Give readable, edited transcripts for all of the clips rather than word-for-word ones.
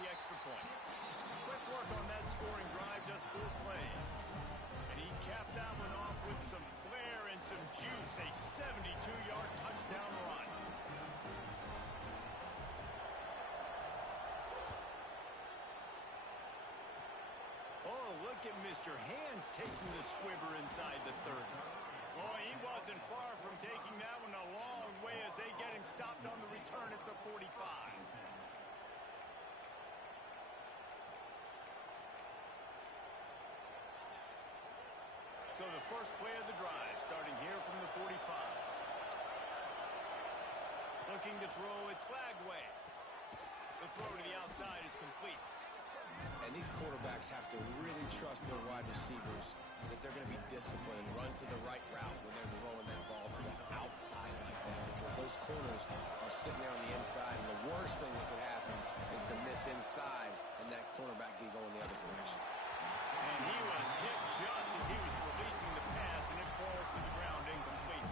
the extra point. Quick work on that scoring drive, just 4 plays. And he capped that one off with some flair and some juice, a 72-yard touchdown run. Oh, look at Mr. Hands taking the squibber inside the 30. Boy, he wasn't far from taking that one a long way as they get him stopped on the return at the 45. So the first play of the drive, starting here from the 45. Looking to throw, it's Flagway. The throw to the outside is complete. And these quarterbacks have to really trust their wide receivers that they're going to be disciplined and run to the right route when they're throwing that ball to the outside like that, because those corners are sitting there on the inside, and the worst thing that could happen is to miss inside and that cornerback get going the other direction. And he was hit just as he was releasing the pass, and it falls to the ground incomplete.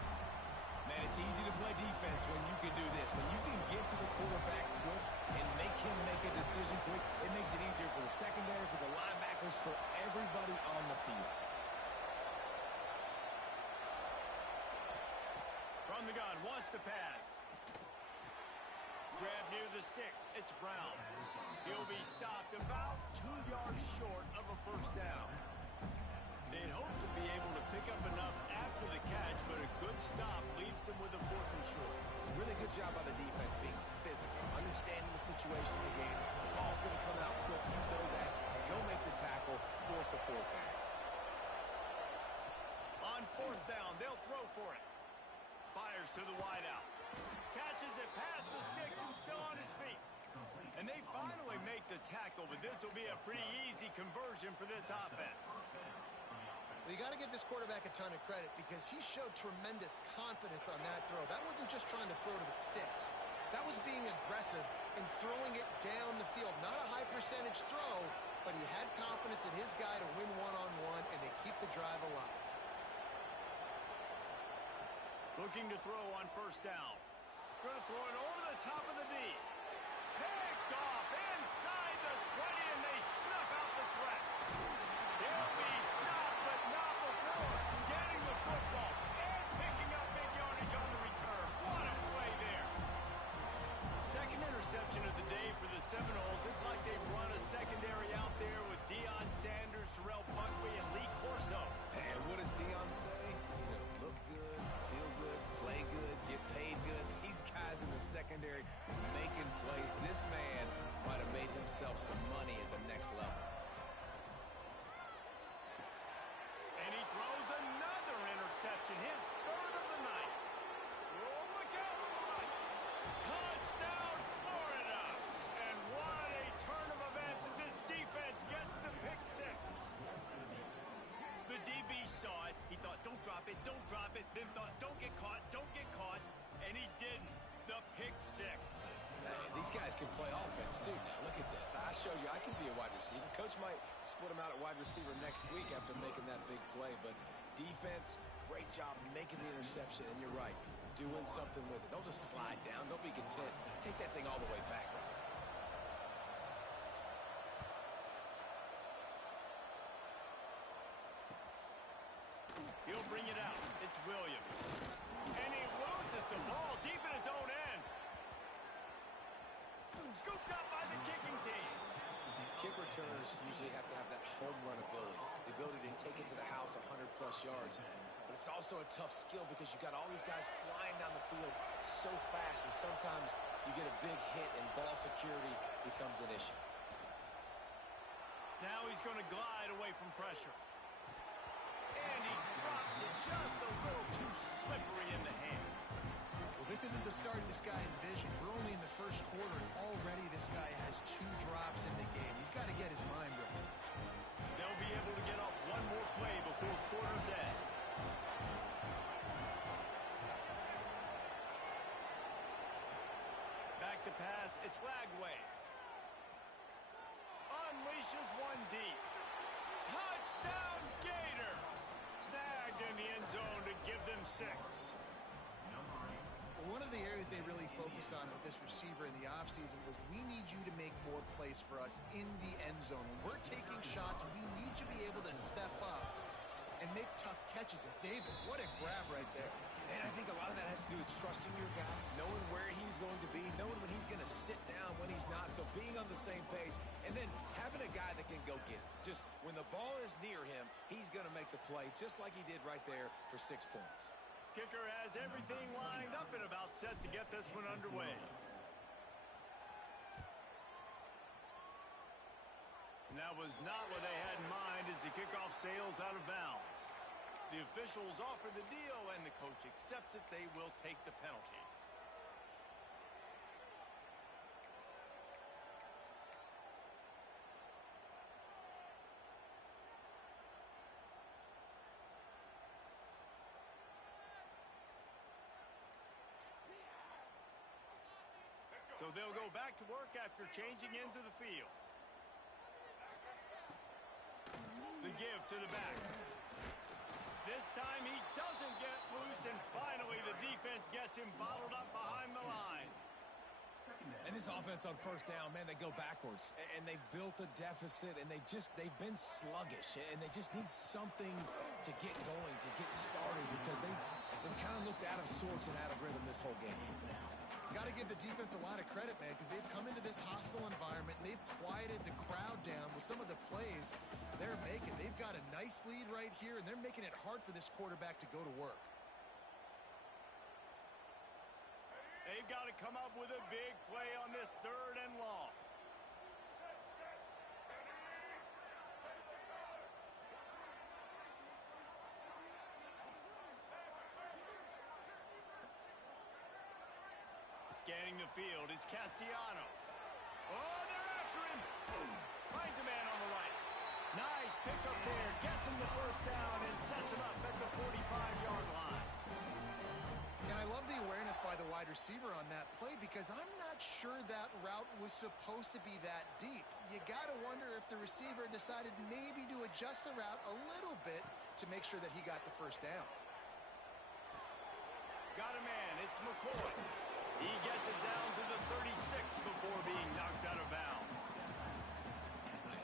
Man, it's easy to play defense when you can do this. When you can get to the quarterback quick and make him make a decision quick, it makes it easier for the secondary, for the linebackers, for everybody on the field. From the gun, wants to pass. Grab near the sticks. It's Brown. He'll be stopped about 2 yards short of a first down. They'd hoped to be able to pick up enough after the catch, but a good stop leaves them with a 4th and short. Really good job by the defense being physical, understanding the situation in the game. The ball's going to come out quick. You know that. Go make the tackle, force the 4th down. On 4th down, they'll throw for it. Fires to the wideout. Catches it past the sticks and still on his feet. And they finally make the tackle, but this will be a pretty easy conversion for this offense. Well, you got to give this quarterback a ton of credit because he showed tremendous confidence on that throw. That wasn't just trying to throw to the sticks. That was being aggressive and throwing it down the field. Not a high percentage throw, but he had confidence in his guy to win one-on-one, and they keep the drive alive. Looking to throw on first down. Going to throw it over the top of the D. Picked off inside the 20, and they snuff out the threat. He'll be stopped, but not before getting the football and picking up big yardage on the return. What a play there. Second interception of the day for the Seminoles. It's like they've run a secondary out there with Deion Sanders, Terrell Buckley, and Lee Corso. And what does Deion say? Look good, feel good, play good, get paid good. These guys in the secondary making plays. This man might have made himself some money at the next level. And he throws another interception, his 3rd of the night. Oh, look out! Touchdown, Florida! And what a turn of events as his defense gets the pick 6. The DB saw it. He thought, don't drop it, then thought, don't get caught, and he didn't. The pick 6. Man, these guys can play offense, too. Now, look at this. I show you I can be a wide receiver. Coach might split him out at wide receiver next week after making that big play, but defense, great job making the interception, and you're right, doing something with it. Don't just slide down. Don't be content. Take that thing all the way back. He'll bring it out. It's Williams. And he loses the ball deep in his own end. Scooped up by the kicking team. Kick returners usually have to have that home run ability, the ability to take it to the house 100-plus yards. But it's also a tough skill because you got all these guys flying down the field so fast, and sometimes you get a big hit and ball security becomes an issue. Now he's going to glide away from pressure. And he drops it just a little too slippery in the hands. Well, this isn't the start this guy envisioned. We're only in the first quarter, and already this guy has 2 drops in the game. He's got to get his mind right. They'll be able to get off one more play before quarter's end. Back to pass, it's Flagway. Unleashes one deep. Touchdown, Gator! Snagged in the end zone to give them 6. Well, one of the areas they really focused on with this receiver in the offseason was we need you to make more plays for us in the end zone. When we're taking shots, we need you to be able to step up and make tough catches. And David, what a grab right there. And I think a lot of that has to do with trusting your guy, knowing where he's going to be, knowing when he's going to sit down, when he's not. So being on the same page, and then having a guy that can go get it. Just when the ball is near him, he's going to make the play, just like he did right there for 6 points. Kicker has everything lined up and about set to get this one underway. And that was not what they had in mind as the kickoff sails out of bounds. The officials offer the deal, and the coach accepts it. They will take the penalty. So they'll go back to work after changing into the field. The give to the back. This time he doesn't get loose, and finally the defense gets him bottled up behind the line. And this offense on first down, man, they go backwards. And they've built a deficit, and they've been sluggish. And they just need something to get going, to get started, because they've kind of looked out of sorts and out of rhythm this whole game. Got to give the defense a lot of credit, man, because they've come into this hostile environment and they've quieted the crowd down with some of the plays they're making. They've got a nice lead right here, and they're making it hard for this quarterback to go to work. They've got to come up with a big play on this 3rd and long. Scanning the field, it's Castellanos. Oh, they're after him. Finds a man on the right. Nice pickup there. Gets him the first down and sets him up at the 45-yard line. And I love the awareness by the wide receiver on that play, because I'm not sure that route was supposed to be that deep. You got to wonder if the receiver decided maybe to adjust the route a little bit to make sure that he got the first down. Got a man. It's McCoy. He gets it down to the 36 before being knocked out of bounds.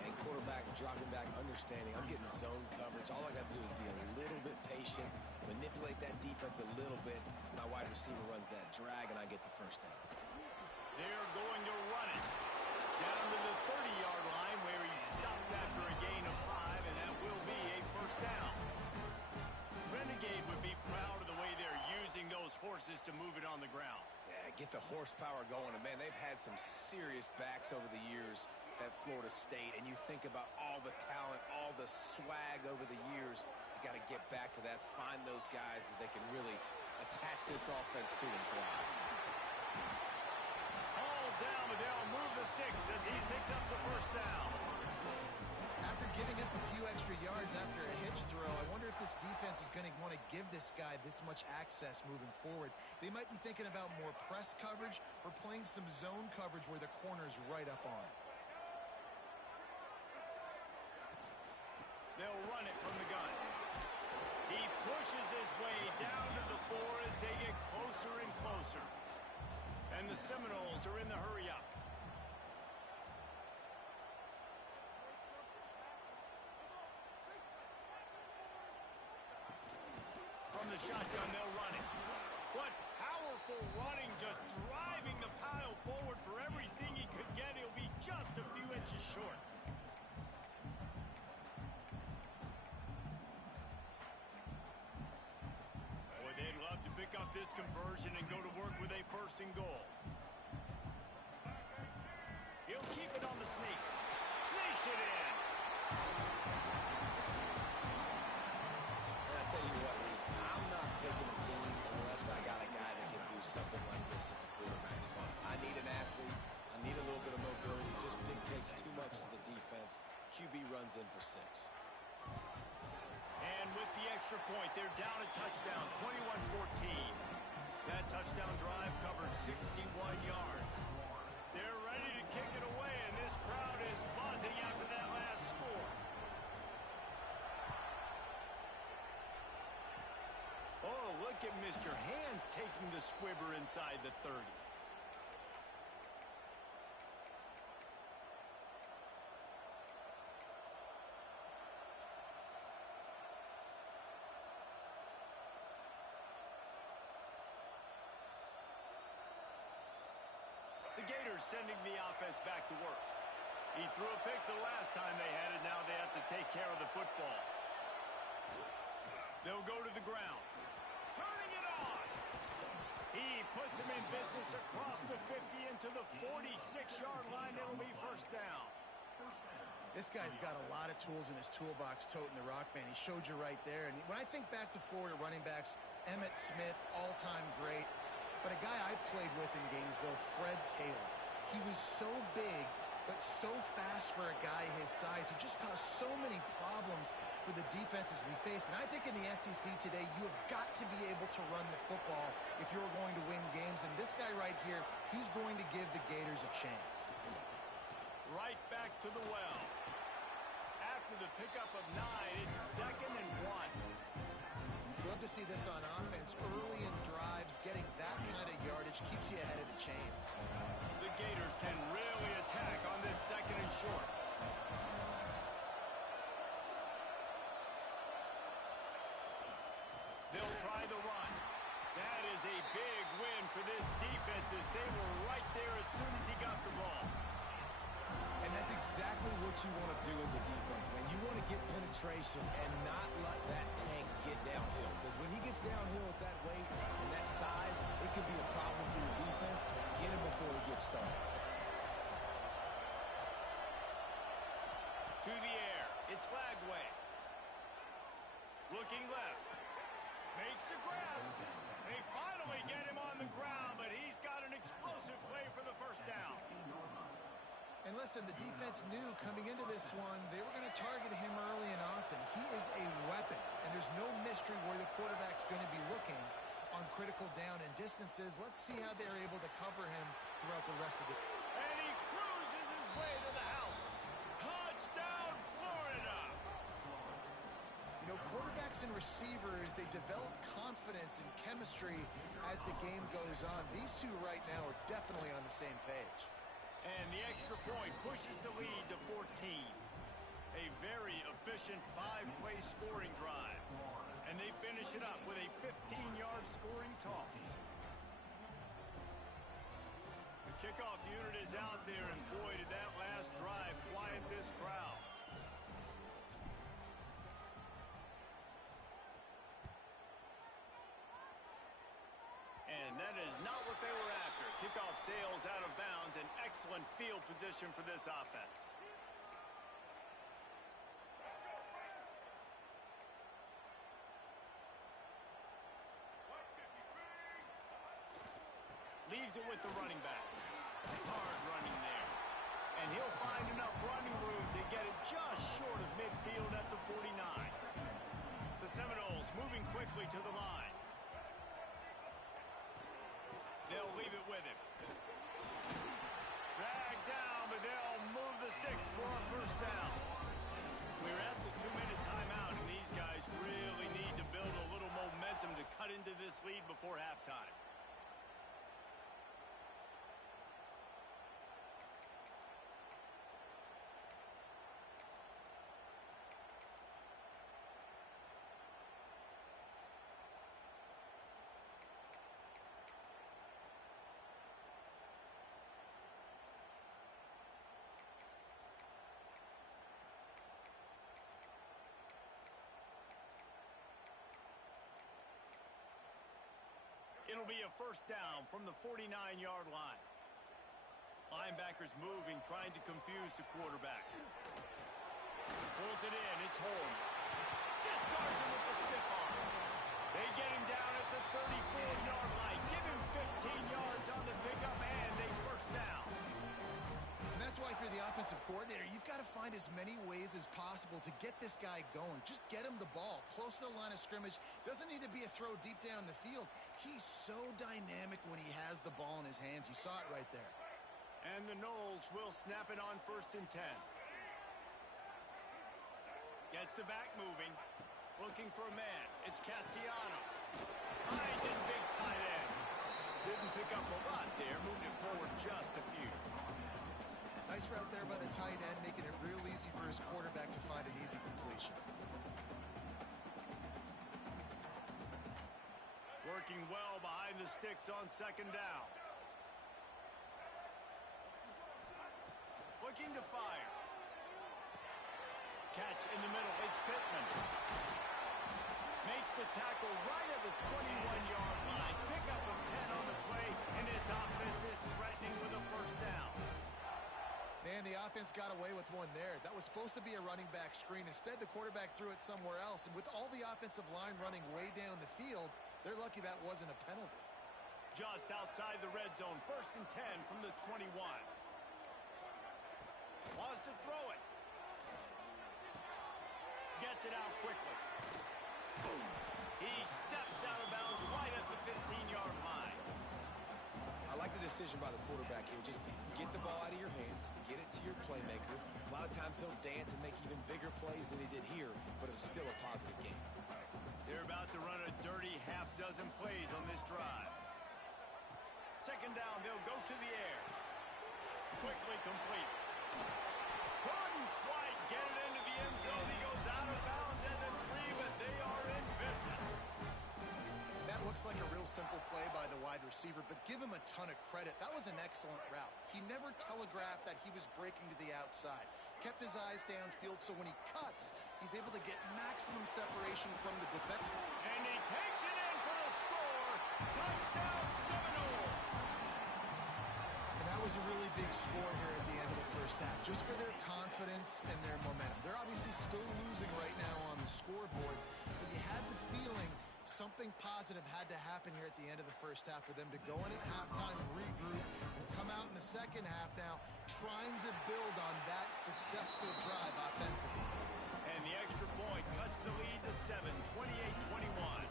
And quarterback dropping back, understanding I'm getting zone coverage. All I got to do is be a little bit patient, manipulate that defense a little bit. My wide receiver runs that drag, and I get the first down. They're going to run it down to the 30-yard line, where he stopped after a gain of 5, and that will be a first down. Renegade would be proud of the way they're using those horses to move it on the ground. Yeah, get the horsepower going. And, man, they've had some serious backs over the years at Florida State. And you think about all the talent, all the swag over the years. You got to get back to that, find those guys that they can really attach this offense to and thrive. All down, but they'll move the sticks as he picks up the first down. After giving up a few extra yards after a hitch throw, I wonder if this defense is going to want to give this guy this much access moving forward. They might be thinking about more press coverage or playing some zone coverage where the corner's right up on it. They'll run it from the gun. He pushes his way down to the 4 as they get closer and closer. And the Seminoles are in the hurry-up. From the shotgun, they'll run it. What powerful running, just driving the pile forward for everything he could get. He'll be just a few inches short. Boy, they'd love to pick up this conversion and go to work with a 1st and goal. He'll keep it on the sneak. Sneaks it in. And I tell you what, Reese, I'm not picking a team unless I got a guy that can do something like this at the quarterback spot. I need an athlete. I need a little bit of mobility. It just dictates too much to the defense. QB runs in for 6. And with the extra point, they're down a touchdown, 21-14. That touchdown drive covered 61 yards. They're ready to kick it away, and this crowd is buzzing after that last score. Oh, look at Mr. Hands take looking to squibber inside the 30. The Gators sending the offense back to work. He threw a pick the last time they had it. Now they have to take care of the football. They'll go to the ground. Turning it on. He puts him in business across the 50 into the 46-yard line. It'll be first down. This guy's got a lot of tools in his toolbox toting the rock, man. He showed you right there. And when I think back to Florida running backs, Emmitt Smith, all-time great. But a guy I played with in Gainesville, Fred Taylor. He was so big, but so fast for a guy his size. He just caused so many problems for the defenses we face. And I think in the SEC today, you have got to be able to run the football if you're going to win games. And this guy right here, he's going to give the Gators a chance. Right back to the well. After the pickup of 9, it's 2nd and 1. Love to see this on offense. Early in drives, getting that kind of yardage keeps you ahead of the chains. The Gators can really attack on this 2nd and short. They'll try the run. That is a big win for this defense as they were right there as soon as he got the ball. And that's exactly what you want to do as a defense, man. You want to get penetration and not let that tank get downhill. Because when he gets downhill at that weight and that size, it could be a problem for your defense. Get him before he gets started. To the air. It's Lagway. Looking left. Makes the grab. They finally get him on the ground, but he's got an explosive play for the first down. And listen, the defense knew coming into this one, they were going to target him early and often. He is a weapon, and there's no mystery where the quarterback's going to be looking on critical down and distances. Let's see how they're able to cover him throughout the rest of the... And he cruises his way to the house. Touchdown, Florida! You know, quarterbacks and receivers, they develop confidence and chemistry as the game goes on. These two right now are definitely on the same page. And the extra point pushes the lead to 14. A very efficient 5-play scoring drive. And they finish it up with a 15-yard scoring toss. The kickoff unit is out there, and boy, did that last drive quiet this crowd. And that is not what they were after. Kickoff sails out of bounds. An excellent field position for this offense. Leaves it with the running back. Hard running there. And he'll find enough running room to get it just short of midfield at the 49. The Seminoles moving quickly to the line. They'll leave it with him. Dragged down, but they'll move the sticks for a first down. We're at the 2-minute timeout, and these guys really need to build a little momentum to cut into this lead before halftime. It'll be a first down from the 49-yard line. Linebackers moving, trying to confuse the quarterback. Pulls it in. It's Holmes. Discards him with the stiff arm. They get him down at the 34-yard line. Give him 15 yards on the pickup and a first down. And that's why if you're the offensive coordinator, you've got to find as many ways as possible to get this guy going. Just get him the ball close to the line of scrimmage. Doesn't need to be a throw deep down the field. He's so dynamic when he has the ball in his hands. You saw it right there. And the Noles will snap it on 1st and 10. Gets the back moving. Looking for a man. It's Castellanos. Finds his big tight end. Didn't pick up a lot there, moved it forward just a few. Nice route there by the tight end, making it real easy for his quarterback to find an easy completion. Working well behind the sticks on second down. Looking to fire. Catch in the middle. It's Pittman. Makes the tackle right at the 21-yard line. Pickup of 10 on the play, and his offense is threatening with a first down. Man, the offense got away with one there. That was supposed to be a running back screen. Instead, the quarterback threw it somewhere else. And with all the offensive line running way down the field, they're lucky that wasn't a penalty. Just outside the red zone. 1st and 10 from the 21. Wants to throw it. Gets it out quickly. Boom. He steps out of bounds right at the 15-yard line. I like the decision by the quarterback here. Just get the ball out of your hands, get it to your playmaker. A lot of times he'll dance and make even bigger plays than he did here, but it was still a positive game. They're about to run a dirty half-dozen plays on this drive. Second down, they'll go to the air. Quickly complete. Couldn't quite get it into the end zone. He goes out of bounds at the 3, but they are in business. That looks like a real simple play by the wide receiver, but give him a ton of credit. That was an excellent route. He never telegraphed that he was breaking to the outside. Kept his eyes downfield, so when he cuts, he's able to get maximum separation from the defender. And he takes it in for the score. Touchdown, Seminoles. And that was a really big score here at the end of the first half, just for their confidence and their momentum. They're obviously still losing right now on the scoreboard, but you had the feeling something positive had to happen here at the end of the first half for them to go in at halftime and regroup and come out in the second half now trying to build on that successful drive offensively. And the extra point cuts the lead to 7, 28-21.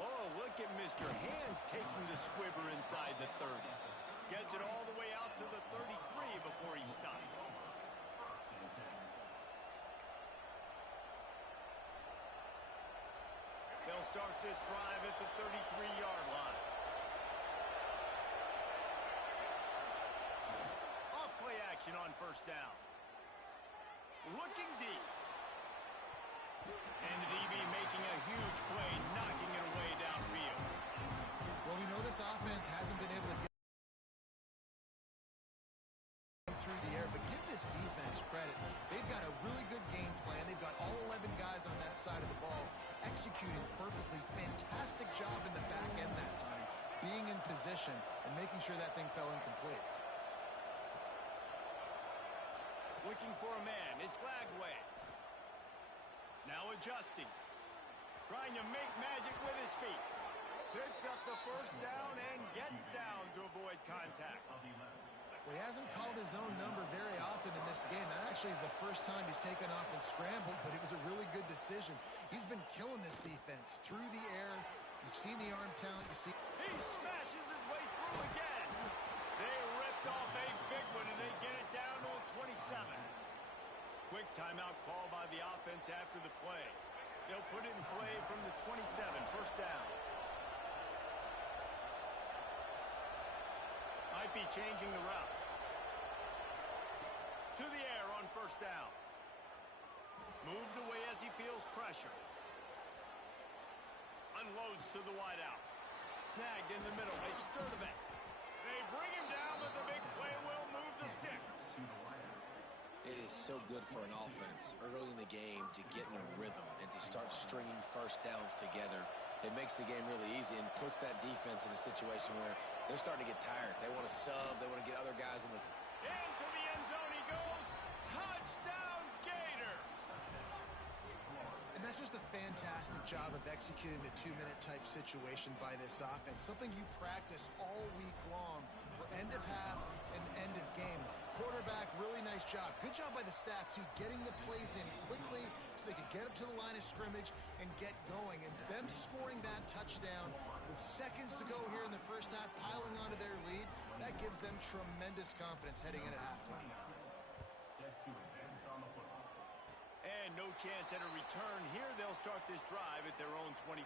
Oh, look at Mr. Hands taking the squibber inside the 30. Gets it all the way out to the 33 before he stopped. They'll start this drive at the 33-yard line. Off play action on first down. Looking deep. And the DB making a huge play, knocking it away downfield. Well, we know this offense hasn't been able to get through the air, but give this defense credit. They've got a really good game plan. They've got all 11 guys on that side of the ball executing perfectly. Fantastic job in the back end that time, being in position and making sure that thing fell incomplete. Looking for a man. It's Lagway. Now adjusting. Trying to make magic with his feet. Picks up the first down and gets down to avoid contact. Well, he hasn't called his own number very often in this game. That actually is the first time he's taken off and scrambled, but it was a really good decision. He's been killing this defense through the air. You've seen the arm talent. You see. He smashes his way through again. They ripped off a big one, and they get it down to a 27. Quick timeout call by the offense after the play. They'll put it in play from the 27, first down. Might be changing the route. To the air on first down. Moves away as he feels pressure. Unloads to the wideout. Snagged in the middle. It's Sturdivant. They bring him down, but the big play will move the sticks. It is so good for an offense early in the game to get in a rhythm and to start stringing first downs together. It makes the game really easy and puts that defense in a situation where they're starting to get tired. They want to sub. They want to get other guys in the... Into the end zone he goes. Touchdown, Gators. And that's just a fantastic job of executing the two-minute type situation by this offense. Something you practice all week long for end of half and end of game. Quarterback, really nice job. Good job by the staff, too, getting the plays in quickly so they could get up to the line of scrimmage and get going. And them scoring that touchdown with seconds to go here in the first half, piling onto their lead, that gives them tremendous confidence heading into halftime. no chance at a return here. They'll start this drive at their own 25.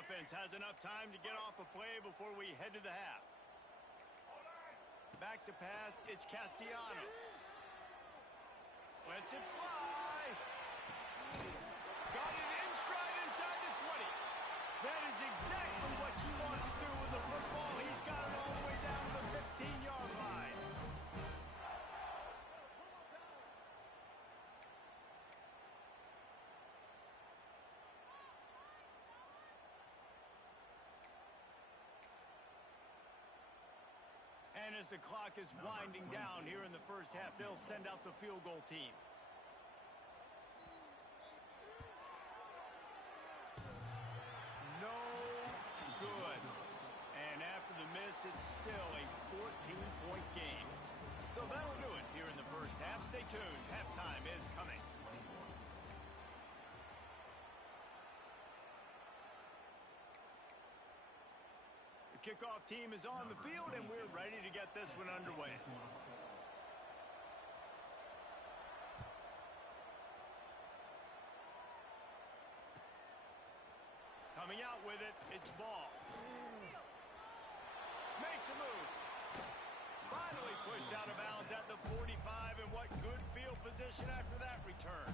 Offense has enough time to get off a play before we head to the half. Back to pass, it's Castellanos. Lets it fly. Got it in stride inside the 20. That is exactly what you want to do with the football. He's got it all the way down to the 15-yard line. And as the clock is winding down here in the first half, they'll send out the field goal team. No good. And after the miss, it's still a 14-point game. So that'll do it here in the first half. Stay tuned. Halftime is coming. Kickoff team is on the field, and we're ready to get this one underway. Coming out with it, it's Ball. Makes a move. Finally pushed out of bounds at the 45, and what good field position after that return.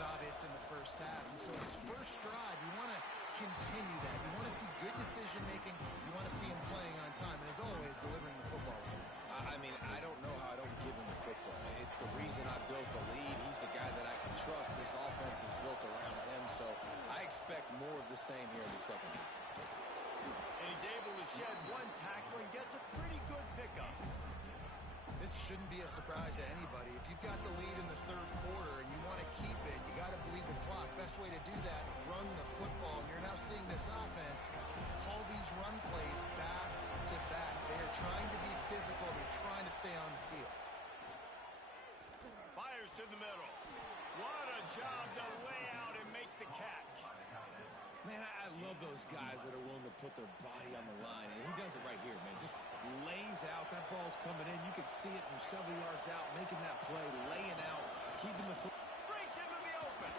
Obvious in the first half, and so his first drive, you want to continue that. You want to see good decision making. You want to see him playing on time, and as always, delivering the football. I mean, I don't know how I don't give him the football. It's the reason I built the lead. He's the guy that I can trust. This offense is built around him, so I expect more of the same here in the second half. And he's able to shed one tackle and gets a pretty good pickup. This shouldn't be a surprise to anybody. If you've got the lead in the third quarter and you want to keep it, you got to bleed the clock. Best way to do that, run the football. And you're now seeing this offense call these run plays back to back. They are trying to be physical. They're trying to stay on the field. Fires to the middle. What a job to lay out and make the catch. Man, I love those guys that are willing to put their body on the line, and he does it right here, man. Just lays out. That ball's coming in. You can see it from several yards out, making that play, laying out, keeping the foot. Breaks into the open.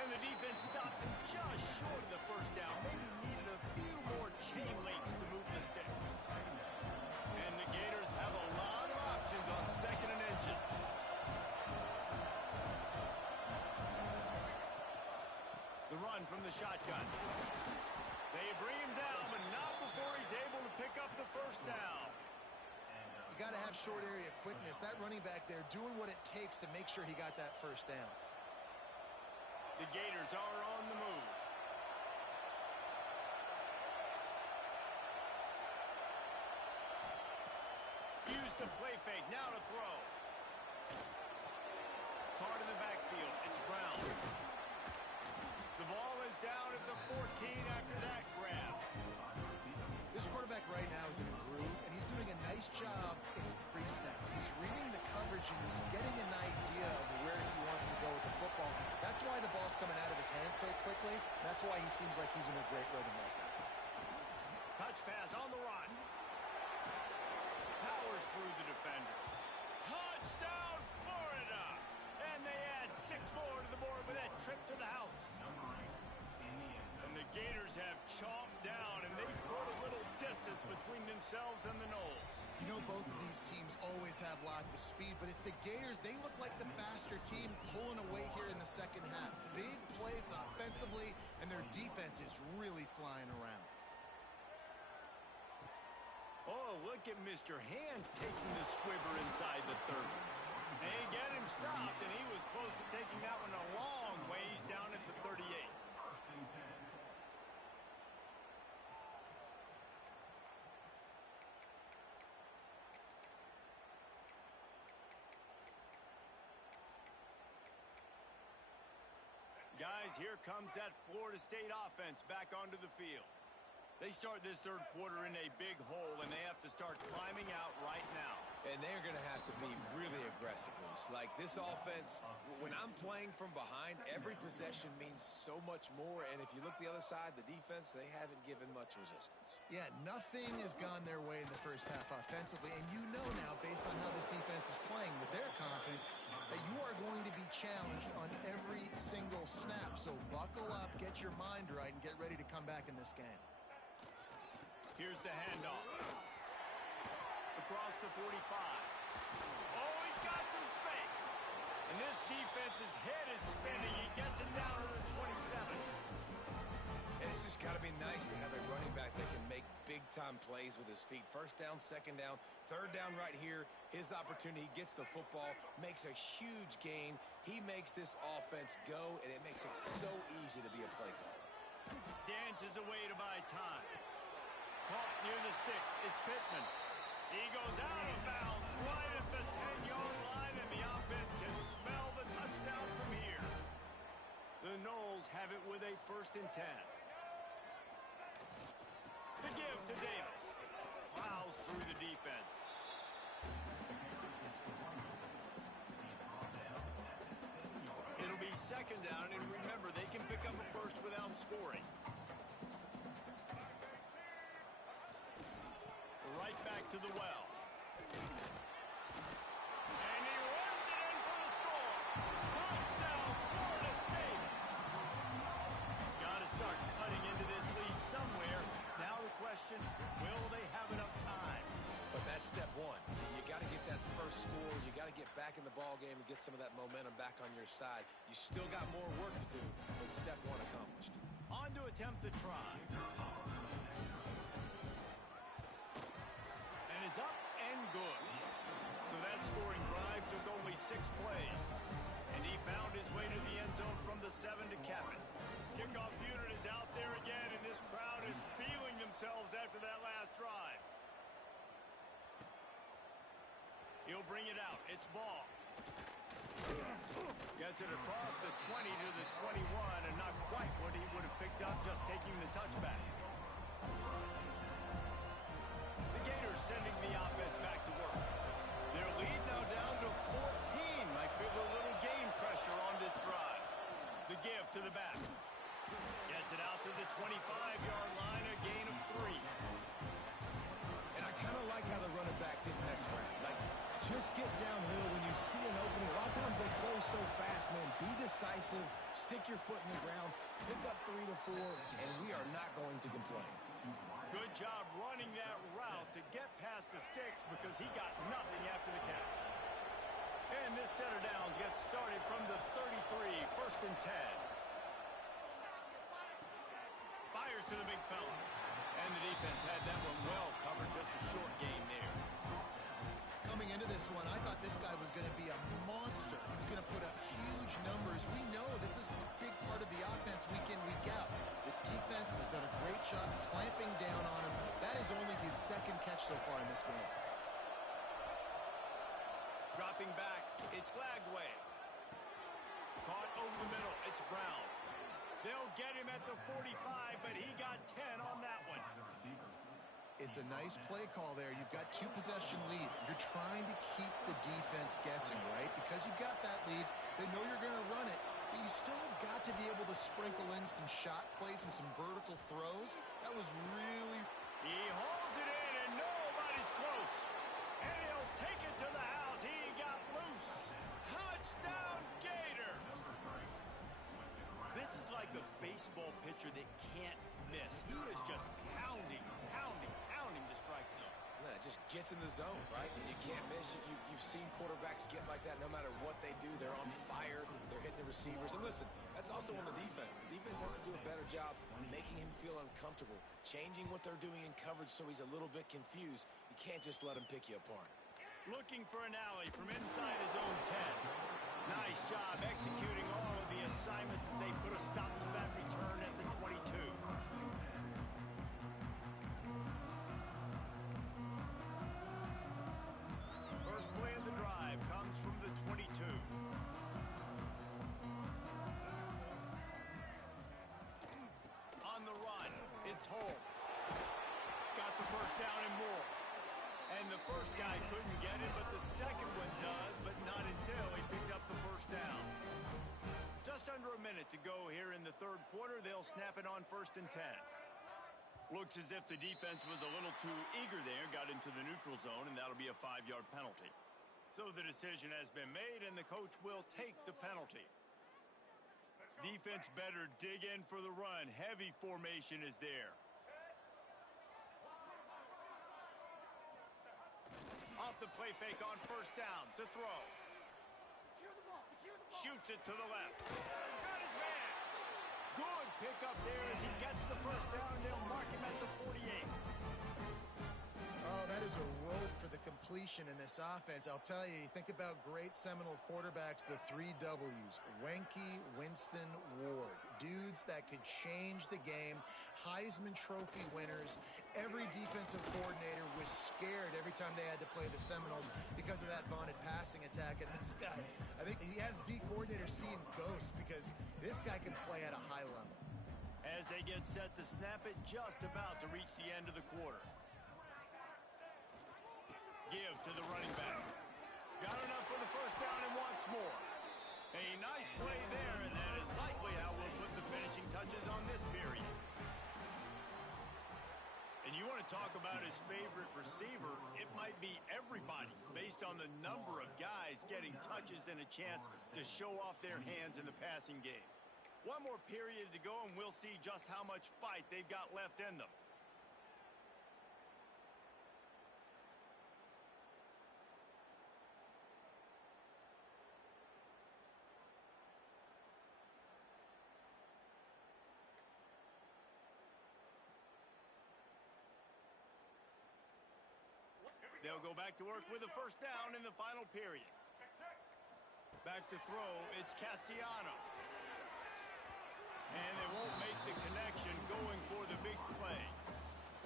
And the defense stops him just short of the first down. Maybe needed a few more chain links to move the sticks. And the Gators have a lot of options on second and inches. The run from the shotgun. They bring him down, but not before he's able to pick up the first down. You got to have short area quickness. That running back there doing what it takes to make sure he got that first down. The Gators are on the move. Use the play fake. Now to throw. Card in the backfield. It's Brown. The ball is down at the 14 after that grab. This quarterback right now is in a groove, and he's doing a nice job in pre-snap. He's reading the coverage, and he's getting an idea of where he wants to go with the football. That's why the ball's coming out of his hands so quickly. That's why he seems like he's in a great rhythm right now. Touch pass on the run. Powers through the defender. Touchdown, Florida! And they add 6 more to the board with that trip to the house. And the Gators have chomped down, and they put a little distance between themselves and the Noles. You know, both of these teams always have lots of speed, but it's the Gators. They look like the faster team pulling away here in the second half. Big plays offensively, and their defense is really flying around. Oh, look at Mr. Hands taking the squibber inside the 30. They get him stopped, and he was close to taking that one a long ways down at the 38. guys, here comes that Florida State offense back onto the field. They start this third quarter in a big hole, and they have to start climbing out right now. And they're going to have to be really aggressive. Like this offense, when I'm playing from behind, every possession means so much more. And if you look the other side, the defense, they haven't given much resistance. Yeah, nothing has gone their way in the first half offensively. And you know now, based on how this defense is playing with their confidence, that you are going to be challenged on every single snap. So buckle up, get your mind right, and get ready to come back in this game. Here's the handoff. Across the 45. Oh, he's got some space. And this defense's head is spinning. He gets it down to the 27. And it's just got to be nice to have a running back that can make big-time plays with his feet. First down, second down, third down right here. His opportunity, he gets the football, makes a huge gain. He makes this offense go, and it makes it so easy to be a play caller. Dances away to buy time. Caught near the sticks. It's Pittman. He goes out of bounds right at the 10-yard line, and the offense can smell the touchdown from here. The Noles have it with a 1st and 10. The give to Davis. Plows through the defense. It'll be 2nd down, and remember, they can pick up a first without scoring. Right back to the well. And he runs it in for the score. Touchdown, Florida State. Got to start cutting into this lead somewhere. Now the question, will they have enough time? But that's step one. You got to get that first score. You got to get back in the ball game and get some of that momentum back on your side. You still got more work to do, but step one accomplished. On to attempt the try. And it's up and good. So that scoring drive took only 6 plays. And he found his way to the end zone from the 7 to cap it. Kickoff unit is out there again, and this crowd is feeling themselves after that last drive. He'll bring it out. It's ball. Gets it across the 20 to the 21, and not quite what he would have picked up just taking the touchback. The Gators sending the offense back to work. Their lead now down to 14. Might feel a little game pressure on this drive. The give to the back. Gets it out to the 25-yard line, a gain of 3. And I kind of like how the running back didn't mess around. Like, just get downhill when you see an opening. A lot of times they close so fast, man. Be decisive, stick your foot in the ground, pick up 3 to 4, and we are not going to complain. Good job running that route to get past the sticks because he got nothing after the catch. And this set of downs gets started from the 33, 1st and 10. Fires to the big fella. And the defense had that one well covered, just a short gain there. Coming into this one, I thought this guy was going to be a monster. He was going to put up huge numbers. We know this is a big part of the offense week in, week out. The defense has done a great job clamping down on him. That is only his 2nd catch so far in this game. Dropping back, it's Lagway. Caught over the middle, it's Brown. They'll get him at the 45, but he got 10 on that one. It's a nice play call there. You've got 2-possession lead. You're trying to keep the defense guessing, right? Because you've got that lead. They know you're going to run it, but you still have got to be able to sprinkle in some shot plays and some vertical throws. That was really... He holds it in, and nobody's close. And he'll take it to the house. He got loose. Touchdown, Gator! This is like a baseball pitcher that can't miss. He is just pounding the strike zone. Man, it just gets in the zone, right? And you can't miss. You've seen quarterbacks get like that no matter what they do. They're on fire. They're hitting the receivers. And listen, that's also on the defense. The defense has to do a better job making him feel uncomfortable, changing what they're doing in coverage so he's a little bit confused. You can't just let him pick you apart. Looking for an alley from inside his own 10. Nice job executing all of the assignments as they put a stop to that return at the 22. First play of the drive comes from the 22. It's Holmes. Got the first down and more. And the first guy couldn't get it, but the second one does, but not until he picks up the first down. Just under a minute to go here in the third quarter. They'll snap it on 1st and 10. Looks as if the defense was a little too eager there, got into the neutral zone, and that'll be a 5-yard penalty. So the decision has been made, and the coach will take the penalty. Defense better dig in for the run. Heavy formation is there. Off the play fake on 1st down to throw. Shoots it to the left. Got his man. Good pickup there as he gets the first down, and they'll mark him at the 48. Oh, that is a rope for the completion in this offense. I'll tell you, think about great Seminole quarterbacks, the 3 W's. Wenke, Winston, Ward. Dudes that could change the game. Heisman Trophy winners. Every defensive coordinator was scared every time they had to play the Seminoles because of that vaunted passing attack. And this guy, I think he has D coordinators seeing ghosts because this guy can play at a high level. As they get set to snap it, just about to reach the end of the quarter. Give to the running back. Got enough for the first down and wants more. A nice play there, and that is likely how we'll put the finishing touches on this period. And you want to talk about his favorite receiver, it might be everybody based on the number of guys getting touches and a chance to show off their hands in the passing game. One more period to go, and we'll see just how much fight they've got left in them. They'll go back to work with a first down in the final period. Back to throw, it's Castellanos. And they won't make the connection going for the big play.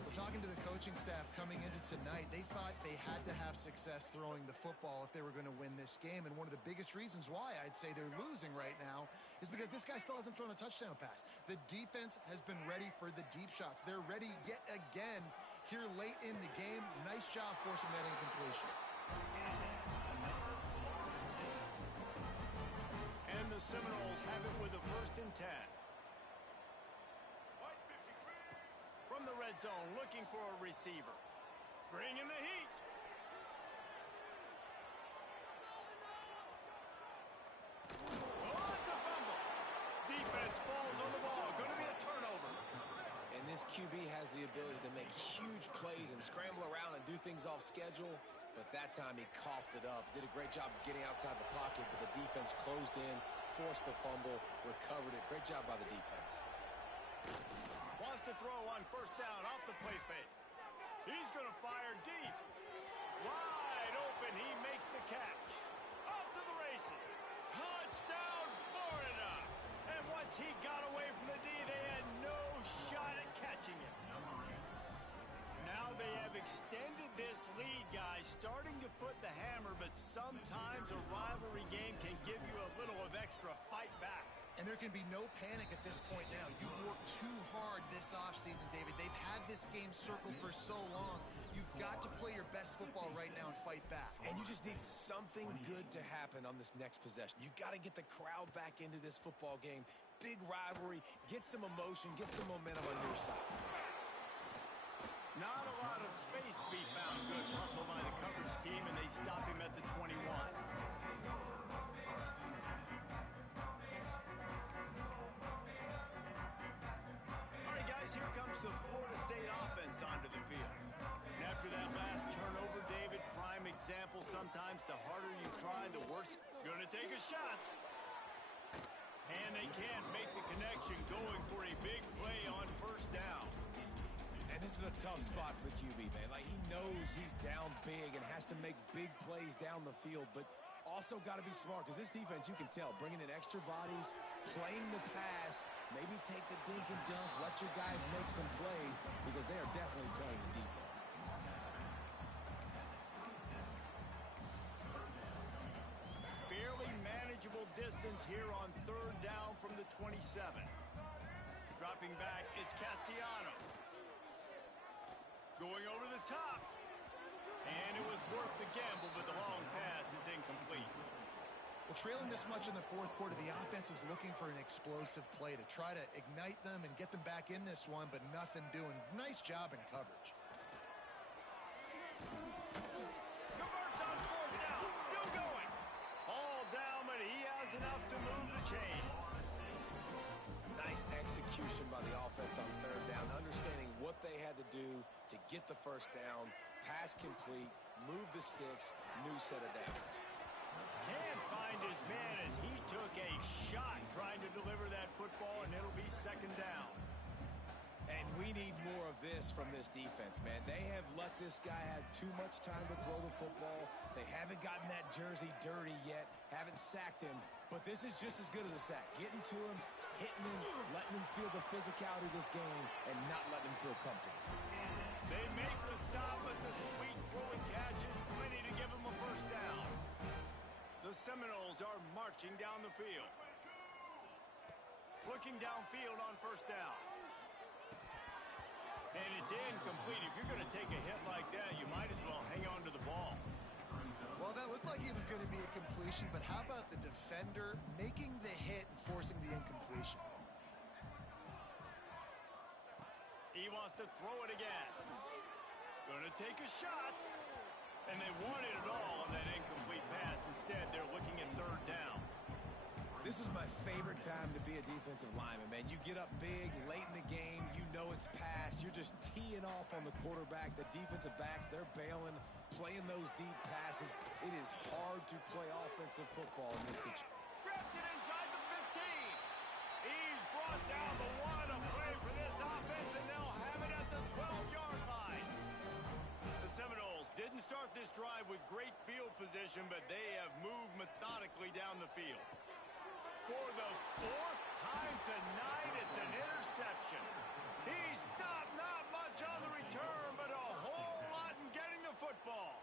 Well, talking to the coaching staff coming into tonight, they thought they had to have success throwing the football if they were going to win this game. And one of the biggest reasons why I'd say they're losing right now is because this guy still hasn't thrown a touchdown pass. The defense has been ready for the deep shots. They're ready yet again here late in the game. Nice job forcing that incompletion. And the Seminoles have it with a 1st and 10. From the red zone, looking for a receiver. Bringing the heat. Oh, it's a fumble. Defense falls on the ball. Going to be a turnover. And this QB has the ability to make huge plays and scramble around and do things off schedule. But that time he coughed it up. Did a great job of getting outside the pocket, but the defense closed in, forced the fumble, recovered it. Great job by the defense. Wants to throw on 1st down off the play fake. He's going to fire deep. Wide open. He makes the catch. Off to the races. Touchdown, Florida. And once he got away from the D, they had no shot at catching him. Now they have extended this lead, guys, starting to put the hammer, but sometimes a rivalry game can give you a little of extra fight back. And there can be no panic at this point now. You worked too hard this offseason, David. They've had this game circled for so long. You've got to play your best football right now and fight back. And you just need something good to happen on this next possession. You got to get the crowd back into this football game. Big rivalry. Get some emotion. Get some momentum on your side. Not a lot of space to be found. Good hustle by the coverage team, and they stop him at the 21. Here comes the Florida State offense onto the field. And after that last turnover, David, prime example, sometimes the harder you try, the worse. Gonna take a shot. And they can't make the connection, going for a big play on 1st down. And this is a tough spot for the QB, man. Like, he knows he's down big and has to make big plays down the field, but also got to be smart because this defense, you can tell, bringing in extra bodies, playing the pass, maybe take the dink and dunk, let your guys make some plays because they are definitely playing the defense. Fairly manageable distance here on 3rd down from the 27. Dropping back, it's Castellanos. Going over the top. And it was worth the gamble, but the long pass is incomplete. Well, trailing this much in the fourth quarter, the offense is looking for an explosive play to try to ignite them and get them back in this one, but nothing doing. Nice job in coverage. Converts on fourth down. Still going. All down, but he has enough to move the chains. Nice execution by the offense on third down, understanding what they had to do to get the first down, pass complete, move the sticks, new set of downs. Can't find his man as he took a shot trying to deliver that football, and it'll be second down. And we need more of this from this defense, man. They have let this guy have too much time to throw the football. They haven't gotten that jersey dirty yet, haven't sacked him, but this is just as good as a sack. Getting to him, hitting him, letting him feel the physicality of this game, and not letting him feel comfortable. They make the stop, but the sweet throwing catch is plenty to give him a first down. The Seminoles are marching down the field. Looking downfield on first down. And it's incomplete. If you're going to take a hit like that, you might as well hang on to the ball. Well, that looked like it was going to be a completion, but how about the defender making the hit and forcing the incompletion? He wants to throw it again. Going to take a shot. And they wanted it all on that incomplete pass. Instead, they're looking at third down. This is my favorite time to be a defensive lineman, man. You get up big, late in the game, you know it's past. You're just teeing off on the quarterback. The defensive backs, they're bailing, playing those deep passes. It is hard to play offensive football in this situation. Grabs it inside the 15. He's brought down the one. A play for this offense, and they'll have it at the 12-yard line. The Seminoles didn't start this drive with great field position, but they have moved methodically down the field. For the fourth time tonight, it's an interception. He stopped not much on the return, but a whole lot in getting the football.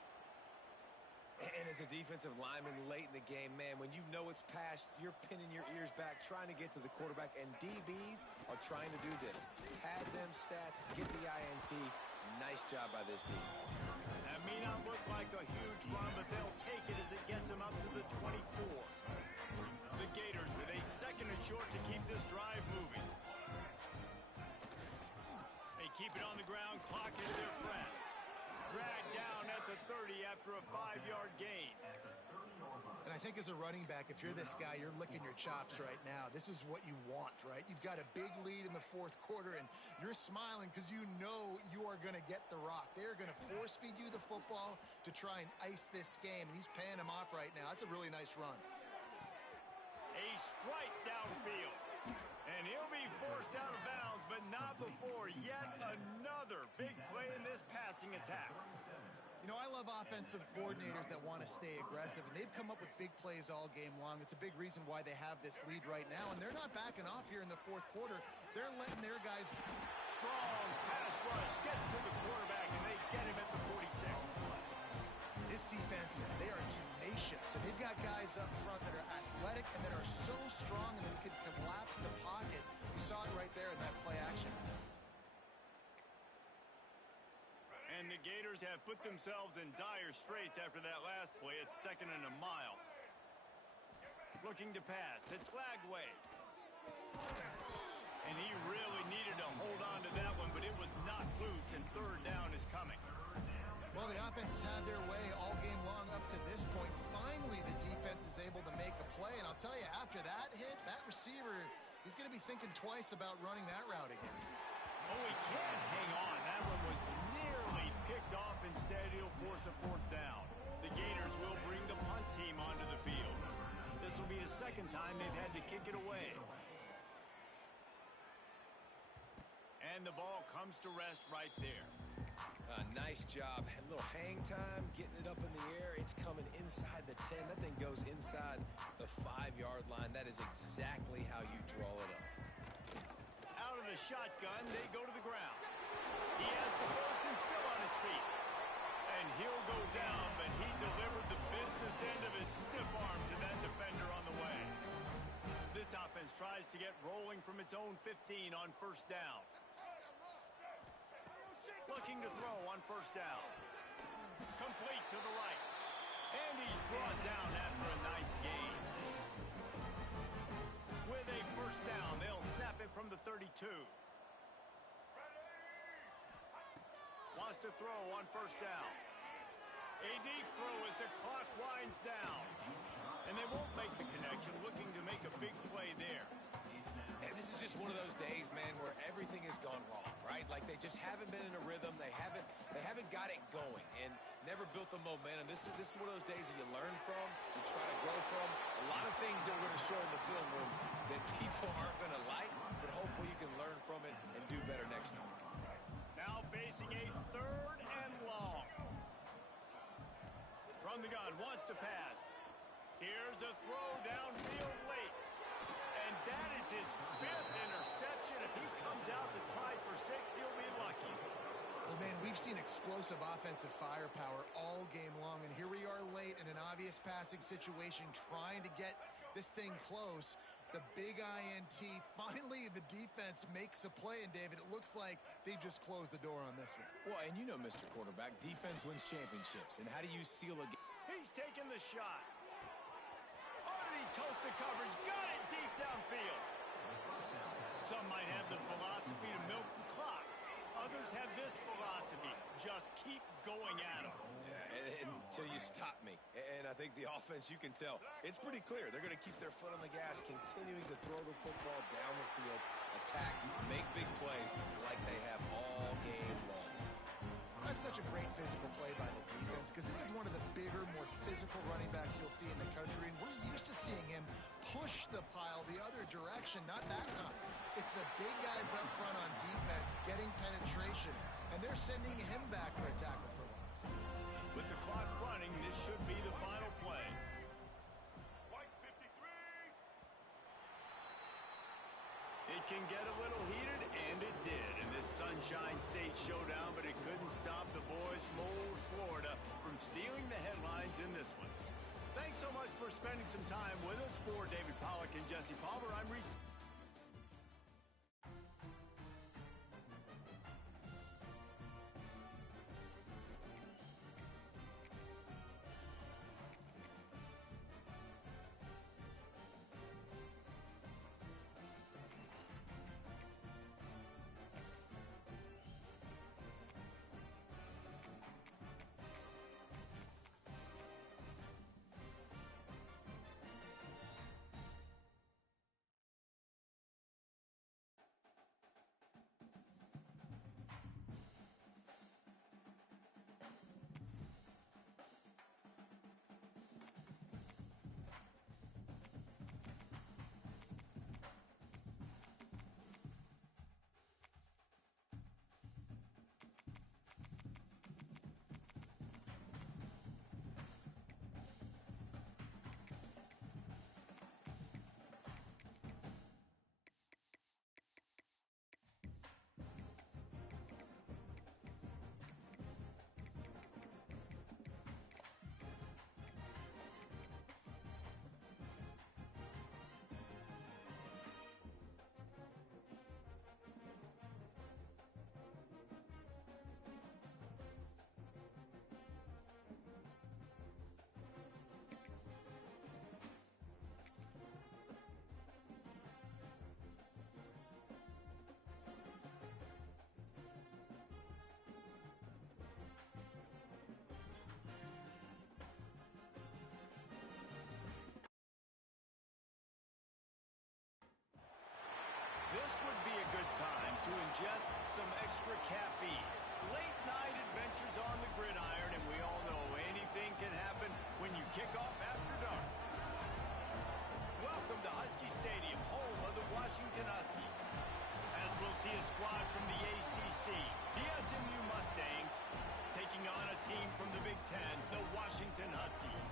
And as a defensive lineman late in the game, man, when you know it's past, you're pinning your ears back, trying to get to the quarterback, and DBs are trying to do this. Pad them stats, get the INT. Nice job by this team. That may not look like a huge run, but they'll take it as it gets them up to the 24. The Gators with a second and short to keep this drive moving. They keep it on the ground. Clock is their friend. Dragged down at the 30 after a 5-yard gain. And I think as a running back, if you're this guy, you're licking your chops right now. This is what you want, right? You've got a big lead in the fourth quarter, and you're smiling because you know you are going to get the rock. They're going to force feed you the football to try and ice this game, and he's paying him off right now. That's a really nice run. A strike downfield. And he'll be forced out of bounds, but not before yet another big play in this passing attack. You know, I love offensive coordinators that want to stay aggressive, and they've come up with big plays all game long. It's a big reason why they have this lead right now, and they're not backing off here in the fourth quarter. They're letting their guys. Strong pass rush gets to the quarterback, and they get him at the 46. This defense, they are tenacious, and they've got guys up front that are athletic and that are so strong and that can collapse the pocket. You saw it right there in that play action. And the Gators have put themselves in dire straits after that last play. It's second and a mile. Looking to pass. It's Lagway. And he really needed to hold on to that one, but it was not loose, and third down is coming. Well, the offense has had their way all game long up to this point. Finally, the defense is able to make a play, and I'll tell you, after that hit, that receiver, he's going to be thinking twice about running that route again. Oh, he can't hang on. That one was nearly picked off. Instead, he'll force a fourth down. The Gators will bring the punt team onto the field. This will be the second time they've had to kick it away. And the ball comes to rest right there. Nice job. A little hang time, getting it up in the air. It's coming inside the 10. That thing goes inside the 5-yard line. That is exactly how you draw it up. Out of the shotgun, they go to the ground. He has the first and still on his feet. And he'll go down, but he delivered the business end of his stiff arm to that defender on the way. This offense tries to get rolling from its own 15 on first down. Looking to throw on first down. Complete to the right. And he's brought down after a nice gain. With a first down, they'll snap it from the 32. Wants to throw on first down. A deep throw as the clock winds down. And they won't make the connection, looking to make a big play there. And this is just one of those days, man, where everything has gone wrong, right? Like they just haven't been in a rhythm. They haven't got it going and never built the momentum. This is one of those days that you learn from, you try to grow from. A lot of things that we're going to show in the film room that people aren't going to like, but hopefully you can learn from it and do better next time. Now facing a third and long. From the gun, wants to pass. Here's a throw downfield late. And that is his 5th interception. If he comes out to try for 6, he'll be lucky. Well, man, we've seen explosive offensive firepower all game long, and here we are late in an obvious passing situation trying to get this thing close. The big INT, finally the defense makes a play, and David, it looks like they've just closed the door on this one. Well, and you know, Mr. Quarterback, defense wins championships. And how do you seal a game? He's taking the shot. Oh, did he toast the coverage? Got it deep downfield. Some might have the philosophy to milk the clock. Others have this philosophy. Just keep going at them. Yeah, until you stop me. And I think the offense, you can tell, it's pretty clear. They're going to keep their foot on the gas, continuing to throw the football down the field, attack, make big plays like they have all game long. That's such a great physical play by the defense because this is one of the bigger, more physical running backs you'll see in the country, and we're used to seeing him push the pile the other direction, not that time. It's the big guys up front on defense getting penetration, and they're sending him back for a tackle for loss. With the clock running, this should be the final play. It can get a little heated, and it did in this Sunshine State showdown, but it couldn't stop the boys from old Florida from stealing the headlines in this one. Thanks so much for spending some time with us. For David Pollack and Jesse Palmer, I'm Reese. This would be a good time to ingest some extra caffeine. Late night adventures on the gridiron, and we all know anything can happen when you kick off after dark. Welcome to Husky Stadium, home of the Washington Huskies. As we'll see a squad from the ACC, the SMU Mustangs, taking on a team from the Big Ten, the Washington Huskies.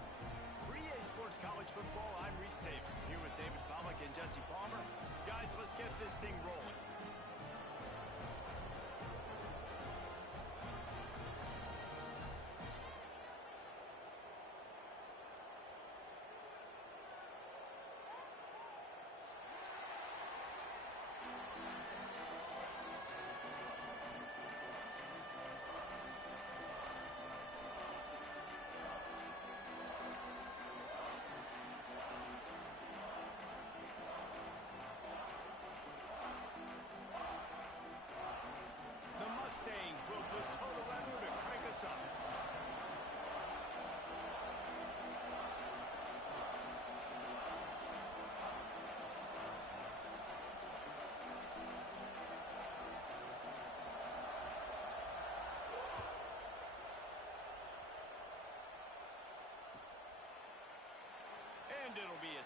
For EA Sports College Football, I'm Reese Davis, here with David Pollack and Jesse Palmer. Guys, let's get this thing rolling.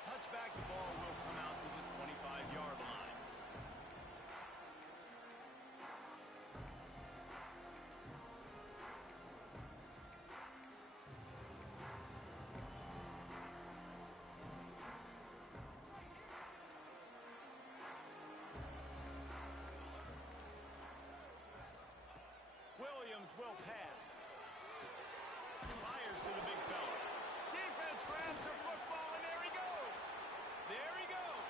touchback. The ball will come out to the 25-yard line. Williams will pass. Fires to the big fella. Defense grabs the football, and there he goes. There he goes.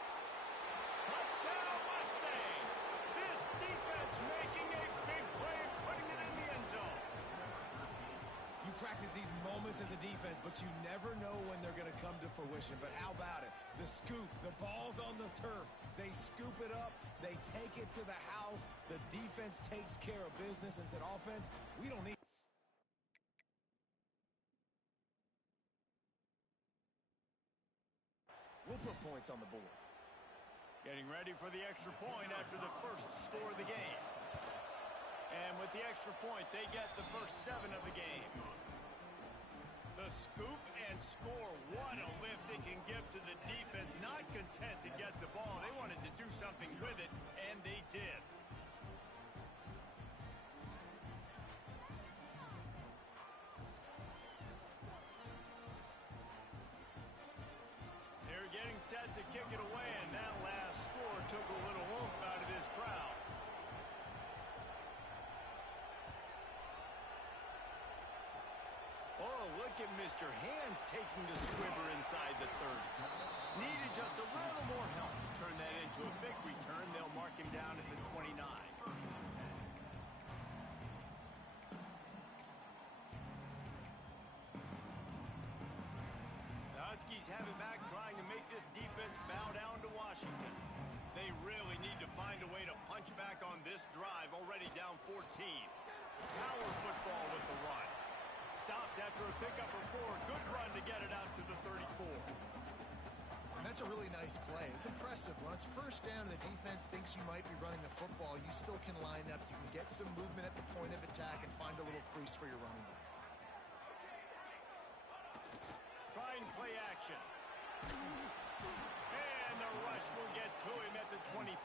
Touchdown, Mustangs. This defense making a big play and putting it in the end zone. You practice these moments as a defense, but you never know when they're going to come to fruition. But how about it? The scoop, the ball's on the turf. They scoop it up. They take it to the house. The defense takes care of business and said, offense, we don't need... We'll put points on the board. Getting ready for the extra point after the first score of the game. And with the extra point, they get the first 7 of the game. The scoop and score. What a lift it can give to the defense. Not content to get the ball. They wanted to do something with it, and they did. They're getting set to kick it away, and that last score took a little oomph out of this crowd. Oh, look at Mr. Hands taking the squibber inside the 30. Needed just a little more help to turn that into a big return. They'll mark him down at the 29. The Huskies have it back, trying to make this defense bow down to Washington. They really need to find a way to punch back on this drive, already down 14. Power football with the run. Stopped after a pickup of 4. Good run to get it out to the 34. And that's a really nice play. It's impressive. When it's first down and the defense thinks you might be running the football, you still can line up. You can get some movement at the point of attack and find a little crease for your running back. Try and play action. And the rush will get to him at the 25.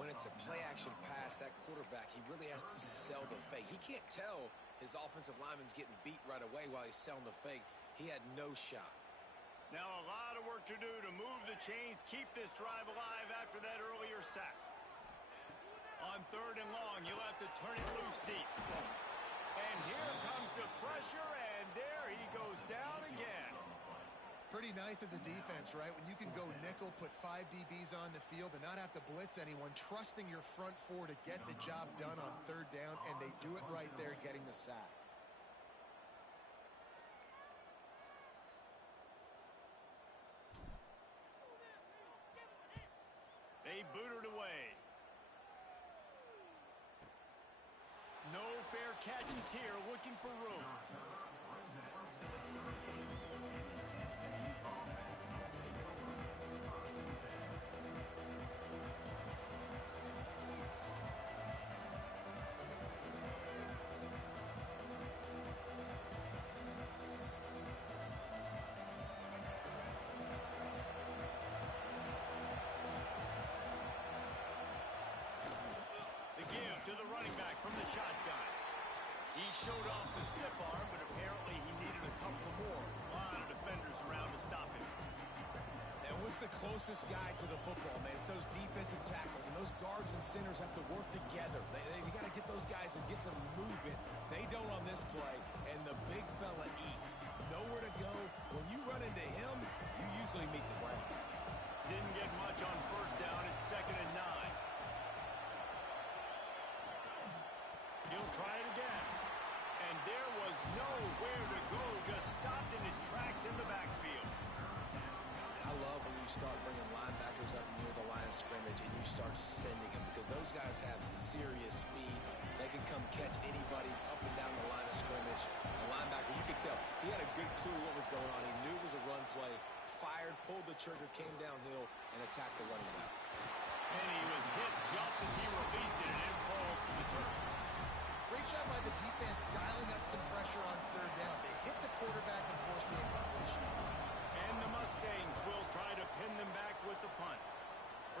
When it's a play-action pass, that quarterback, he really has to sell the fake. He can't tell his offensive lineman's getting beat right away while he's selling the fake. He had no shot. Now a lot of work to do to move the chains, keep this drive alive after that earlier sack. On 3rd and long, you'll have to turn it loose deep. And here comes the pressure, and there he goes down again. Pretty nice as a defense, right? When you can go nickel, put 5 DBs on the field and not have to blitz anyone, trusting your front 4 to get the job done on 3rd down, and they do it right there, getting the sack. They boot it away. No fair catches here, looking for room. To the running back from the shotgun. He showed off the stiff arm, but apparently he needed a couple more. A lot of defenders around to stop him. And what's the closest guy to the football, man? It's those defensive tackles, and those guards and centers have to work together. They got to get those guys and get some movement. They don't on this play, and the big fella eats. Nowhere to go. When you run into him, you usually meet the ground. Didn't get much on 1st down. It's 2nd and 9. He'll try it again. And there was nowhere to go. Just stopped in his tracks in the backfield. I love when you start bringing linebackers up near the line of scrimmage and you start sending them, because those guys have serious speed. They can come catch anybody up and down the line of scrimmage. A linebacker, you could tell, he had a good clue what was going on. He knew it was a run play, fired, pulled the trigger, came downhill, and attacked the running back. And he was hit just as he released it, and it falls to the turf. Great job by the defense dialing up some pressure on 3rd down. They hit the quarterback and forced the incompletion. And And the Mustangs will try to pin them back with the punt.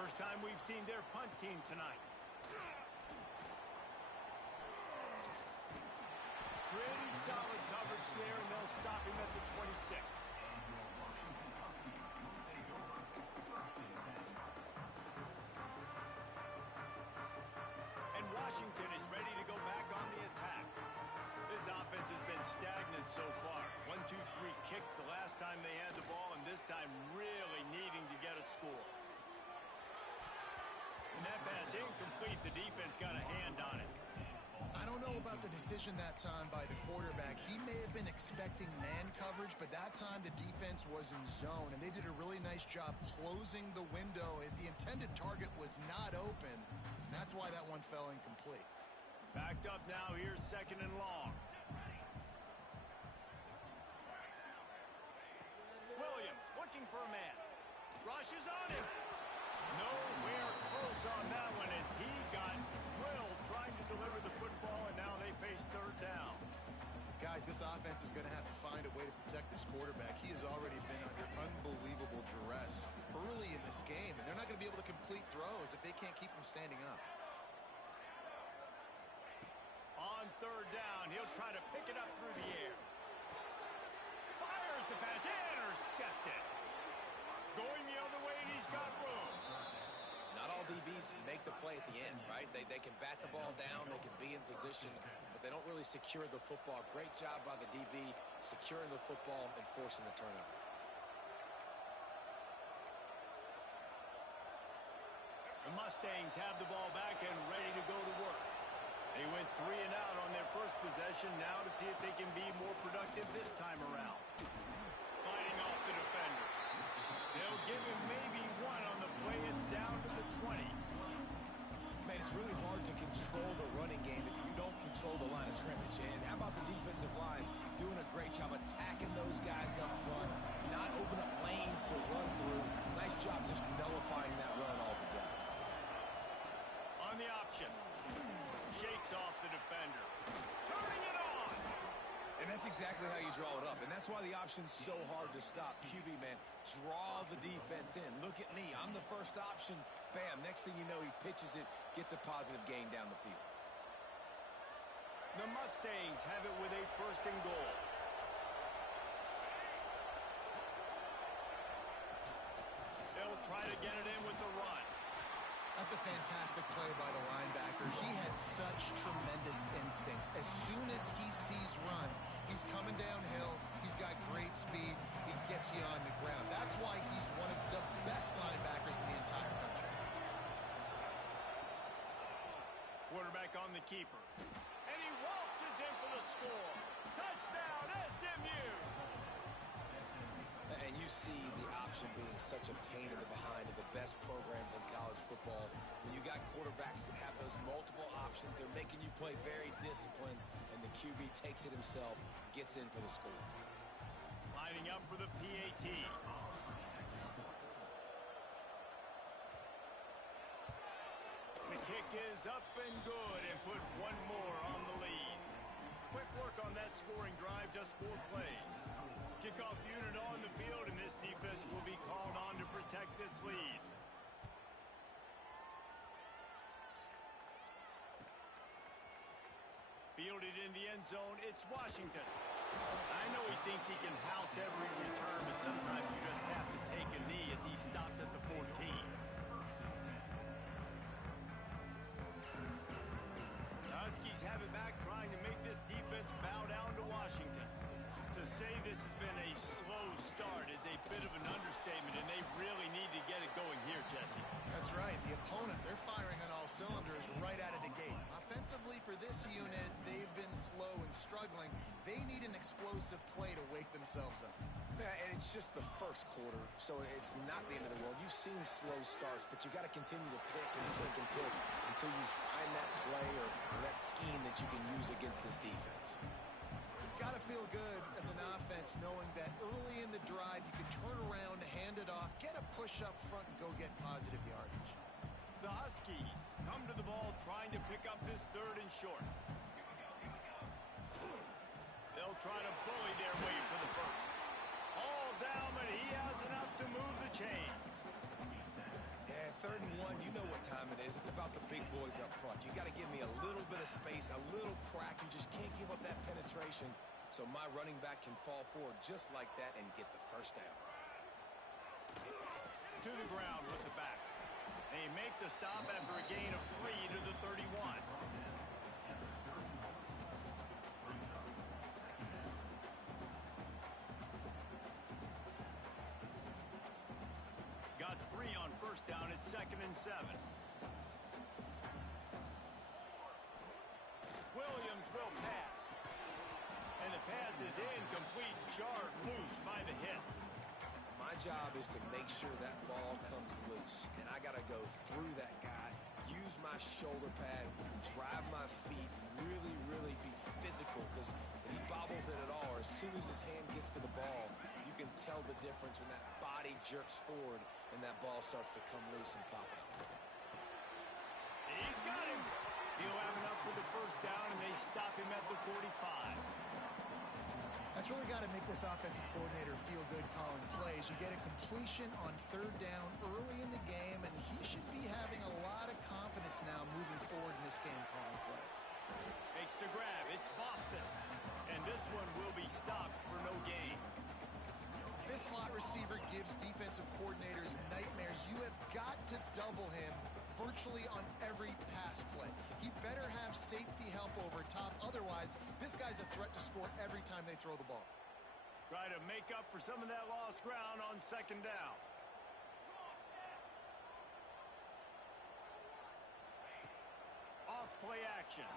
First time we've seen their punt team tonight. Pretty solid coverage there, and they'll stop him at the 26. And Washington is ready to go back on the attack. This offense has been stagnant so far. 1-2-3 kick the last time they had the ball, and this time really needing to get a score. And that pass incomplete. The defense got a hand on it. I don't know about the decision that time by the quarterback. He may have been expecting man coverage, but that time the defense was in zone, and they did a really nice job closing the window. The intended target was not open, and that's why that one fell incomplete. Backed up now. Here's second and long. Williams looking for a man. Rushes on him. Nowhere close on that one as he got drilled trying to deliver the football, and now they face third down. Guys, this offense is going to have to find a way to protect this quarterback. He has already been under unbelievable duress early in this game, and they're not going to be able to complete throws if they can't keep him standing up. On third down, he'll try to pick it up through the air. Fires the pass, intercepted. Going the other way, and he's got room. Not all DBs make the play at the end, right? They can bat the ball down, they can be in position, but they don't really secure the football. Great job by the DB securing the football and forcing the turnover. The Mustangs have the ball back and ready to go to work. They went 3 and out on their first possession, now to see if they can be more productive this time around. Fighting off the defender. They'll give him maybe one on the play. It's down to the 20. Man, it's really hard to control the running game if you don't control the line of scrimmage. And how about the defensive line doing a great job attacking those guys up front, not open up lanes to run through. Nice job just nullifying that run altogether. On the option. Shakes off the defender. Turning it on. And that's exactly how you draw it up. And that's why the option's so hard to stop. QB, man, draw the defense in. Look at me. I'm the first option. Bam. Next thing you know, he pitches it, gets a positive gain down the field. The Mustangs have it with a first and goal. They'll try to get it in with the run. That's a fantastic play by the linebacker. He has such tremendous instincts. As soon as he sees run, he's coming downhill. He's got great speed. He gets you on the ground. That's why he's one of the best linebackers in the entire country. Quarterback on the keeper. And he waltzes in for the score. Touchdown, SMU! And you see the option being such a pain in the behind of the best programs in college football. When you got quarterbacks that have those multiple options, they're making you play very disciplined, and the QB takes it himself, gets in for the score. Lining up for the PAT. The kick is up and good and put one more on the lead. Quick work on that scoring drive, just 4 plays. Kickoff unit on the field, and this defense will be called on to protect this lead. Fielded in the end zone, it's Washington. I know he thinks he can house every return, but sometimes you just have to take a knee as he stopped at the 14. The Huskies have it back, trying to make this defense bow down to Washington. To say this has been a slow start is a bit of an understatement, and they really need to get it going here, Jesse. That's right. The opponent, they're firing on all cylinders right out of the gate. Offensively for this unit, they've been slow and struggling. They need an explosive play to wake themselves up. Yeah, and it's just the first quarter, so it's not the end of the world. You've seen slow starts, but you got to continue to pick and pick and pick until you find that play or that scheme that you can use against this defense. It's got to feel good as an offense knowing that early in the drive you can turn around, hand it off, get a push up front, and go get positive yardage. The Huskies come to the ball trying to pick up this third and short. They'll try to bully their way for the first. All down, but he has enough to move the chains. Yeah, 3rd and 1, you know what time it is. It's about the big boys up front. You got to give me a little bit of space, a little crack. You just can't give up that penetration. So my running back can fall forward just like that and get the first down. To the ground with the back. They make the stop after a gain of 3 to the 31. Got 3 on first down at 2nd and 7. Williams will pass. And the pass is incomplete, jarred loose by the hit. My job is to make sure that ball comes loose. And I got to go through that guy, use my shoulder pad, drive my feet, really, really be physical. Because if he bobbles it at all, or as soon as his hand gets to the ball, you can tell the difference when that body jerks forward and that ball starts to come loose and pop out. He's got him. He'll have enough for the first down, and they stop him at the 45. That's really got to make this offensive coordinator feel good calling plays. You get a completion on 3rd down early in the game, and he should be having a lot of confidence now moving forward in this game calling plays. Makes the grab. It's Boston. And this one will be stopped for no gain. This slot receiver gives defensive coordinators nightmares. You have got to double him virtually on every pass play. He better have safety help over top. Otherwise, this guy's a threat to score every time they throw the ball. Try to make up for some of that lost ground on 2nd down. Off play action.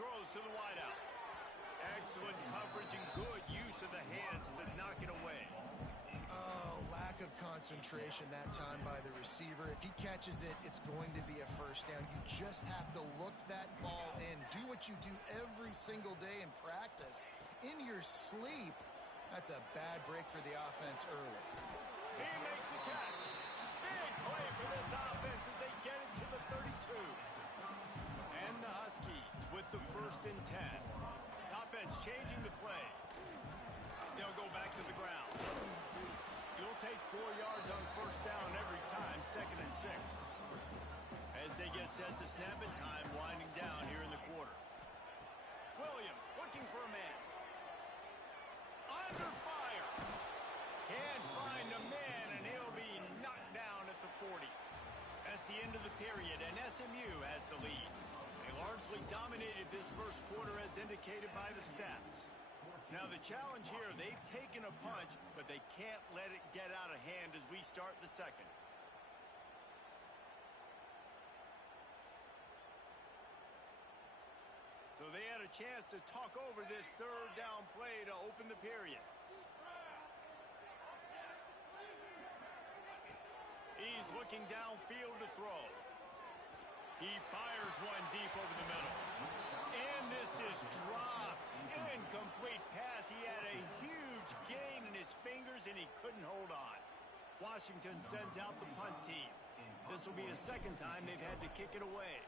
Throws to the wideout. Excellent coverage and good use of the hands to knock it away. Oh, lack of concentration that time by the receiver. If he catches it, it's going to be a first down. You just have to look that ball in. Do what you do every single day in practice. In your sleep. That's a bad break for the offense early. He makes the catch. Big play for this offense as they get it to the 32. And the Huskies with the 1st and 10. Offense changing the play. They'll go back to the ground. You'll take 4 yards on first down every time, 2nd and 6. As they get set to snap it, time winding down here in the quarter. Williams looking for a man. Under fire. Can't find a man, and he'll be knocked down at the 40. That's the end of the period, and SMU has the lead. They largely dominated this first quarter as indicated by the stats. Now the challenge here, they've taken a punch, but they can't let it get out of hand as we start the second. So they had a chance to talk over this 3rd down play to open the period. He's looking downfield to throw. He fires one deep over the middle. And this is dropped. Incomplete pass. He had a huge gain in his fingers, and he couldn't hold on. Washington sends out the punt team. This will be the 2nd time they've had to kick it away.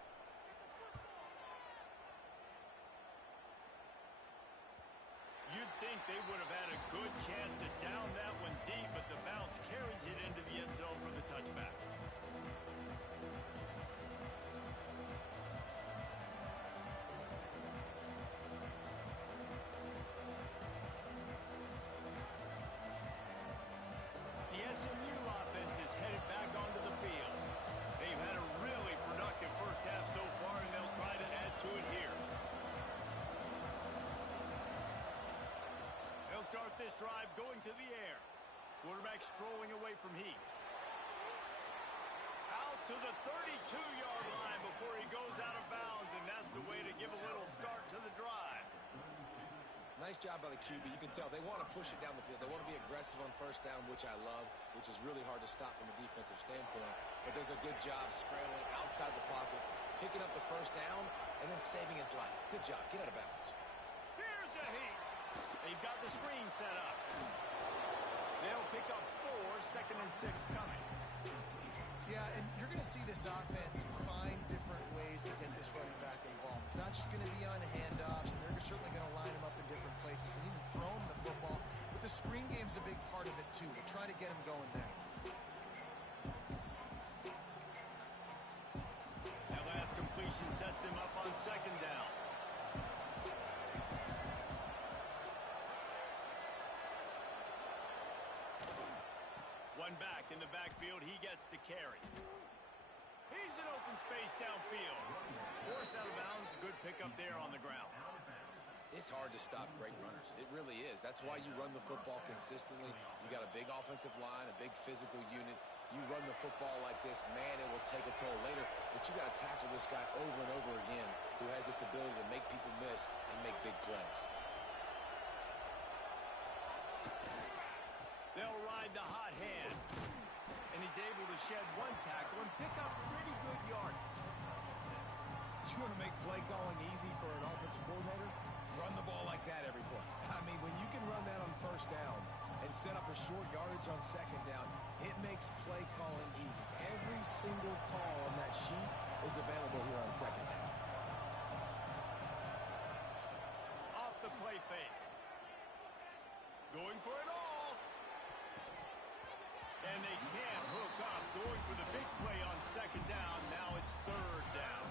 You'd think they would have had a good chance to down that one deep, but the bounce carries it into the end zone for the touchback. The SMU offense is headed back onto the field. They've had a really productive first half so far, and they'll try to add to it here. They'll start this drive going to the air. Quarterback strolling away from heat. Out to the 32-yard line before he goes out of bounds, and that's the way to give a little start to the drive. Nice job by the QB. You can tell they want to push it down the field. They want to be aggressive on first down, which I love, which is really hard to stop from a defensive standpoint. But there's a good job scrambling outside the pocket, picking up the first down, and then saving his life. Good job. Get out of bounds. Here's a heat. They've got the screen set up. They'll pick up 4, 2nd and 6 coming. Yeah, and you're going to see this offense find different ways to get this running back involved. It's not just going to be on handoffs, and they're certainly going to line him up in different places and even throw him the football. But the screen completion sets him up on second down. One back in the backfield. He gets the carry. He's in open space downfield. Forced out of bounds. Good pickup there on the ground. It's hard to stop great runners. It really is. That's why you run the football consistently. You got a big offensive line, a big physical unit. You run the football like this, man, it will take a toll later. But you got to tackle this guy over and over again who has this ability to make people miss and make big plays. They'll ride the hot hand. And he's able to shed one tackle and pick up pretty good yardage. You want to make play calling easy for an offensive coordinator? Run the ball like that every play. I mean, when you can run that on first down and set up a short yardage on second down, it makes play calling easy. Every single call on that sheet is available here on second down. Off the play fake. Going for it all. And they can't hook up. Going for the big play on second down. Now it's third down.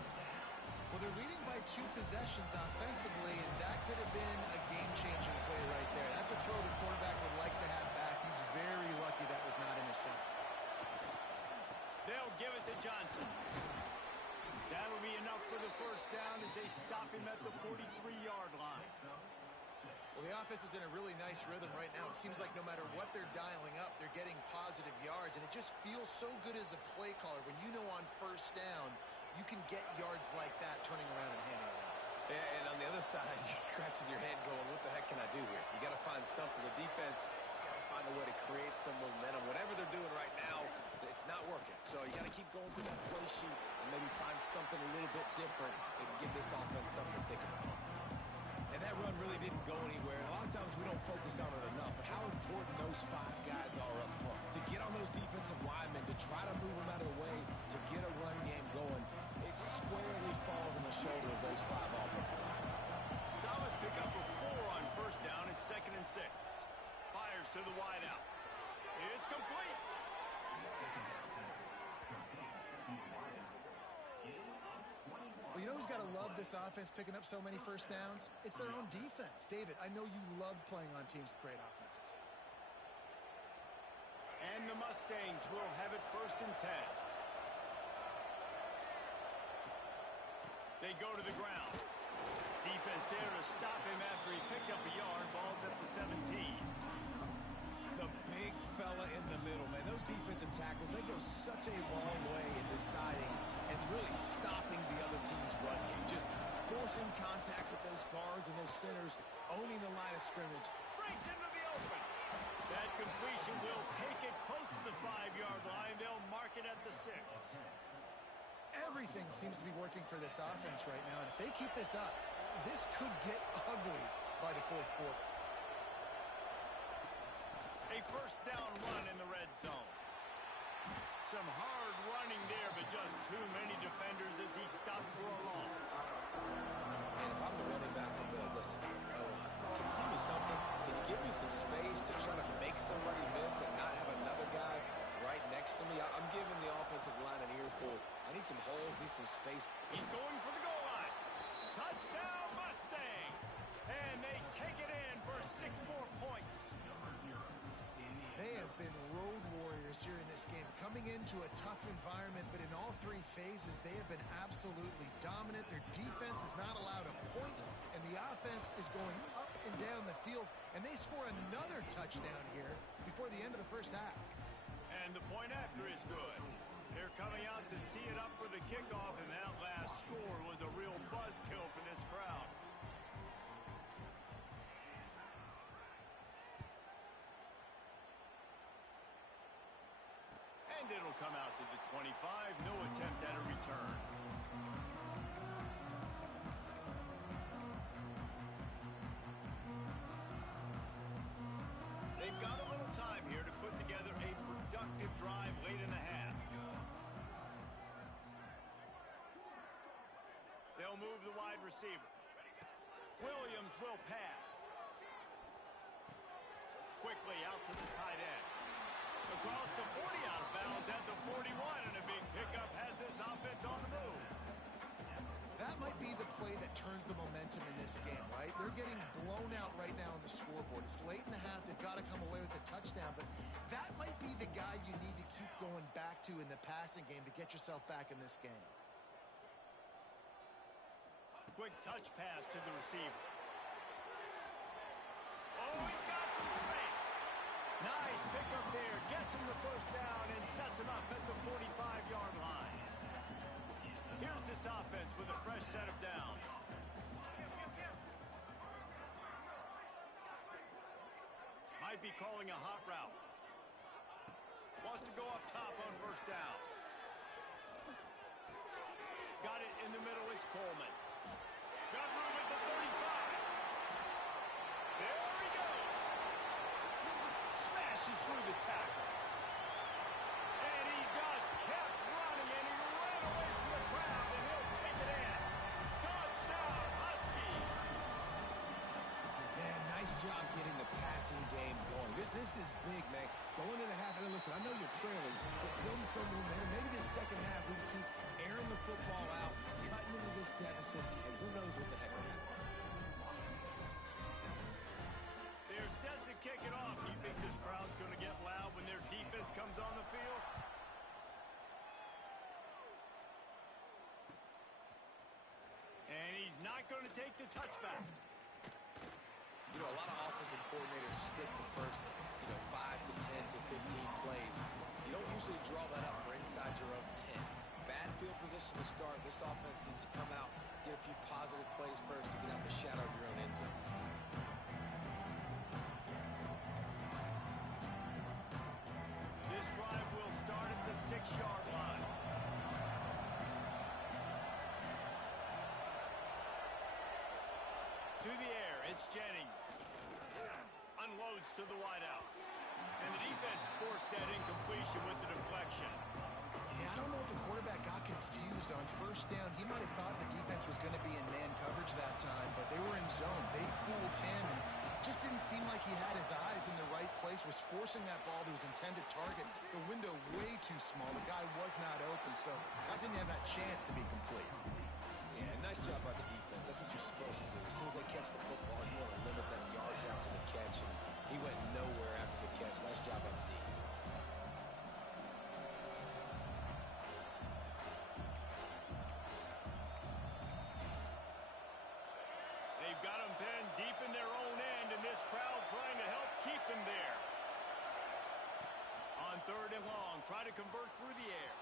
Well, they're leading by 2 possessions offensively, and that could have been a game-changing play right there. That's a throw the quarterback would like to have back. He's very lucky that was not intercepted. They'll give it to Johnson. That'll be enough for the first down as they stop him at the 43-yard line. Well, the offense is in a really nice rhythm right now. It seems like no matter what they're dialing up, they're getting positive yards, and it just feels so good as a play caller when you know on first down you can get yards like that turning around and handing it off. Yeah, and on the other side, you're scratching your head going, what the heck can I do here? You got to find something. The defense has got to find a way to create some momentum. Whatever they're doing right now, it's not working. So you got to keep going through that play sheet and maybe find something a little bit different that can give this offense something to think about. And that run really didn't go anywhere. And a lot of times we don't focus on it enough. But how important those 5 guys are up front. To get on those defensive linemen, to try to move them out of the way, to get a run game going, it squarely falls on the shoulder of those 5 offensive linemen. Solid pickup of 4 on first down. It's 2nd and 6. Fires to the wideout. It's complete. Well, you know who's got to love this offense picking up so many first downs? It's their own defense. David, I know you love playing on teams with great offenses. And the Mustangs will have it 1st and 10. They go to the ground. Defense there to stop him after he picked up a yard. Ball's at the 17. The big fella in the middle, man. Those defensive tackles, they go such a long way in deciding and really stopping the other team's run game. Just forcing contact with those guards and those centers, owning the line of scrimmage. Breaks into the open. That completion will take it close to the 5-yard line. They'll mark it at the 6. Everything seems to be working for this offense right now, and if they keep this up, this could get ugly by the 4th quarter. A first down run in the red zone. Some hard running there, but just too many defenders as he stopped for a loss. And if I'm the running back, I'm going to listen. Can you give me something? Can you give me some space to try to make somebody miss and not have another guy right next to me? I'm giving the offensive line an earful. I need some holes, need some space. He's going for the goal line. Touchdown, Mustangs! And they take it in for 6 more points. They have been road warriors here in this game, coming into a tough environment, but in all 3 phases, they have been absolutely dominant. Their defense is not allowed a point, and the offense is going up and down the field, and they score another touchdown here before the end of the first half. And the point after is good. They're coming out to tee it up for the kickoff, and that last score was a real buzzkill for this crowd. And it'll come out to the 25. No attempt at a return. They've got a little time here to put together a productive drive late in the half. They'll move the wide receiver. Williams will pass. Quickly out to the tight end. Across the 40, out of bounds at the 41, and a big pickup has this offense on the move. momentum in this game, right? They're getting blown out right now on the scoreboard. It's late in the half. They've got to come away with a touchdown, but that might be the guy you need to keep going back to in the passing game to get yourself back in this game. Quick touch pass to the receiver. Oh, he's got some space. Nice pickup there. Gets him the first down and sets him up at the 45-yard line. Here's this offense with a fresh set of downs. Might be calling a hot route. Wants to go up top on first down. Got it in the middle. It's Coleman. Got room at the 35. There he goes. Smashes through the tackle. And he just kept running, and he ran away from the crowd, and he'll take it in. Touchdown, Husky. Man, nice job getting the passing game going. This is big, man. Going into half, and listen, I know you're trailing, but building some momentum. Maybe this second half we can keep airing the football out, cutting into this deficit, and who knows what the heck will happen. They're set to kick it off. Do you think this crowd's going to get loud when their defense comes on the field? And he's not going to take the touchback. You know, a lot of offensive coordinators script the first, 5 to 10 to 15 plays. You don't usually draw that up for inside your own 10. Bad field position to start. This offense needs to come out, get a few positive plays first to get out the shadow of your own end zone. This drive will start at the 6-yard line. To the air, it's Jennings. Unloads to the wideout. And the defense forced that incompletion with the deflection. Yeah, I don't know if the quarterback got confused on first down. He might have thought the defense was going to be in man coverage that time, but they were in zone. They fooled him, and just didn't seem like he had his eyes in the right place, was forcing that ball to his intended target. The window way too small. The guy was not open, so that didn't have that chance to be complete. Yeah, nice job by the defense. That's what you're supposed to do. As soon as they catch the football, you want to limit them yards out to the catch, and he went nowhere after the catch. Nice job by the defense. They've got him pinned deep in their own end, and this crowd trying to help keep them there. On 3rd and long, try to convert through the air.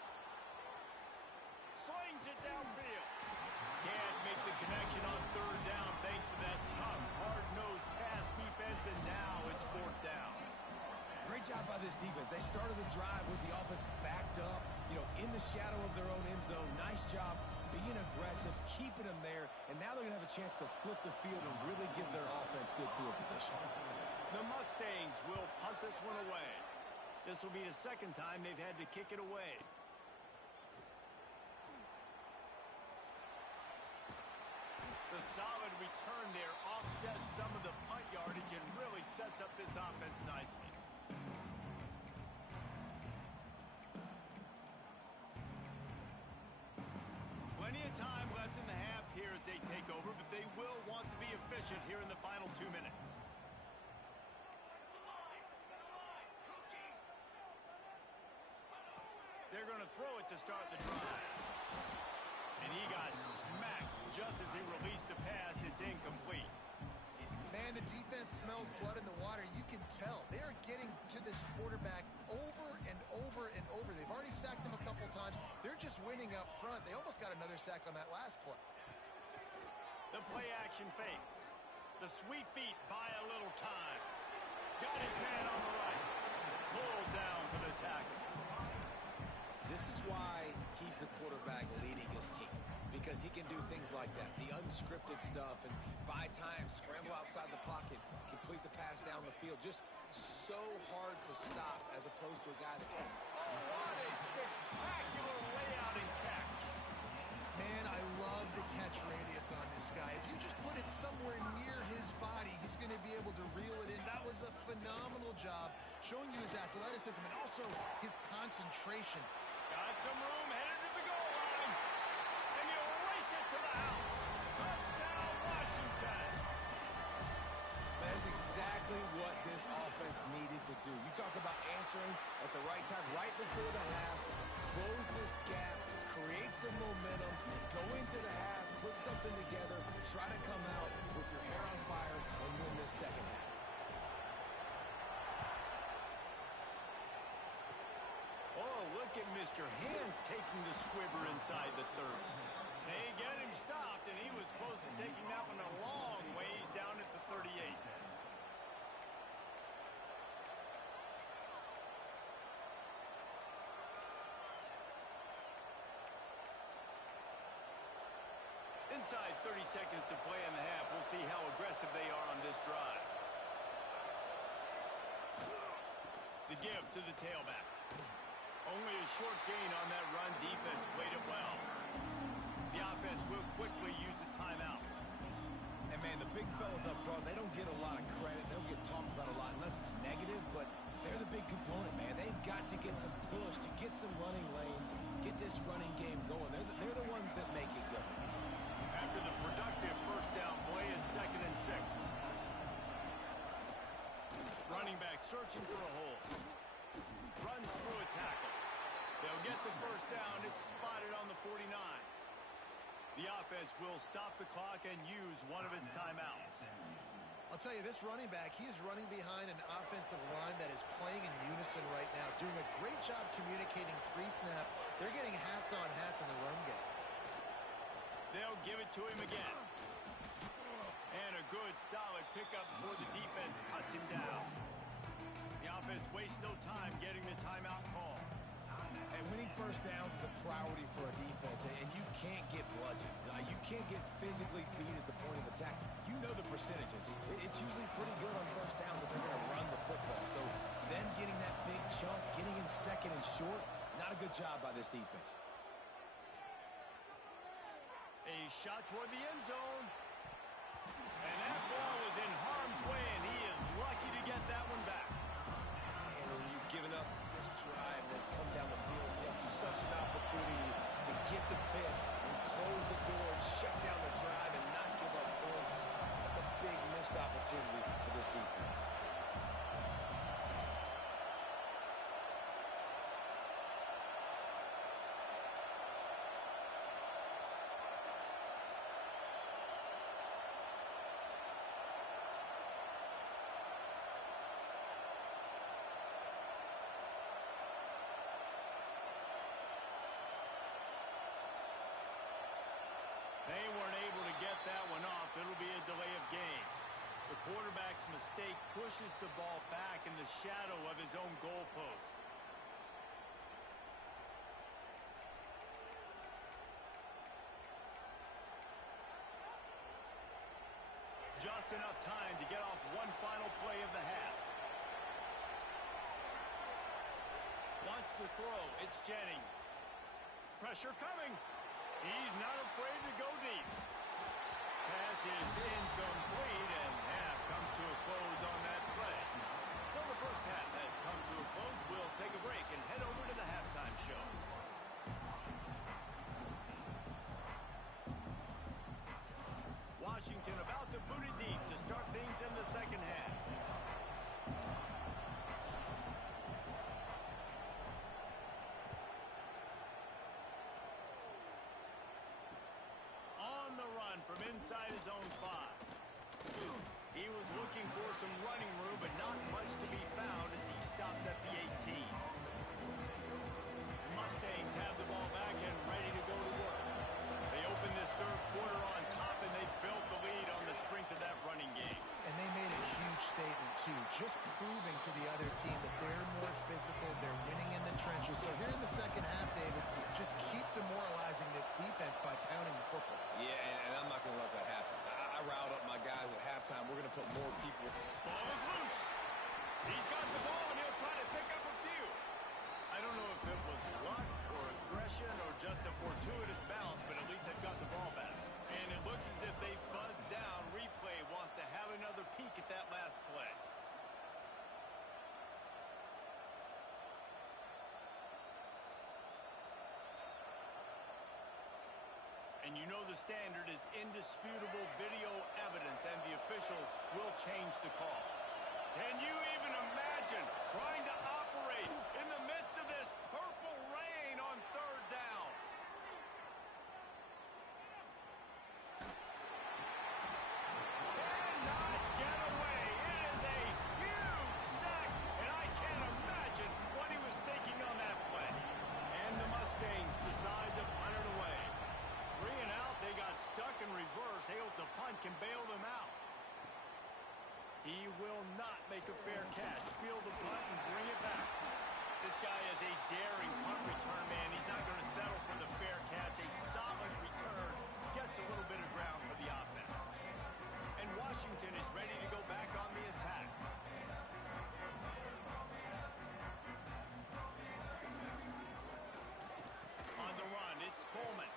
Slings it downfield. Can't make the connection on 3rd down thanks to that tough, hard-nosed pass defense, and now it's 4th down. Great job by this defense. They started the drive with the offense backed up, in the shadow of their own end zone. Nice job being aggressive, keeping them there, and now they're going to have a chance to flip the field and really give their offense good field position. The Mustangs will punt this one away. This will be the second time they've had to kick it away. The solid return there offsets some of the punt yardage and really sets up this offense nicely. Plenty of time left in the half here as they take over, but they will want to be efficient here in the final 2 minutes. They're going to throw it to start the drive. And he got smacked just as he released the pass. It's incomplete. Man, the defense smells blood in the water. You can tell. They're getting to this quarterback over and over and over. They've already sacked him a couple times. They're just winning up front. They almost got another sack on that last play. The play-action fake. The sweet feet buy a little time. Got his man on the right. Pulled down for the tackle. This is why he's the quarterback leading his team, because he can do things like that, the unscripted stuff, and buy time, scramble outside the pocket, complete the pass down the field. Just so hard to stop as opposed to a guy that can. Oh, what a spectacular layout and catch. Man, I love the catch radius on this guy. If you just put it somewhere near his body, he's going to be able to reel it in. That was a phenomenal job, showing you his athleticism and also his concentration. Got some room, headed to the goal line. And he'll race it to the house. Touchdown, Washington. this offense needed to do. You talk about answering at the right time, right before the half, close this gap, create some momentum, go into the half, put something together, try to come out with your hair on fire and win this second half. Oh, look at Mr. Hands taking the squibber inside the 30. They get him stopped, and he was close to taking that one a long ways down at the 38. Inside 30 seconds to play in the half. We'll see how aggressive they are on this drive. The give to the tailback. Only a short gain on that run. Defense played it well. The offense will quickly use a timeout. And, man, the big fellas up front, they don't get a lot of credit. They don't get talked about a lot unless it's negative, but they're the big component, man. They've got to get some push, to get some running lanes, get this running game going. They're the ones that make it go. After the productive first down play, it's 2nd and 6. Running back searching for a hole. Runs through a tackle. They'll get the first down. It's spotted on the 49. The offense will stop the clock and use one of its timeouts. I'll tell you, this running back, he is running behind an offensive line that is playing in unison right now, doing a great job communicating pre-snap. They're getting hats on hats in the run game. They'll give it to him again. And a good, solid pickup before the defense cuts him down. The offense wastes no time getting the timeout call. And winning first downs is a priority for a defense, and you can't get bludgeoned. You can't get physically beat at the point of attack. You know the percentages. It's usually pretty good on first down that they're going to run the football. So them getting that big chunk, getting in 2nd and short, not a good job by this defense. A shot toward the end zone. And that ball was in harm's way, and he is lucky to get that one back. Man, when you've given up this drive and come down the field, you have such an opportunity to get the pit and close the door and shut down the drive and not give up points. That's a big missed opportunity for this defense. They weren't able to get that one off. It'll be a delay of game. The quarterback's mistake pushes the ball back in the shadow of his own goalpost. Just enough time to get off one final play of the half. Wants to throw. It's Jennings. Pressure coming. He's not afraid to go deep. Pass is incomplete, and half comes to a close on that play. So the first half has come to a close. We'll take a break and head over to the halftime show. Washington about to boot it deep to start things in the second half. From inside his own 5. He was looking for some running room, but not much to be found as he stopped at the 18. Mustangs have the ball back and ready to go to work. They open this third quarter on top, and they built the lead on the strength of that running game. And they made a huge statement, too, just proving to the other team that they're more physical, they're winning in the trenches. So here in the second half, David, just keep demoralizing this defense by pounding the football. Yeah, and I'm not going to let that happen. I riled up my guys at halftime. We're going to put more people. Ball is loose. He's got the ball, and he'll try to pick up a few. I don't know if it was luck or aggression or just a fortuitous bounce, but at least they've got the ball back. And it looks as if they buzzed down. Replay wants to have another peek at that last play. And you know the standard is indisputable video evidence, and the officials will change the call. Can you even imagine trying to operate in the midst of this purple rain on third down? Cannot get away. It is a huge sack, and I can't imagine what he was thinking on that play. And the Mustangs decide to punt it away. 3 and out, they got stuck in reverse. They hope the punt can bail them out. He will not make a fair catch. Field the punt and bring it back. This guy is a daring punt return man. He's not going to settle for the fair catch. A solid return gets a little bit of ground for the offense. And Washington is ready to go back on the attack. On the run, it's Coleman.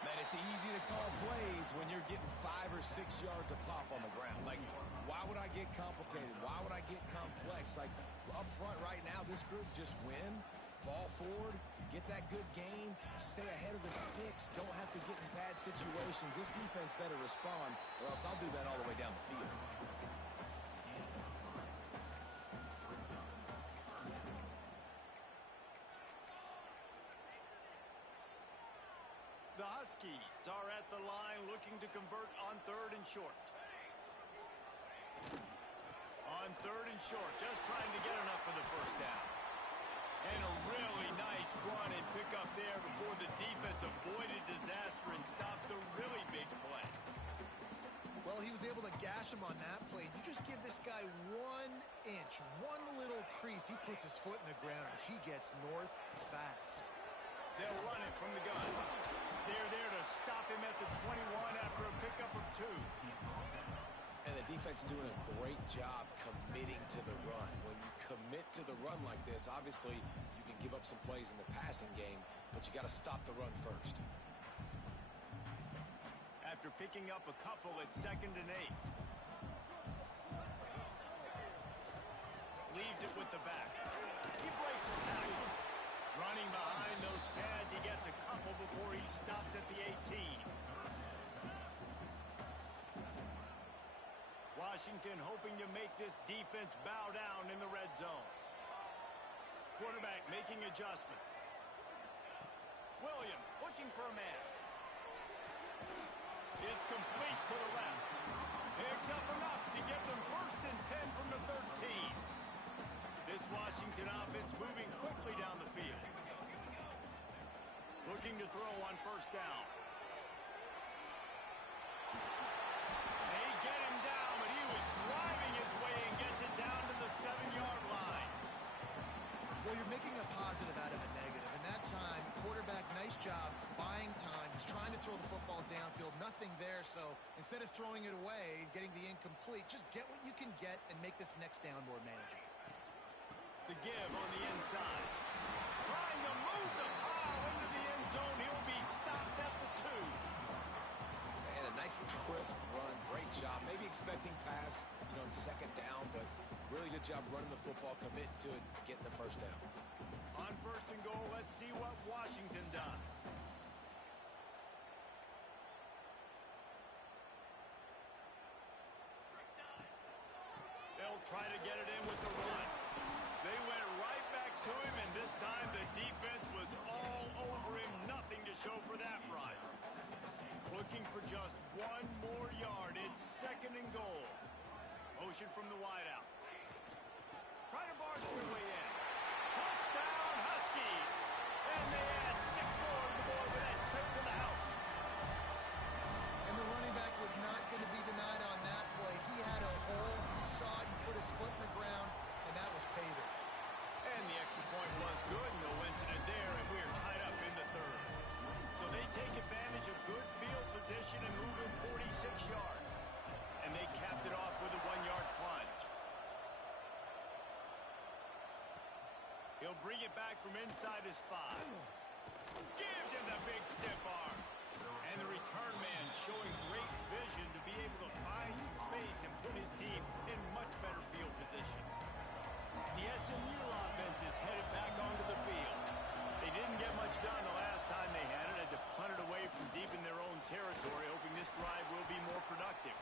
Man, it's easy to call plays when you're getting 5 or 6 yards a pop on the ground. Like, why would I get complicated? Why would I get complex? Like, up front right now, this group just win, fall forward, get that good gain, stay ahead of the sticks, don't have to get in bad situations. This defense better respond, or else I'll do that all the way down the field. The Huskies are at the line looking to convert on 3rd and short. On 3rd and short, just trying to get enough for the first down. And a really nice run and pick up there before the defense avoided disaster and stopped the really big play. Well, he was able to gash him on that play. You just give this guy 1 inch, one little crease. He puts his foot in the ground. He gets north fast. They'll run it from the gun. They're there to stop him at the 21 after a pickup of 2. And the defense doing a great job committing to the run. When you commit to the run like this, obviously you can give up some plays in the passing game, but you got to stop the run first. After picking up a couple, it's 2nd and 8. Leaves it with the back. He breaks a tackle. Running behind those pads, he gets a couple before he's stopped at the 18. Washington hoping to make this defense bow down in the red zone. Quarterback making adjustments. Williams looking for a man. It's complete to the left. Picks up enough to get them 1st and 10 from the 13. This Washington offense moving quickly down the field. Looking to throw on 1st down. They get him down, but he was driving his way and gets it down to the 7-yard line. Well, you're making a positive out of a negative. And that time, quarterback, nice job, buying time. He's trying to throw the football downfield. Nothing there, so instead of throwing it away and getting the incomplete, just get what you can get and make this next down more manageable. The give on the inside. Trying to move the pile into the end zone. He'll be stopped at the 2. And a nice crisp run. Great job. Maybe expecting pass, on 2nd down, but really good job running the football, committing to it, getting the 1st down. On 1st and goal, let's see what Washington does. They'll try to get it in with the run. They went right back to him, and this time the defense was all over him. Nothing to show for that run. Looking for just 1 more yard. It's 2nd and goal. Motion from the wideout. Try to barge their way in. Touchdown, Huskies! And they add 6 more to the board with that trip to the house. And the running back was not going to be denied on that play. He had a hole. He saw it. He put his foot in the ground, and that was pay dirt. And the extra point was good. No incident there, and we're tied up in the 3rd. So they take advantage of good field position and move in 46 yards. And they capped it off with a 1-yard plunge. He'll bring it back from inside his 5. Gives him the big stiff arm. And the return man showing great vision to be able to find some space and put his team in much better field position. The SMU offense is headed back onto the field. They didn't get much done the last time they had it. Had to punt it away from deep in their own territory, hoping this drive will be more productive.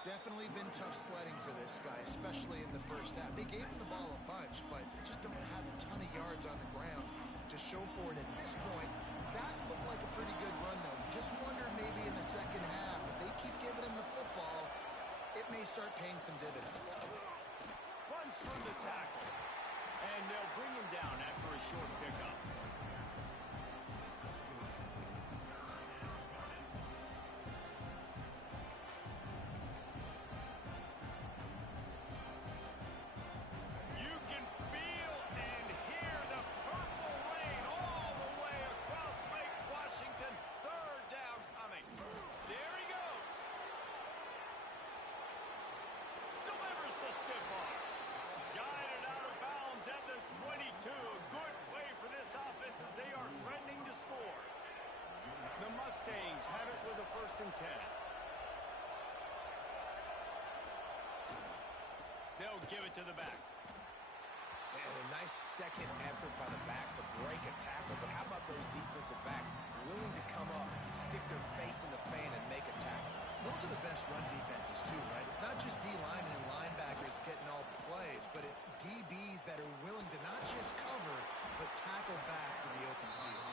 Definitely been tough sledding for this guy, especially in the first half. They gave him the ball a bunch, but they just don't have a ton of yards on the ground to show for it at this point. That looked like a pretty good run, though. You just wonder maybe in the second half, if they keep giving him the football, it may start paying some dividends. Runs from the tackle. And they'll bring him down after a short pickup. You can feel and hear the purple rain all the way across Lake Washington. Third down coming. There he goes. Delivers the stiff arm. Guided out of bounds at the 22. A good play for this offense as they are threatening to score. The Mustangs have it with a 1st and 10. They'll give it to the back. And a nice second effort by the back to break a tackle. But how about those defensive backs willing to come up, stick their face in the fan, and make a tackle? Those are the best run defenses, too, right? It's not just D linemen and linebackers getting all the plays, but it's DBs that are willing to not just cover, but tackle backs in the open field.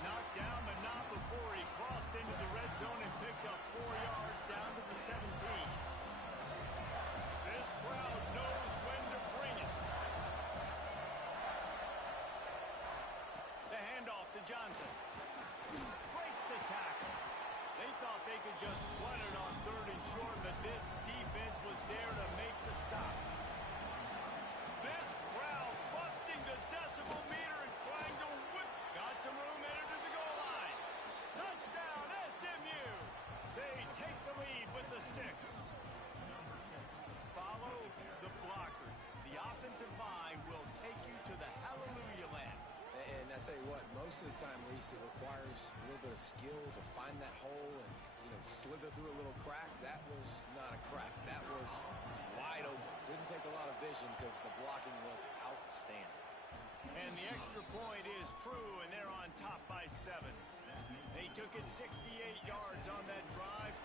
Knocked down, but not before he crossed into the red zone and picked up 4 yards down to the 17. This crowd knows when to bring it. The handoff to Johnson. Breaks the tackle. They thought they could just run it on 3rd and short, but this defense was there to make the stop. This crowd busting the decibel meter and trying to whip. Got some room, headed to the goal line. Touchdown, SMU. They take the lead with the 6. Follow the blockers. The offensive line will take you to the hallelujah land. And I tell you what, most of the time, Reese, it requires a little bit of skill to find that hole and, slither through a little crack. That was not a crack. That was wide open. Didn't take a lot of vision because the blocking was outstanding. And the extra point is true, and they're on top by 7. They took it 68 yards on that drive.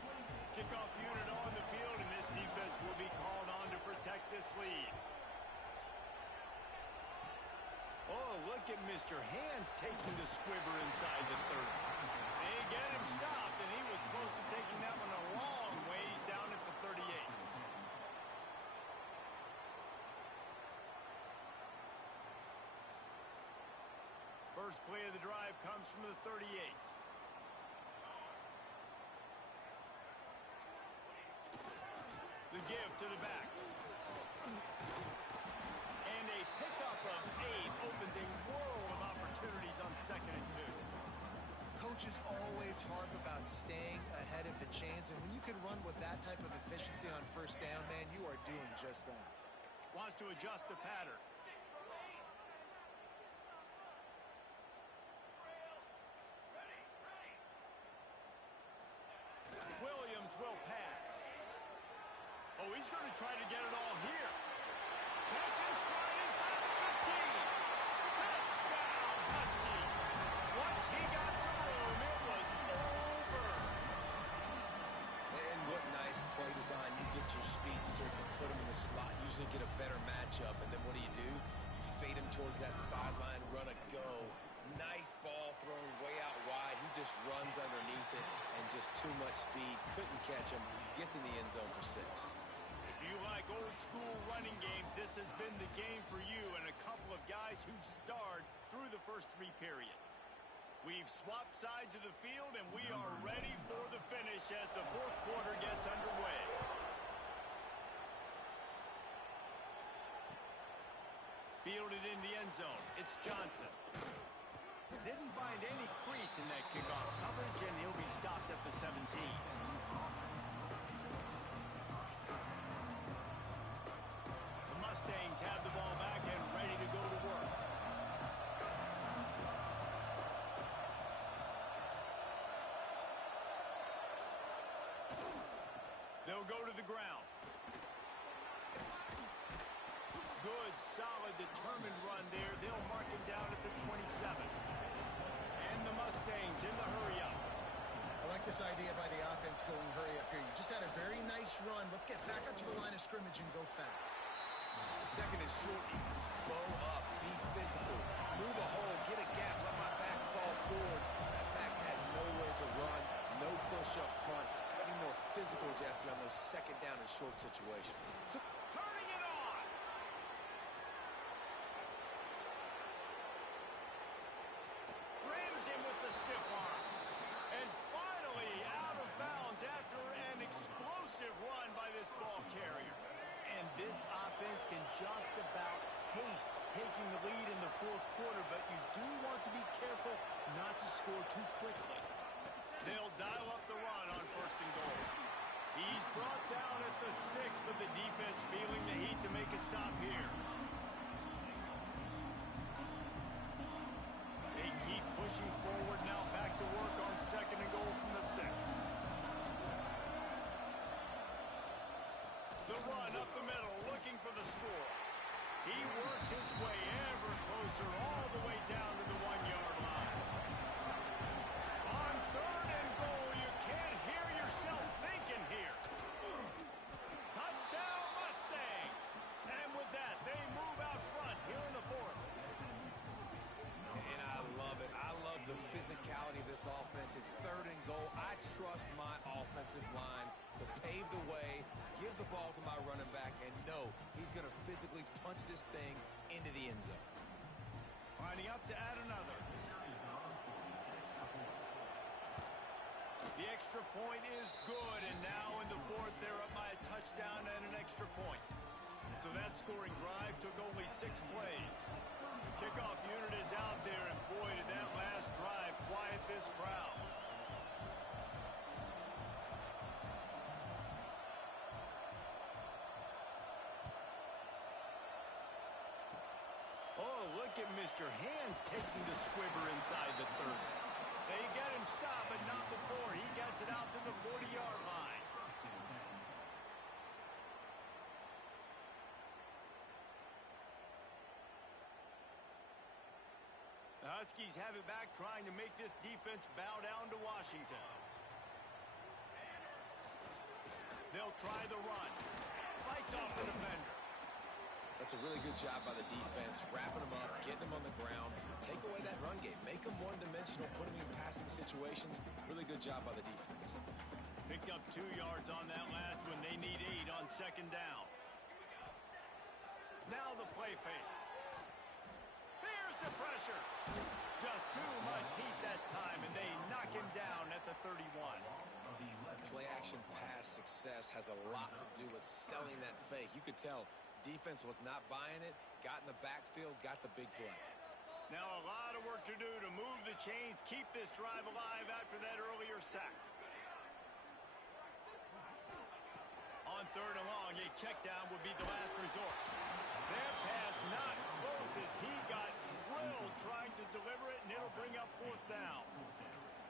Kickoff unit on the field, and this defense will be called on to protect this lead. Oh, look at Mr. Hands taking the squibber inside the 30. They get him stopped, and he was close to taking that one a long ways down at the 38. First play of the drive comes from the 38. The give to the back. And a pickup of 8 opens a world of opportunities on 2nd and 2. Coaches always harp about staying ahead of the chains, and when you can run with that type of efficiency on 1st down, man, you are doing just that. Wants to adjust the pattern. Williams will pass. Oh, he's going to try to get it all here. Catch and stride inside the 15. Touchdown, Husky. Once he got some room, it was over. And what nice play design. You get your speedster, you put him in the slot, usually get a better matchup, and then what do? You fade him towards that sideline, run a go. Nice ball thrown way out wide. He just runs underneath it and just too much speed. Couldn't catch him. Gets in the end zone for 6. If you like old school running games, this has been the game for you and a couple of guys who starred through the first 3 periods. We've swapped sides of the field, and we are ready for the finish as the 4th quarter gets underway. Fielded in the end zone. It's Johnson. Didn't find any crease in that kickoff coverage, and he'll be stopped at the 17. The Mustangs have the ball back and ready to go to work. They'll go to the ground. Good, solid, determined run there. They'll mark him down at the 27. And the Mustangs in the hurry-up. I like this idea by the offense offense going hurry up here. You just had a very nice run. Let's get back up to the line of scrimmage and go fast. Second and short equals bow up, be physical, move a hole, get a gap, let my back fall forward. That back had nowhere to run, no push up front. Gotta be more physical, Jesse, on those second down and short situations. So, turning it on. Rams him with the stiff arm. And finally out of bounds after an explosive run by this ball carrier. And this offense can just about taste taking the lead in the fourth quarter, but you do want to be careful not to score too quickly. They'll dial up the run on first and goal. He's brought down at the 6, but the defense feeling the heat to make a stop here. They keep pushing forward now, back to work on second and goal from the 6. The run up the middle, looking for the score. He works his way ever closer, all the way down to the 1-yard line. On third and goal, you can't hear yourself thinking here. Touchdown, Mustangs! And with that, they move out front here in the fourth. And I love it. I love the physicality of this offense. It's third and goal. I trust my offensive line to pave the way, give the ball to my running back, and know he's going to physically punch this thing into the end zone. Lining up to add another. The extra point is good, and now in the fourth, they're up by a touchdown and an extra point. So that scoring drive took only 6 plays. The kickoff unit is out there, and boy, did that last drive quiet this crowd. Oh, look at Mr. Hands taking the squibber inside the 30. They get him stopped, but not before he gets it out to the 40-yard line. The Huskies have it back, trying to make this defense bow down to Washington. They'll try the run. Fights off the defender. That's a really good job by the defense, wrapping them up, getting them on the ground. Take away that run game. Make them one-dimensional, put them in passing situations. Really good job by the defense. Picked up 2 yards on that last one. They need 8 on second down. Now the play fake. Here's the pressure. Just too much heat that time, and they knock him down at the 31. Play-action pass success has a lot to do with selling that fake. You could tell defense was not buying it, got in the backfield, got the big play. Now a lot of work to do to move the chains, keep this drive alive after that earlier sack. On third and long, a check down would be the last resort. That pass not close as he got drilled trying to deliver it, and it'll bring up fourth down.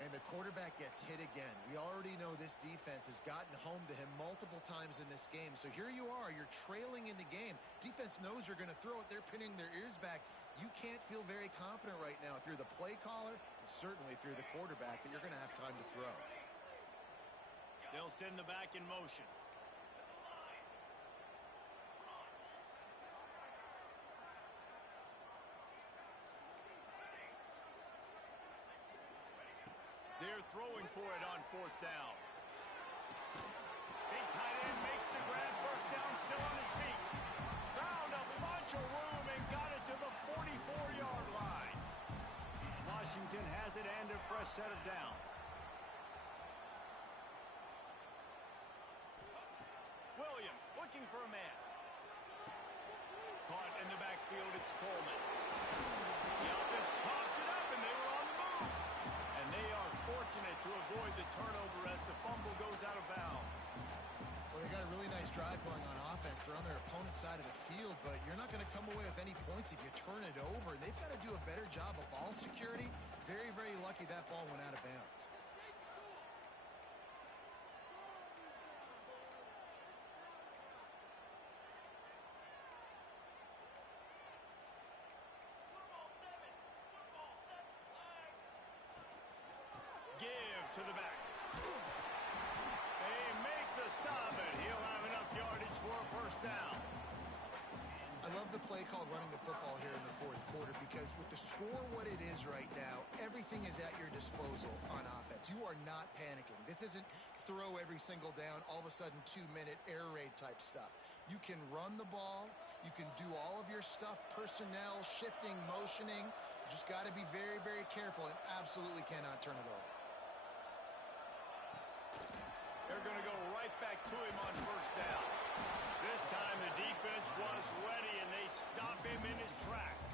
And the quarterback gets hit again. We already know this defense has gotten home to him multiple times in this game. So here you are, you're trailing in the game. Defense knows you're going to throw it. They're pinning their ears back. You can't feel very confident right now if you're the play caller, and certainly if you're the quarterback, that you're going to have time to throw. They'll send the back in motion. They're throwing for it on fourth down. Big tight end makes the grab. First down, still on his feet. Found a bunch of room and got it to the 44-yard line. Washington has it and a fresh set of downs. Williams looking for a man. Caught in the backfield, it's Coleman. The offense pops it up, and they were on the move. And they are fortunate to avoid the turnover as the fumble goes out of bounds. Well, they got a really nice drive going on offense. They're on their opponent's side of the field, but you're not going to come away with any points if you turn it over. They've got to do a better job of ball security. Very, very lucky that ball went out of bounds. Give to the back. first down. I love the play called running the football here in the fourth quarter because with the score what it is right now, everything is at your disposal on offense. You are not panicking. This isn't throw every single down, all of a sudden 2-minute air raid type stuff. You can run the ball. You can do all of your stuff, personnel, shifting, motioning. You just got to be very, very careful and absolutely cannot turn it over. They're going to go right back to him on first down. This time the defense was ready, and they stop him in his tracks.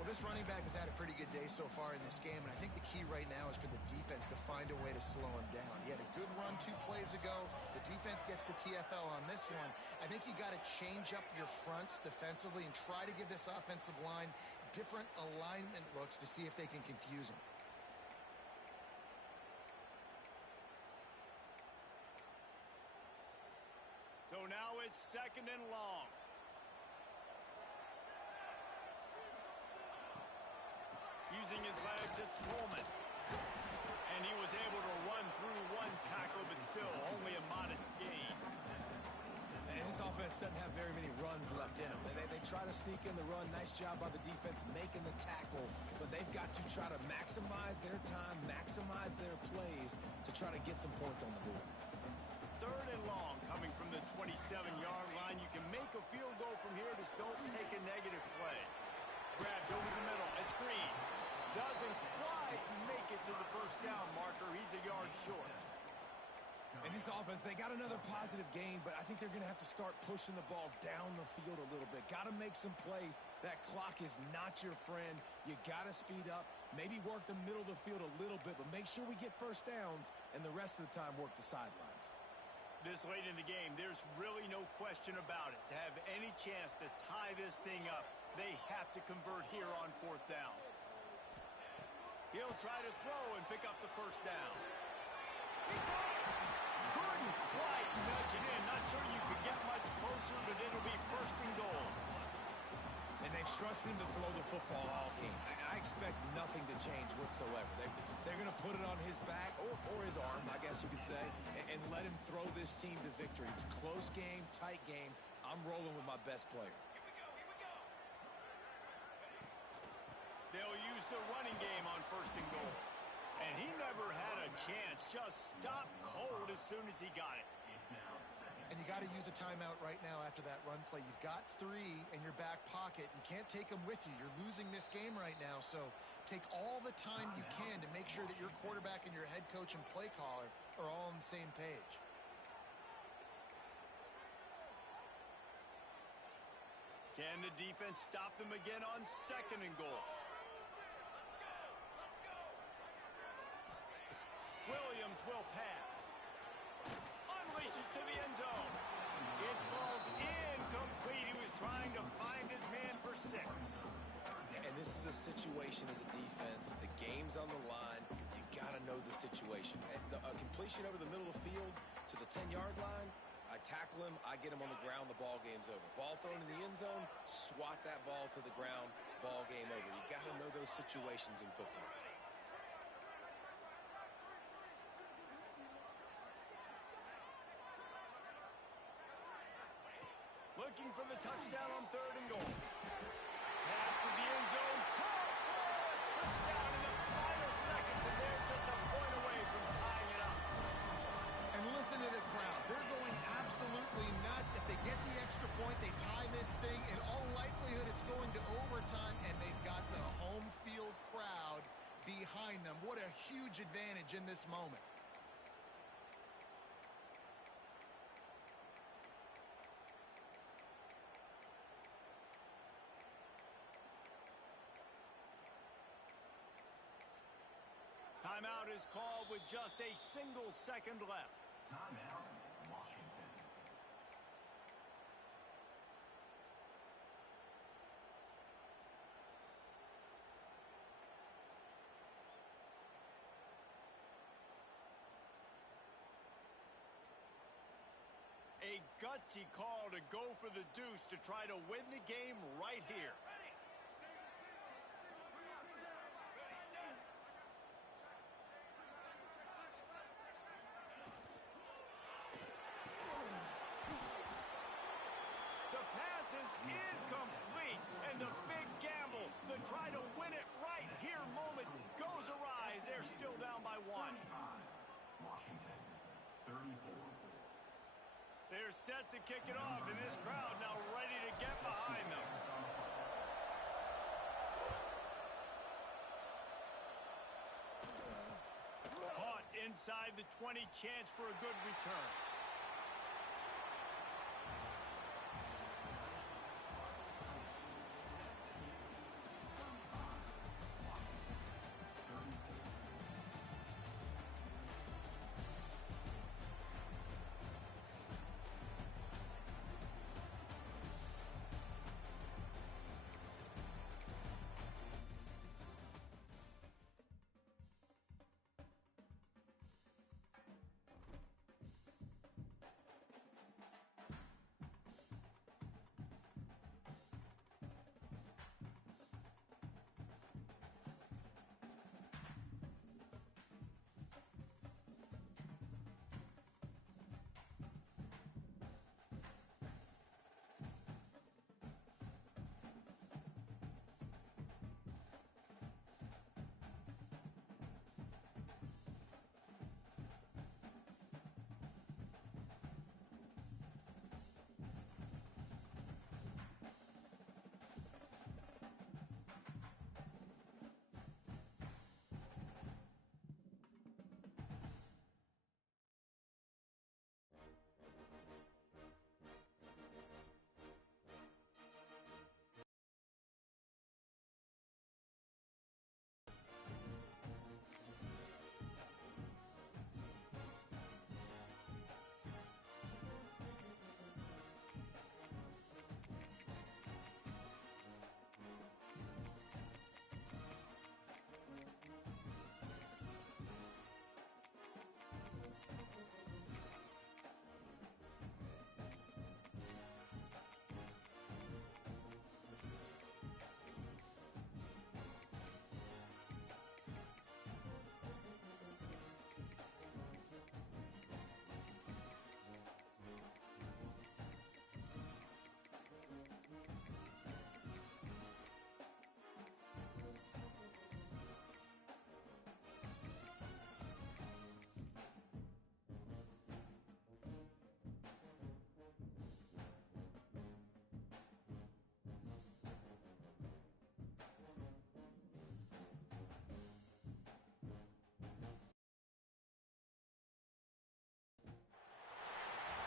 Well, this running back has had a pretty good day so far in this game, and I think the key right now is for the defense to find a way to slow him down. He had a good run 2 plays ago. The defense gets the TFL on this one. I think you got to change up your fronts defensively and try to give this offensive line different alignment looks to see if they can confuse him. So now it's 2nd and long. Using his legs, it's Coleman. And he was able to run through 1 tackle, but still only a modest gain. And this offense doesn't have very many runs left in them. They try to sneak in the run. Nice job by the defense making the tackle. But they've got to try to maximize their time, maximize their plays to try to get some points on the board. 3rd and long coming from the 27-yard line. You can make a field goal from here. Just don't take a negative play. Grabbed over the middle. It's Green. Doesn't quite make it to the first down marker. He's a yard short. And this offense, they got another positive game, but I think they're going to have to start pushing the ball down the field a little bit. Got to make some plays. That clock is not your friend. You got to speed up. Maybe work the middle of the field a little bit, but make sure we get first downs, and the rest of the time work the sidelines. This late in the game, there's really no question about it. To have any chance to tie this thing up, they have to convert here on 4th down. He'll try to throw and pick up the first down. He couldn't quite nudge it in. Not sure you could get much closer, but it'll be 1st and goal. And they've trusted him to throw the football all game. I expect nothing to change whatsoever. They're going to put it on his back or his arm, I guess you could say, and let him throw this team to victory. It's a close game, tight game. I'm rolling with my best player. Here we go. They'll use the running game on 1st and goal. And he never had a chance. Just stopped cold as soon as he got it. And you got to use a timeout right now after that run play. You've got 3 in your back pocket. You can't take them with you. You're losing this game right now. So take all the time you can to make sure that your quarterback and your head coach and play caller are all on the same page. Can the defense stop them again on 2nd and goal? Williams will pass. Unleashes to the end zone. It falls incomplete. He was trying to find his man for 6. And this is a situation as a defense. The game's on the line. You got to know the situation. A completion over the middle of the field to the 10-yard line, I tackle him, I get him on the ground, the ball game's over. Ball thrown in the end zone, swat that ball to the ground, ball game over. You got to know those situations in football. Looking for the touchdown on 3rd and goal. Pass to the end zone. Caught for a touchdown in the final seconds, and they're just a point away from tying it up. And listen to the crowd. They're going absolutely nuts. If they get the extra point, they tie this thing. In all likelihood, it's going to overtime, and they've got the home field crowd behind them. What a huge advantage in this moment. Timeout is called with just a single second left. Timeout, Washington. A gutsy call to go for the deuce to try to win the game right here. try to win it right here moment goes awry. They're still down by 1. Washington, 34. They're set to kick it off, and this crowd now ready to get behind them. Caught inside the 20, chance for a good return.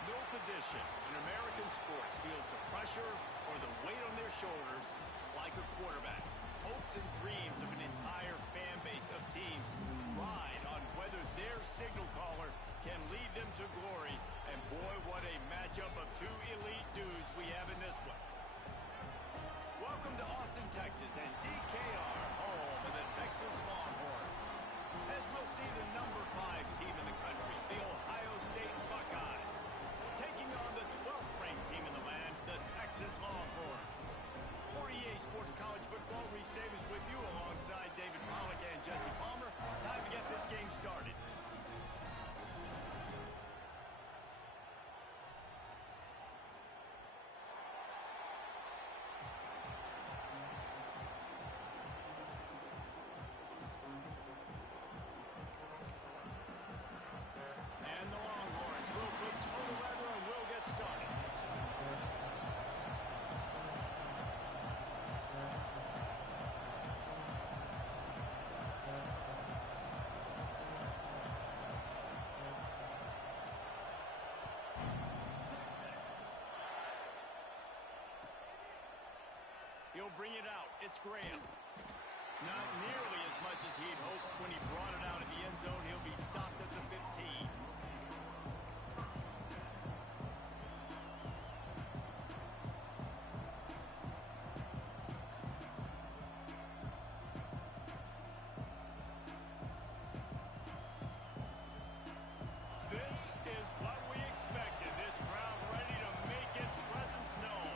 No position in American sports feels the pressure or the weight on their shoulders like a quarterback. Hopes and dreams of an entire fan base of teams ride on whether their signal caller can lead them to glory. And boy, what a matchup of two elite dudes we have in this one. Welcome to Austin, Texas, and DKR, home of the Texas Longhorns. As we'll see the number 5 team in the country, the Ohio State Buckeyes, taking on the 12th ranked team in the land, the Texas Longhorns. For EA Sports College Football, Reese Davis with you alongside David Pollack and Jesse Palmer. Time to get this game started. And the Longhorns will put total weather and will get started. He'll bring it out. It's Graham. Not nearly as much as he'd hoped when he brought it out of the end zone. He'll be stopped at the 15. This is what we expected. This crowd ready to make its presence known.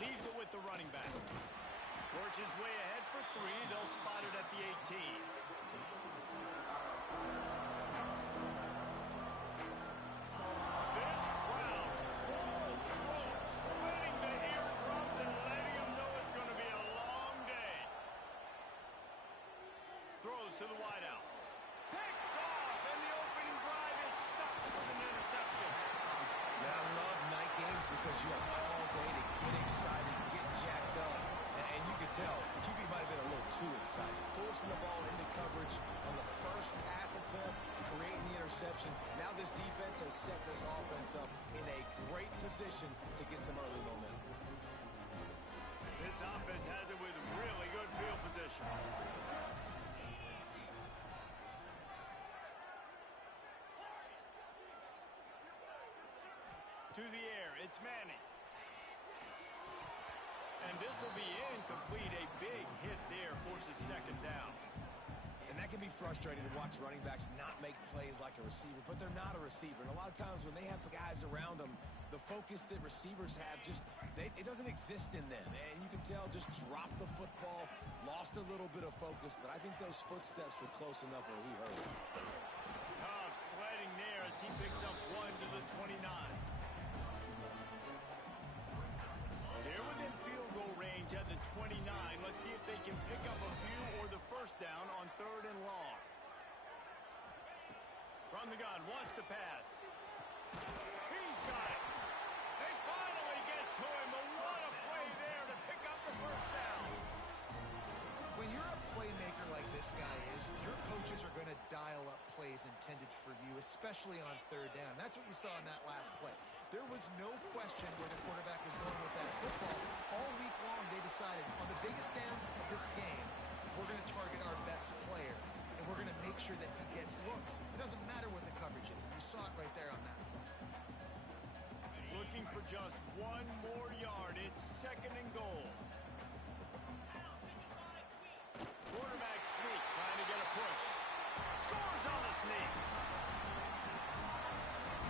Leaves it with the running back. Works his way ahead for 3. They'll spot it at the 18. to the wideout. Picked off, and the opening drive is stopped with an interception. Now, I love night games because you have all day to get excited, get jacked up. And you can tell, QB might have been a little too excited. Forcing the ball into coverage on the first pass attempt, creating the interception. Now this defense has set this offense up in a great position to get some early momentum. This offense has it with really good field position. To the air, it's Manning. And this will be incomplete. A big hit there forces second down. And that can be frustrating to watch running backs not make plays like a receiver, but they're not a receiver. And a lot of times when they have the guys around them, the focus that receivers have it doesn't exist in them. And you can tell, just dropped the football, lost a little bit of focus, but I think those footsteps were close enough where he heard it. Tough sledding there as he picks up 1 to the 29. They're within field goal range at the 29. Let's see if they can pick up a few or the first down on 3rd and long. From the gun, wants to pass. He's got it. They finally get to him, but what a play there to pick up the first down. When you're a playmaker like this guy is, your coaches are going to dial up plays intended for you, especially on 3rd down. That's what you saw in that last play. There was no question where the quarterback was going with that football. All week long, they decided on the biggest downs of this game, we're going to target our best player, and we're going to make sure that he gets looks. It doesn't matter what the coverage is. You saw it right there on that play. Looking for just 1 more yard. It's 2nd and goal. Quarterback sneak, trying to get a push. Scores on the sneak.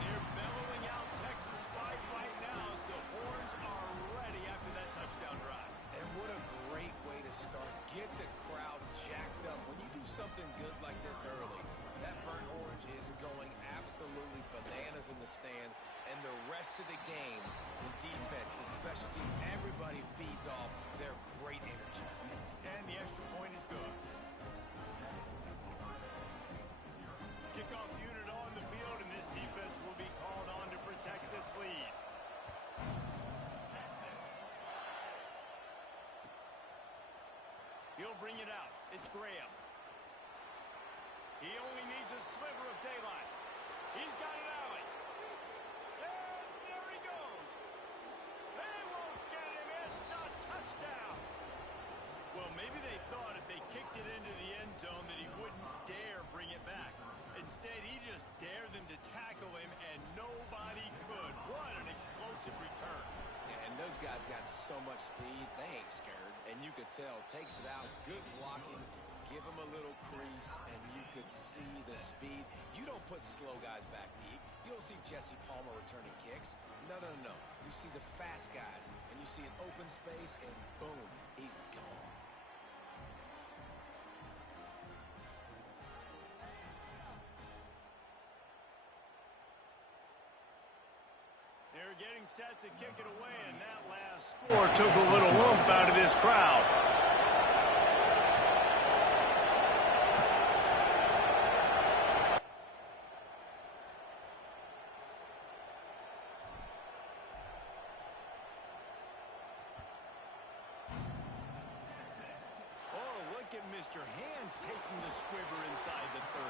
They're bellowing out Texas fight right now as the horns are ready after that touchdown drive. And what a great way to start. Get the crowd jacked up. When you do something good like this early, that burnt orange is going absolutely bananas in the stands. And the rest of the game, the defense, the special team, everybody feeds off their great energy. And the extra point is good. Kickoff unit on the field, and this defense will be called on to protect this lead. He'll bring it out. It's Graham. He only needs a sliver of daylight. He's got it alley. And there he goes. They won't get him. It's a touchdown. Well, maybe they thought if they kicked it into the end zone that he wouldn't dare bring it back. Instead, he just dared them to tackle him, and nobody could. What an explosive return. Yeah, and those guys got so much speed, they ain't scared. And you could tell, takes it out, good blocking, give him a little crease, and you could see the speed. You don't put slow guys back deep. You don't see Jesse Palmer returning kicks. No, no, no. You see the fast guys, and you see an open space, and boom, he's gone. They're getting set to kick it away, and that last score took a little oomph out of this crowd. Oh, look at Mr. Hands taking the squibber inside the 30.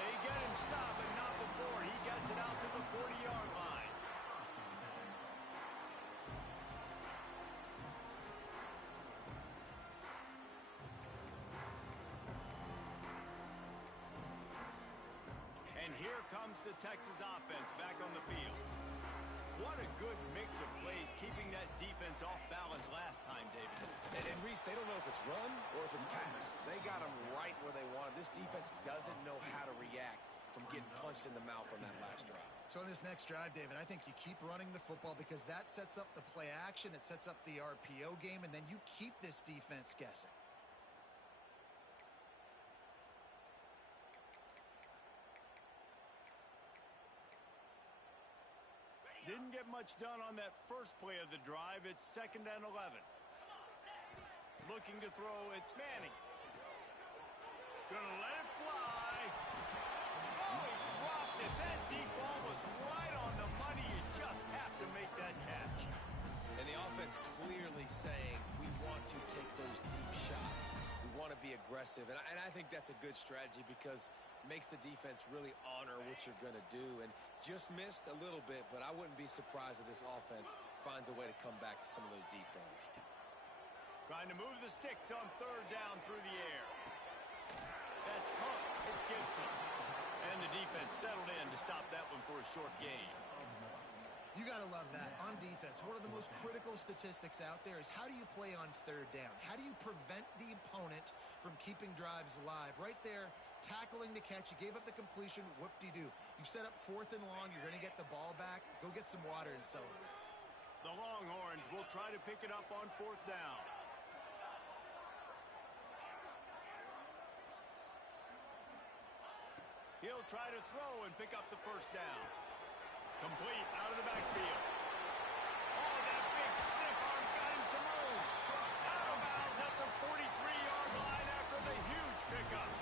They get him stopped, but not before. He gets it out to the 40-yard line. And here comes the Texas offense back on the field. What a good mix of plays, keeping that defense off balance last time, David. And Reese, they don't know if it's run or if it's pass. They got them right where they wanted. This defense doesn't know how to react from getting punched in the mouth on that last drive. So in this next drive, David, I think you keep running the football because that sets up the play action, it sets up the RPO game, and then you keep this defense guessing. Didn't get much done on that first play of the drive. It's 2nd and 11. Looking to throw, it's Manning. Gonna let it fly. Oh, he dropped it. That deep ball was right on the money. You just have to make that catch. And the offense clearly saying, we want to take those deep shots. We want to be aggressive. And I think that's a good strategy because it makes the defense really honor what you're going to do. And just missed a little bit, but I wouldn't be surprised if this offense finds a way to come back to some of those deep balls. Trying to move the sticks on third down through the air. That's caught. It's Gibson. And the defense settled in to stop that one for a short gain. You got to love that. On defense, one of the most critical statistics out there is how do you play on third down? How do you prevent the opponent from keeping drives alive? Right there, tackling the catch. You gave up the completion. Whoop-de-doo. You set up 4th and long. You're going to get the ball back. Go get some water and celebrate. The Longhorns will try to pick it up on 4th down. He'll try to throw and pick up the first down. Complete out of the backfield. Oh, that big stiff arm got him some room. Out of bounds at the 43-yard line after the huge pickup.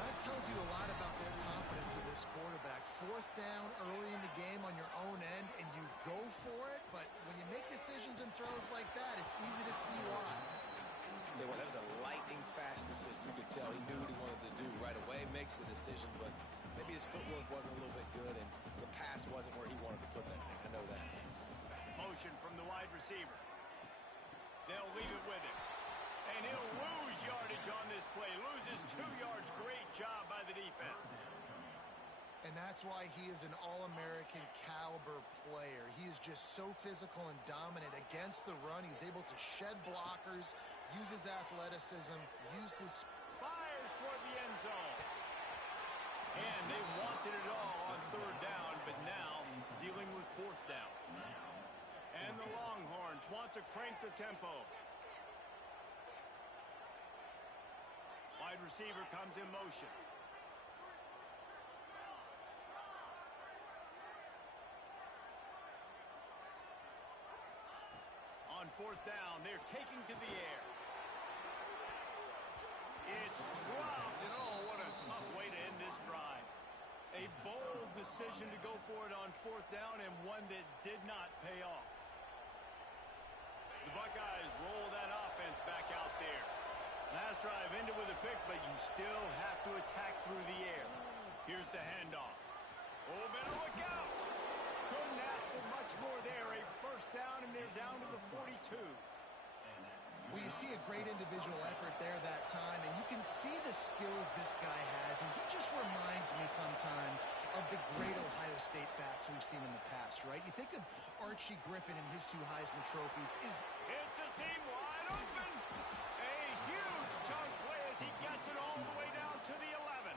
That tells you a lot about their confidence in this quarterback. 4th down early in the game on your own end, and you go for it. But when you make decisions and throws like that, it's easy to see why. Tell you what, that was a lightning-fast decision. You could tell he knew what he wanted to do right away, makes the decision, but maybe his footwork wasn't a little bit good, and the pass wasn't where he wanted to put that thing. I know that. Motion from the wide receiver. They'll leave it with him. And he'll lose yardage on this play. Loses 2 yards. Great job by the defense. And that's why he is an All-American caliber player. He is just so physical and dominant against the run. He's able to shed blockers, uses athleticism, uses... Fires toward the end zone. And they wanted it all on third down, but now dealing with 4th down. And the Longhorns want to crank the tempo. Wide receiver comes in motion. On 4th down, they're taking to the air. It's dropped, and oh, what a tough way to end this drive. A bold decision to go for it on 4th down, and one that did not pay off. The Buckeyes roll that offense back out there. Last drive ended with a pick, but you still have to attack through the air. Here's the handoff. Oh, better look out. Couldn't ask for much more there. A 1st down, and they're down to the 42. Well, you see a great individual effort there that time, and you can see the skills this guy has, and he just reminds me sometimes of the great Ohio State backs we've seen in the past, right? You think of Archie Griffin and his 2 Heisman trophies. It's a seam wide open. A huge chunk play as he gets it all the way down to the 11.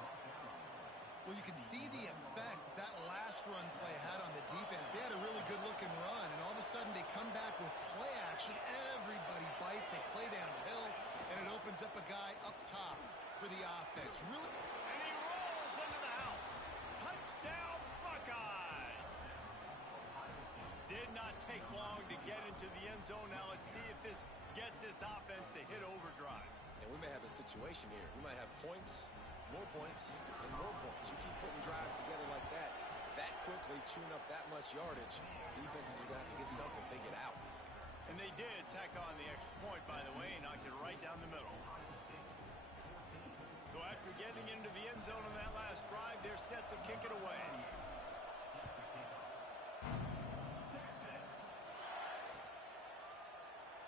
Well, you can see the effect that last run play had on the defense. They had a really good-looking run, and all of a sudden they come back with play action. Everybody bites. They play downhill, and it opens up a guy up top for the offense. Really. And he rolls into the house. Touchdown, Buckeyes. Did not take long to get into the end zone. Now let's see if this gets this offense to hit overdrive. And we may have a situation here. We might have points, more points, and more points. You keep putting drives together like that quickly, chewing up that much yardage, defenses are going to have to get something figured out. And they did tack on the extra point, by the way, and knocked it right down the middle. So after getting into the end zone on that last drive, they're set to kick it away.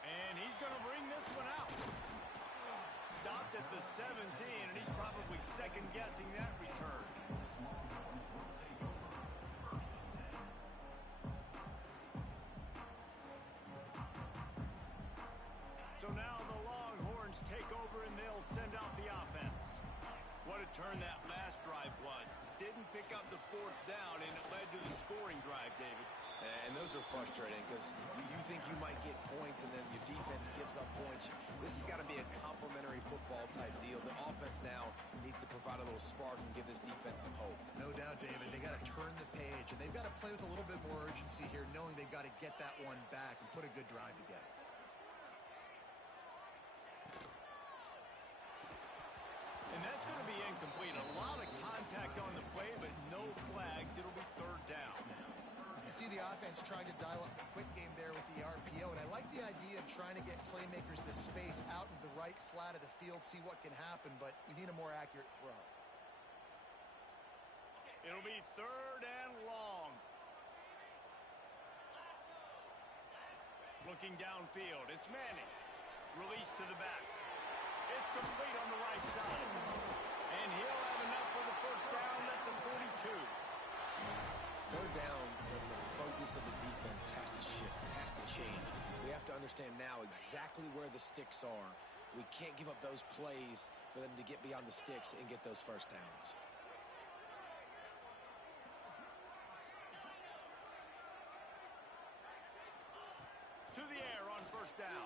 And he's going to bring this one out. Stopped at the 17, and he's probably second-guessing that return. So now the Longhorns take over, and they'll send out the offense. What a turn that last drive was. Didn't pick up the 4th down, and it led to the scoring drive, David. And those are frustrating because you think you might get points and then your defense gives up points. This has got to be a complementary football type deal. The offense now needs to provide a little spark and give this defense some hope. No doubt, David. They got to turn the page, and they've got to play with a little bit more urgency here, knowing they've got to get that one back and put a good drive together. And incomplete. A lot of contact on the play, but no flags. It'll be third down. You see the offense trying to dial up the quick game there with the RPO, and I like the idea of trying to get playmakers the space out in the right flat of the field, see what can happen, but you need a more accurate throw. It'll be third and long. Looking downfield, it's Manning. Release to the back. It's complete on the right side. And he'll have enough for the first down at the 42. Third down, the focus of the defense has to shift. It has to change. We have to understand now exactly where the sticks are. We can't give up those plays for them to get beyond the sticks and get those first downs. To the air on first down.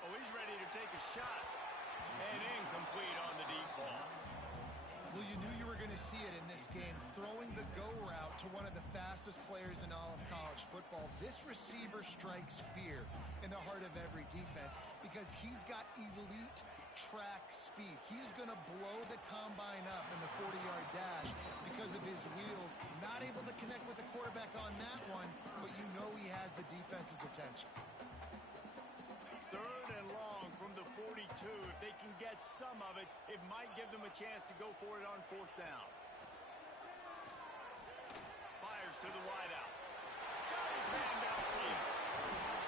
Oh, he's ready to take a shot. And incomplete on the deep ball. Well, you knew you were going to see it in this game, throwing the go route to one of the fastest players in all of college football. This receiver strikes fear in the heart of every defense because he's got elite track speed. He's going to blow the combine up in the 40-yard dash because of his wheels. Not able to connect with the quarterback on that one, but you know he has the defense's attention. Third and long from the 42. If they can get some of it, it might give them a chance to go for it on fourth down. Fires to the wideout. Got his man downfield.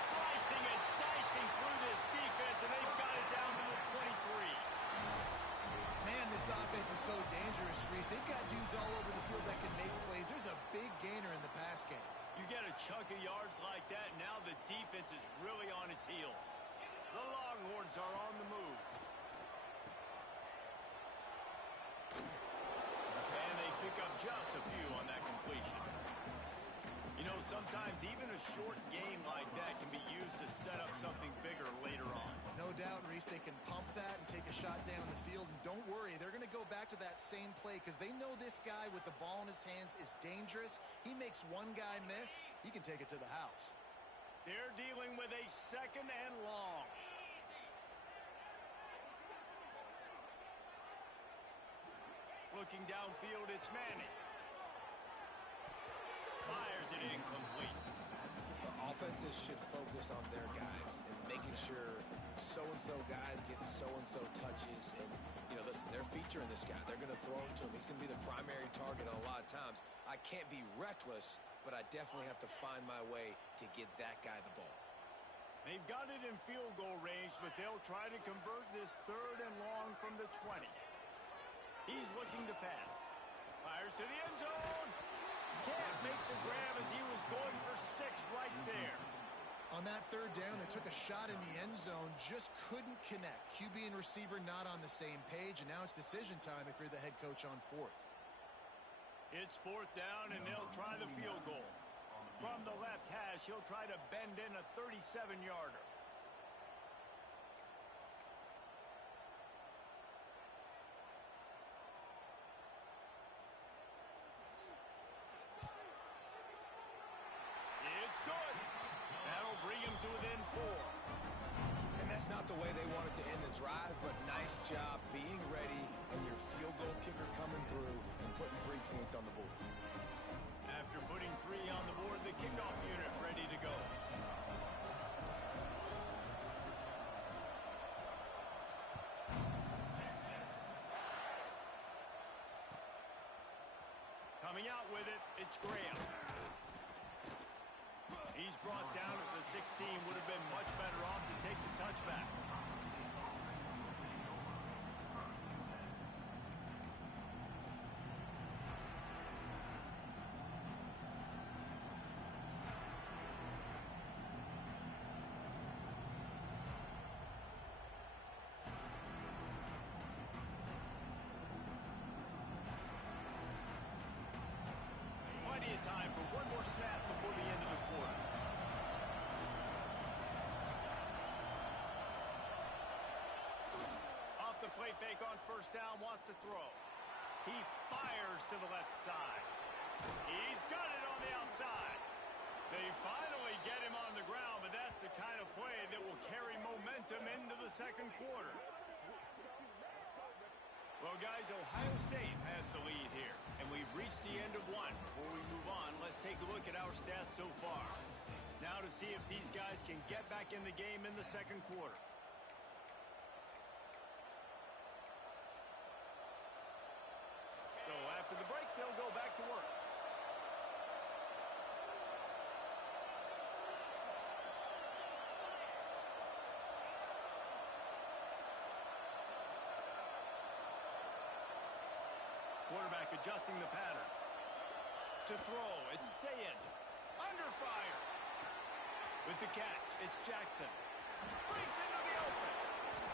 Slicing and dicing through this defense, and they've got it down to the 23. Man, this offense is so dangerous, Reese. They've got dudes all over the field that can make plays. There's a big gainer in the pass game. You get a chunk of yards like that, now the defense is really on its heels. The Longhorns are on the move. And they pick up just a few on that completion. You know, sometimes even a short game like that can be used to set up something bigger later on. No doubt, Reese, they can pump that and take a shot down the field. And don't worry, they're going to go back to that same play because they know this guy with the ball in his hands is dangerous. He makes one guy miss, he can take it to the house. They're dealing with a second and long. Looking downfield, it's Manning. Fires it incomplete. The offenses should focus on their guys and making sure so-and-so guys get so-and-so touches. And, you know, listen, they're featuring this guy. They're going to throw him to him. He's going to be the primary target a lot of times. I can't be reckless, but I definitely have to find my way to get that guy the ball. They've got it in field goal range, but they'll try to convert this third and long from the 20. He's looking to pass. Fires to the end zone. Can't make the grab as he was going for 6 right there. On that third down, they took a shot in the end zone, just couldn't connect. QB and receiver not on the same page, and now it's decision time if you're the head coach on fourth. It's fourth down, and they'll try the field goal. From the left hash, he'll try to bend in a 37-yarder. It's good. That'll bring him to within 4. And that's not the way they wanted to end the drive, but nice job being ready and your field goal kicker coming through and putting 3 points on the board. After putting 3 on the board, the kickoff unit ready to go. Coming out with it, it's Graham. He's brought down at the 16. Would have been much better off to take the touchback. Plenty of time for one more snap before the end of the quarter. Off the play fake on first down, wants to throw. He fires to the left side. He's got it on the outside. They finally get him on the ground, but that's the kind of play that will carry momentum into the second quarter. Well, guys, Ohio State has the lead here, and we've reached the end of one. Before we move on, let's take a look at our stats so far. Now to see if these guys can get back in the game in the second quarter. So after the break, they'll go back to work. Quarterback adjusting the pattern. To throw, it's Ncaa. Under fire. With the catch, it's Jackson. Breaks into the open.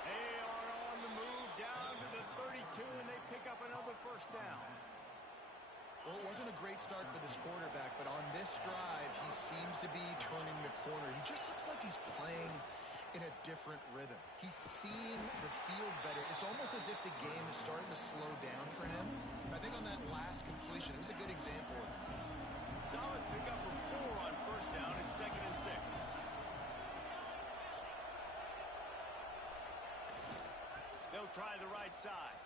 They are on the move down to the 32, and they pick up another first down. Well, it wasn't a great start for this quarterback, but on this drive, he seems to be turning the corner. He just looks like he's playing in a different rhythm. He's seeing the field better. It's almost as if the game is starting to slow down for him. I think on that last completion, it was a good example of it. Solid pickup of 4 on first down and 2nd and 6. They'll try the right side.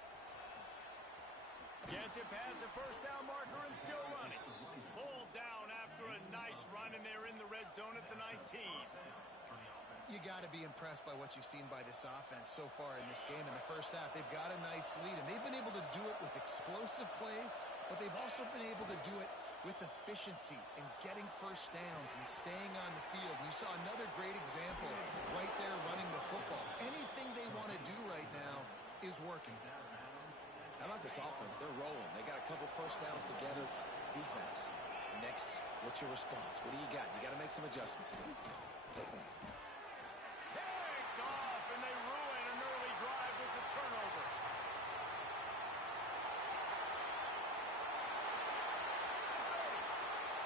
Gets it past the first down marker and still running. Pulled down after a nice run, and they're in the red zone at the 19. You got to be impressed by what you've seen by this offense so far in this game. In the first half, they've got a nice lead, and they've been able to do it with explosive plays, but they've also been able to do it with efficiency and getting first downs and staying on the field. You saw another great example right there running the football. Anything they want to do right now is working. How about this offense? They're rolling. They got a couple first downs together. Defense. Next, what's your response? What do you got? You got to make some adjustments here. Picked off, and they ruin an early drive with the turnover.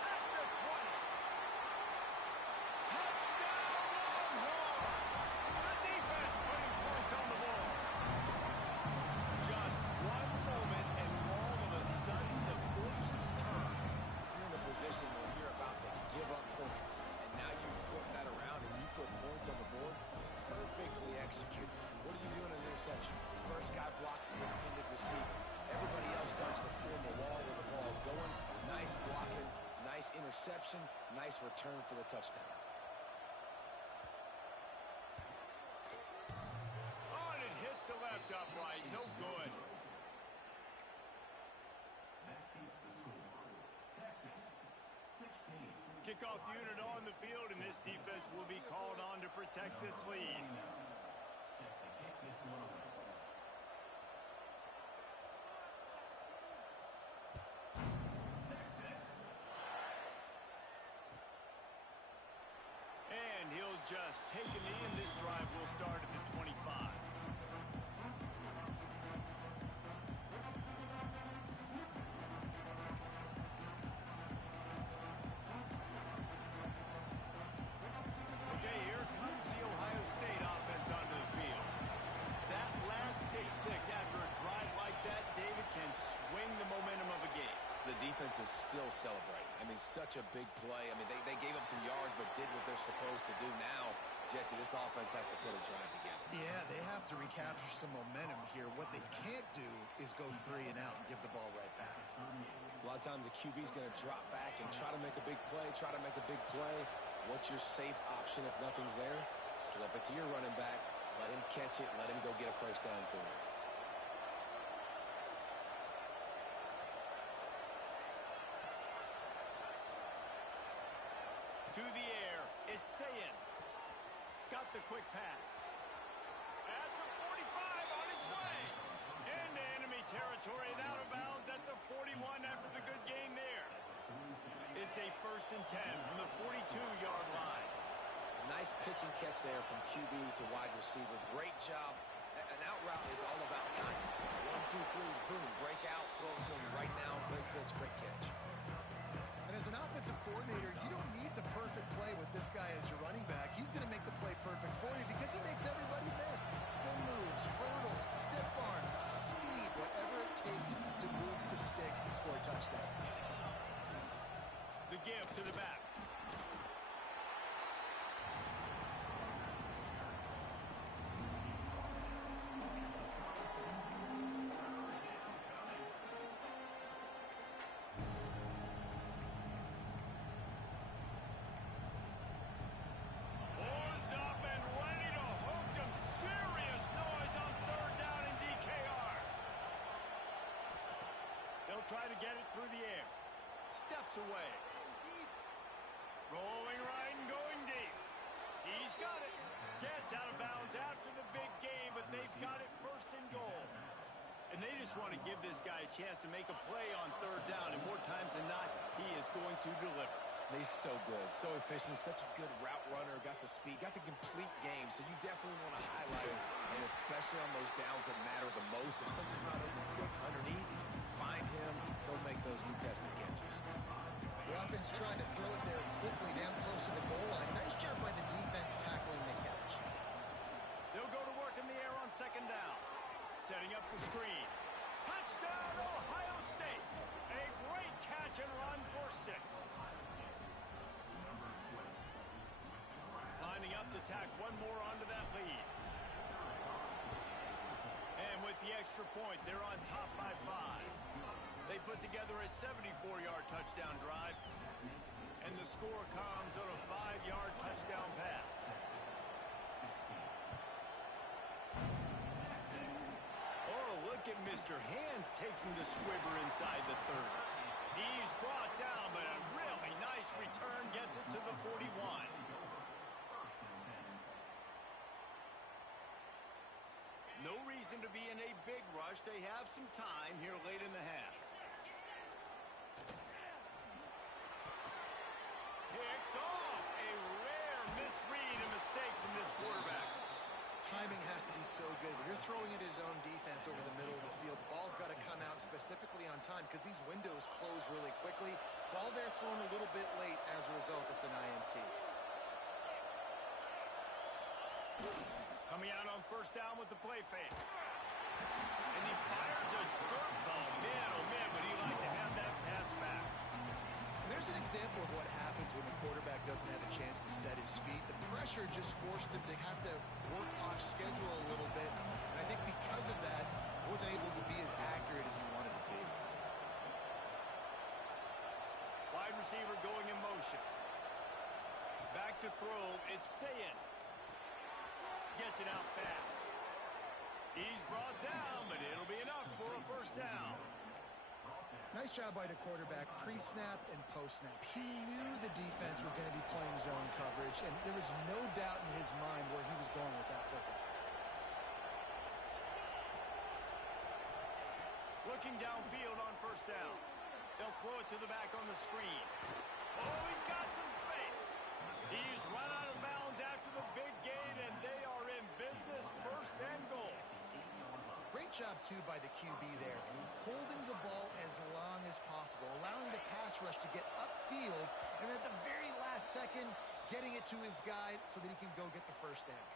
At the 20. Touchdown, Longhorn! The defense putting points on the ball. Just one moment, and all of a sudden, the fortunes turn. You're in a position where you're about to give up points, and now you flip that around and you put points on the board. Perfectly executed. What do you do in an interception? First guy blocks the intended receiver. Everybody else starts to form a wall where the ball's going. Nice blocking, nice interception, nice return for the touchdown. Oh, and it hits the left upright. No good. That keeps the score. Texas, 16. Kickoff unit on the field, and this defense will be called on to protect this lead. Set to kick this one away. Texas. And he'll just take a knee, and this drive will start at the 25. Okay, here comes the Ohio State offense onto the field. That last pick six after a drive like that, David, can swing the momentum of a game. The defense is still celebrating. I mean, such a big play. I mean, they gave up some yards but did what they're supposed to do. Now, Jesse, this offense has to put a drive together. Yeah, they have to recapture some momentum here. What they can't do is go 3 and out and give the ball right back. A lot of times the QB's going to drop back and try to make a big play, What's your safe option if nothing's there? Slip it to your running back. Let him catch it. Let him go get a first down for you. To the air, it's Ncaa. Got the quick pass. At the 45 on its way. Into enemy territory and out of bounds at the 41 after the good gain there. It's a 1st and 10 from the 42-yard line. Nice pitch and catch there from QB to wide receiver. Great job. An out route is all about timing. 1, 2, 3, boom, break out, throw it to him right now. Great pitch, great catch. And as an offensive coordinator, you don't need the perfect play with this guy as your running back. He's going to make the play perfect for you because he makes everybody miss. Spin moves, hurdles, stiff arms, speed, whatever it takes to move the sticks and score touchdowns. The give to the back. He'll try to get it through the air. Steps away. Rolling right and going deep. He's got it. Gets out of bounds after the big game, but they've got it first and goal. And they just want to give this guy a chance to make a play on third down, and more times than not, he is going to deliver. He's so good, so efficient, such a good route runner, got the speed, got the complete game, so you definitely want to highlight him, and especially on those downs that matter the most. If something's not open quick underneath, find him, he'll make those contested catches. The offense trying to throw it there quickly down close to the goal line. Nice job by the defense tackling the catch. They'll go to work in the air on second down. Setting up the screen. Touchdown, Ohio State. A great catch and run for 6. Lining up to tack one more onto that lead. And with the extra point, they're on top by 5. They put together a 74-yard touchdown drive. And the score comes on a 5-yard touchdown pass. Look at Mr. Hands taking the squibber inside the 30. He's brought down, but a really nice return gets it to the 41. No reason to be in a big rush. They have some time here late in the half. Picked off. A rare misread and mistake from this quarterback. Timing has to be so good. When you're throwing at his own defense over the middle of the field, the ball's got to come out specifically on time because these windows close really quickly. Ball there thrown a little bit late. As a result, it's an INT. Coming out on first down with the play fake. And he fires a dirt ball. Man, oh man, would he like to have that pass back. And there's an example of what happens when the quarterback doesn't have a chance to set his feet. The pressure just forced him to have to work off schedule a little bit. And I think because of that, he wasn't able to be as accurate as he wanted to be. Wide receiver going in motion. Back to throw. It's Ncaa. Gets it out fast. He's brought down, but it'll be enough for a first down. Nice job by the quarterback, pre-snap and post-snap. He knew the defense was going to be playing zone coverage, and there was no doubt in his mind where he was going with that football. Looking downfield on first down. They'll throw it to the back on the screen. Oh, he's got some space. He's run out of bounds after the big gain, and they are in business, first and goal. Great job, too, by the QB there, holding the ball as long as possible, allowing the pass rush to get upfield, and at the very last second, getting it to his guy so that he can go get the first down.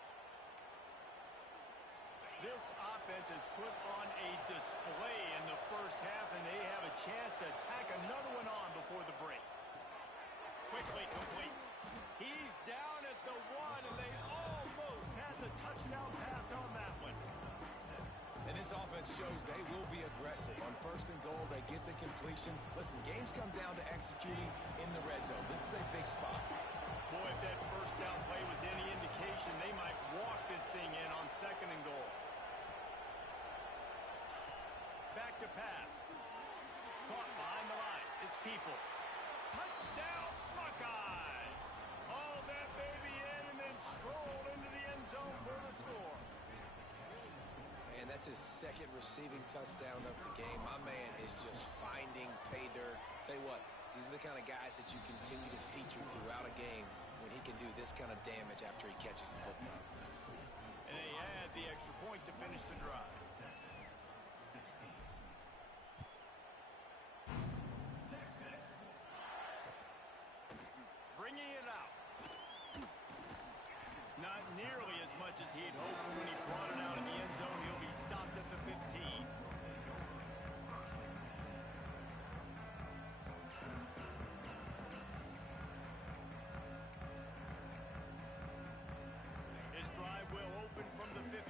This offense has put on a display in the first half, and they have a chance to tack another one on before the break. Quickly complete. He's down at the 1, and they almost had the touchdown pass on that one. And this offense shows they will be aggressive. On first and goal, they get the completion. Listen, games come down to executing in the red zone. This is a big spot. Boy, if that first down play was any indication, they might walk this thing in on second and goal. Back to pass. Caught behind the line. It's Peoples. Touchdown, Buckeyes! Hauled that baby in and then strolled into the end zone for the score. And that's his second receiving touchdown of the game. My man is just finding pay dirt. Tell you what, these are the kind of guys that you continue to feature throughout a game when he can do this kind of damage after he catches the football. And they add the extra point to finish the drive. Bringing it out. Not nearly as much as he'd hoped when he brought it out in the end zone. He'll be stopped at the 15. His drive will open from the 15.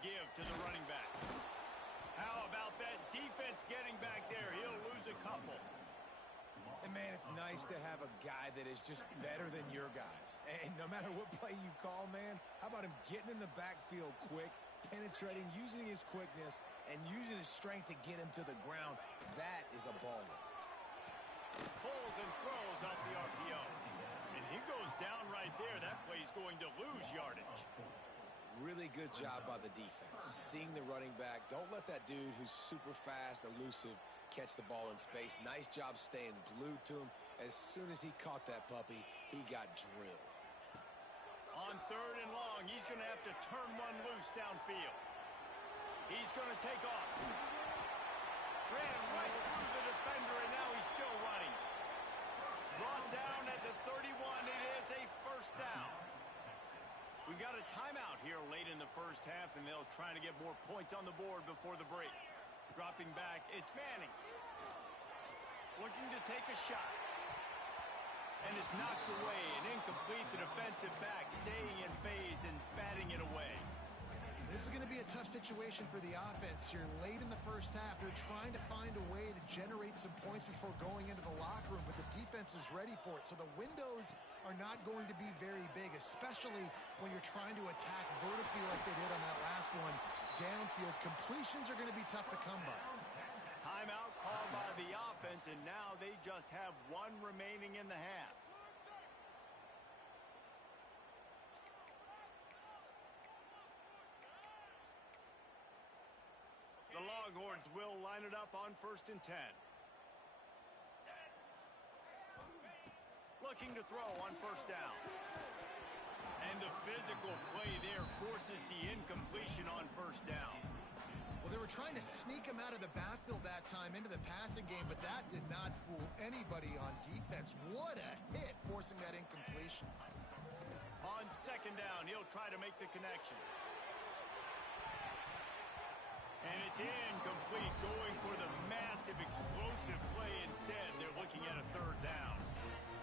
Give to the running back. How about that defense getting back there? He'll lose a couple. And, man, it's nice to have a guy that is just better than your guys. And no matter what play you call, man, how about him getting in the backfield quick, penetrating, using his quickness, and using his strength to get him to the ground? That is a baller. Pulls and throws off the RPO. And he goes down right there. That play's going to lose yardage. Really good job by the defense. Seeing the running back. Don't let that dude who's super fast, elusive, catch the ball in space. Nice job staying glued to him. As soon as he caught that puppy, he got drilled. On 3rd and long, he's going to have to turn one loose downfield. He's going to take off. Ran right through the defender, and now he's still running. Brought down at the 31. It is a first down. We got a timeout here late in the first half, and they'll try to get more points on the board before the break. Dropping back, it's Manning. Looking to take a shot. And it's knocked away and incomplete. The defensive back staying in phase and batting it away. This is going to be a tough situation for the offense here late in the first half. They're trying to find a way to generate some points before going into the locker room, but the defense is ready for it. So the windows are not going to be very big, especially when you're trying to attack vertically like they did on that last one. Downfield completions are going to be tough to come by. Timeout called by the offense, and now they just have one remaining in the half. The Longhorns will line it up on 1st and 10. Looking to throw on 1st down. And the physical play there forces the incompletion on 1st down. Well, they were trying to sneak him out of the backfield that time into the passing game, but that did not fool anybody on defense. What a hit, forcing that incompletion. On 2nd down, he'll try to make the connection. And it's incomplete, going for the massive explosive play instead. They're looking at a 3rd down.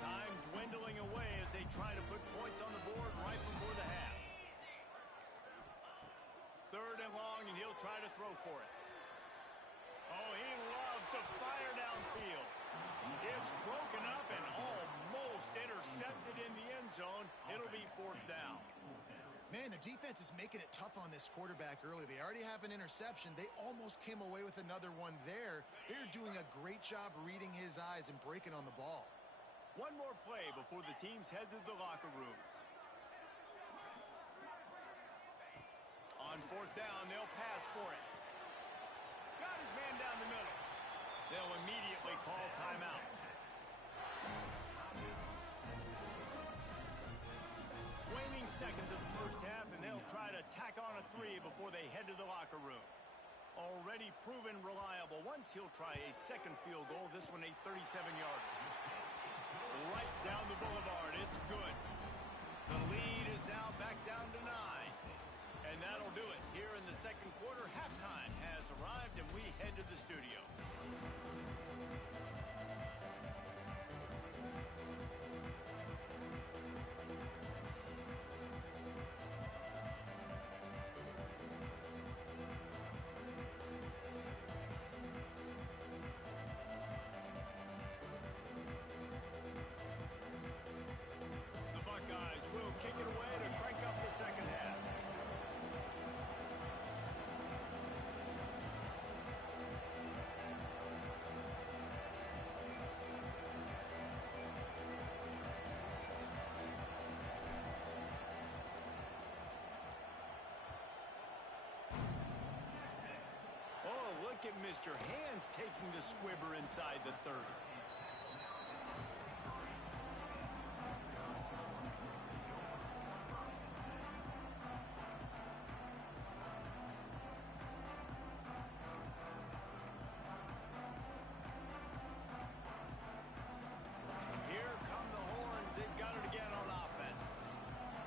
Time dwindling away as they try to put points on the board right before the half. 3rd and long, and he'll try to throw for it. Oh, he loves to fire downfield. It's broken up and almost intercepted in the end zone. It'll be 4th down. Man, the defense is making it tough on this quarterback early. They already have an interception. They almost came away with another one there. They're doing a great job reading his eyes and breaking on the ball. One more play before the teams head to the locker rooms. On 4th down, they'll pass for it. Got his man down the middle. They'll immediately call timeout. Waning seconds of the first half, and they'll try to tack on a 3 before they head to the locker room. Already proven reliable. Once he'll try a 2nd field goal, this one a 37-yarder. Right down the boulevard, it's good. The lead is now back down to 9. And that'll do it. Here in the 2nd quarter, halftime has arrived, and we head to the studio. The Buckeyes will kick it away to crank up the 2nd half. Oh, look at Mr. Hands taking the squibber inside the 30. Here come the horns. They've got it again on offense.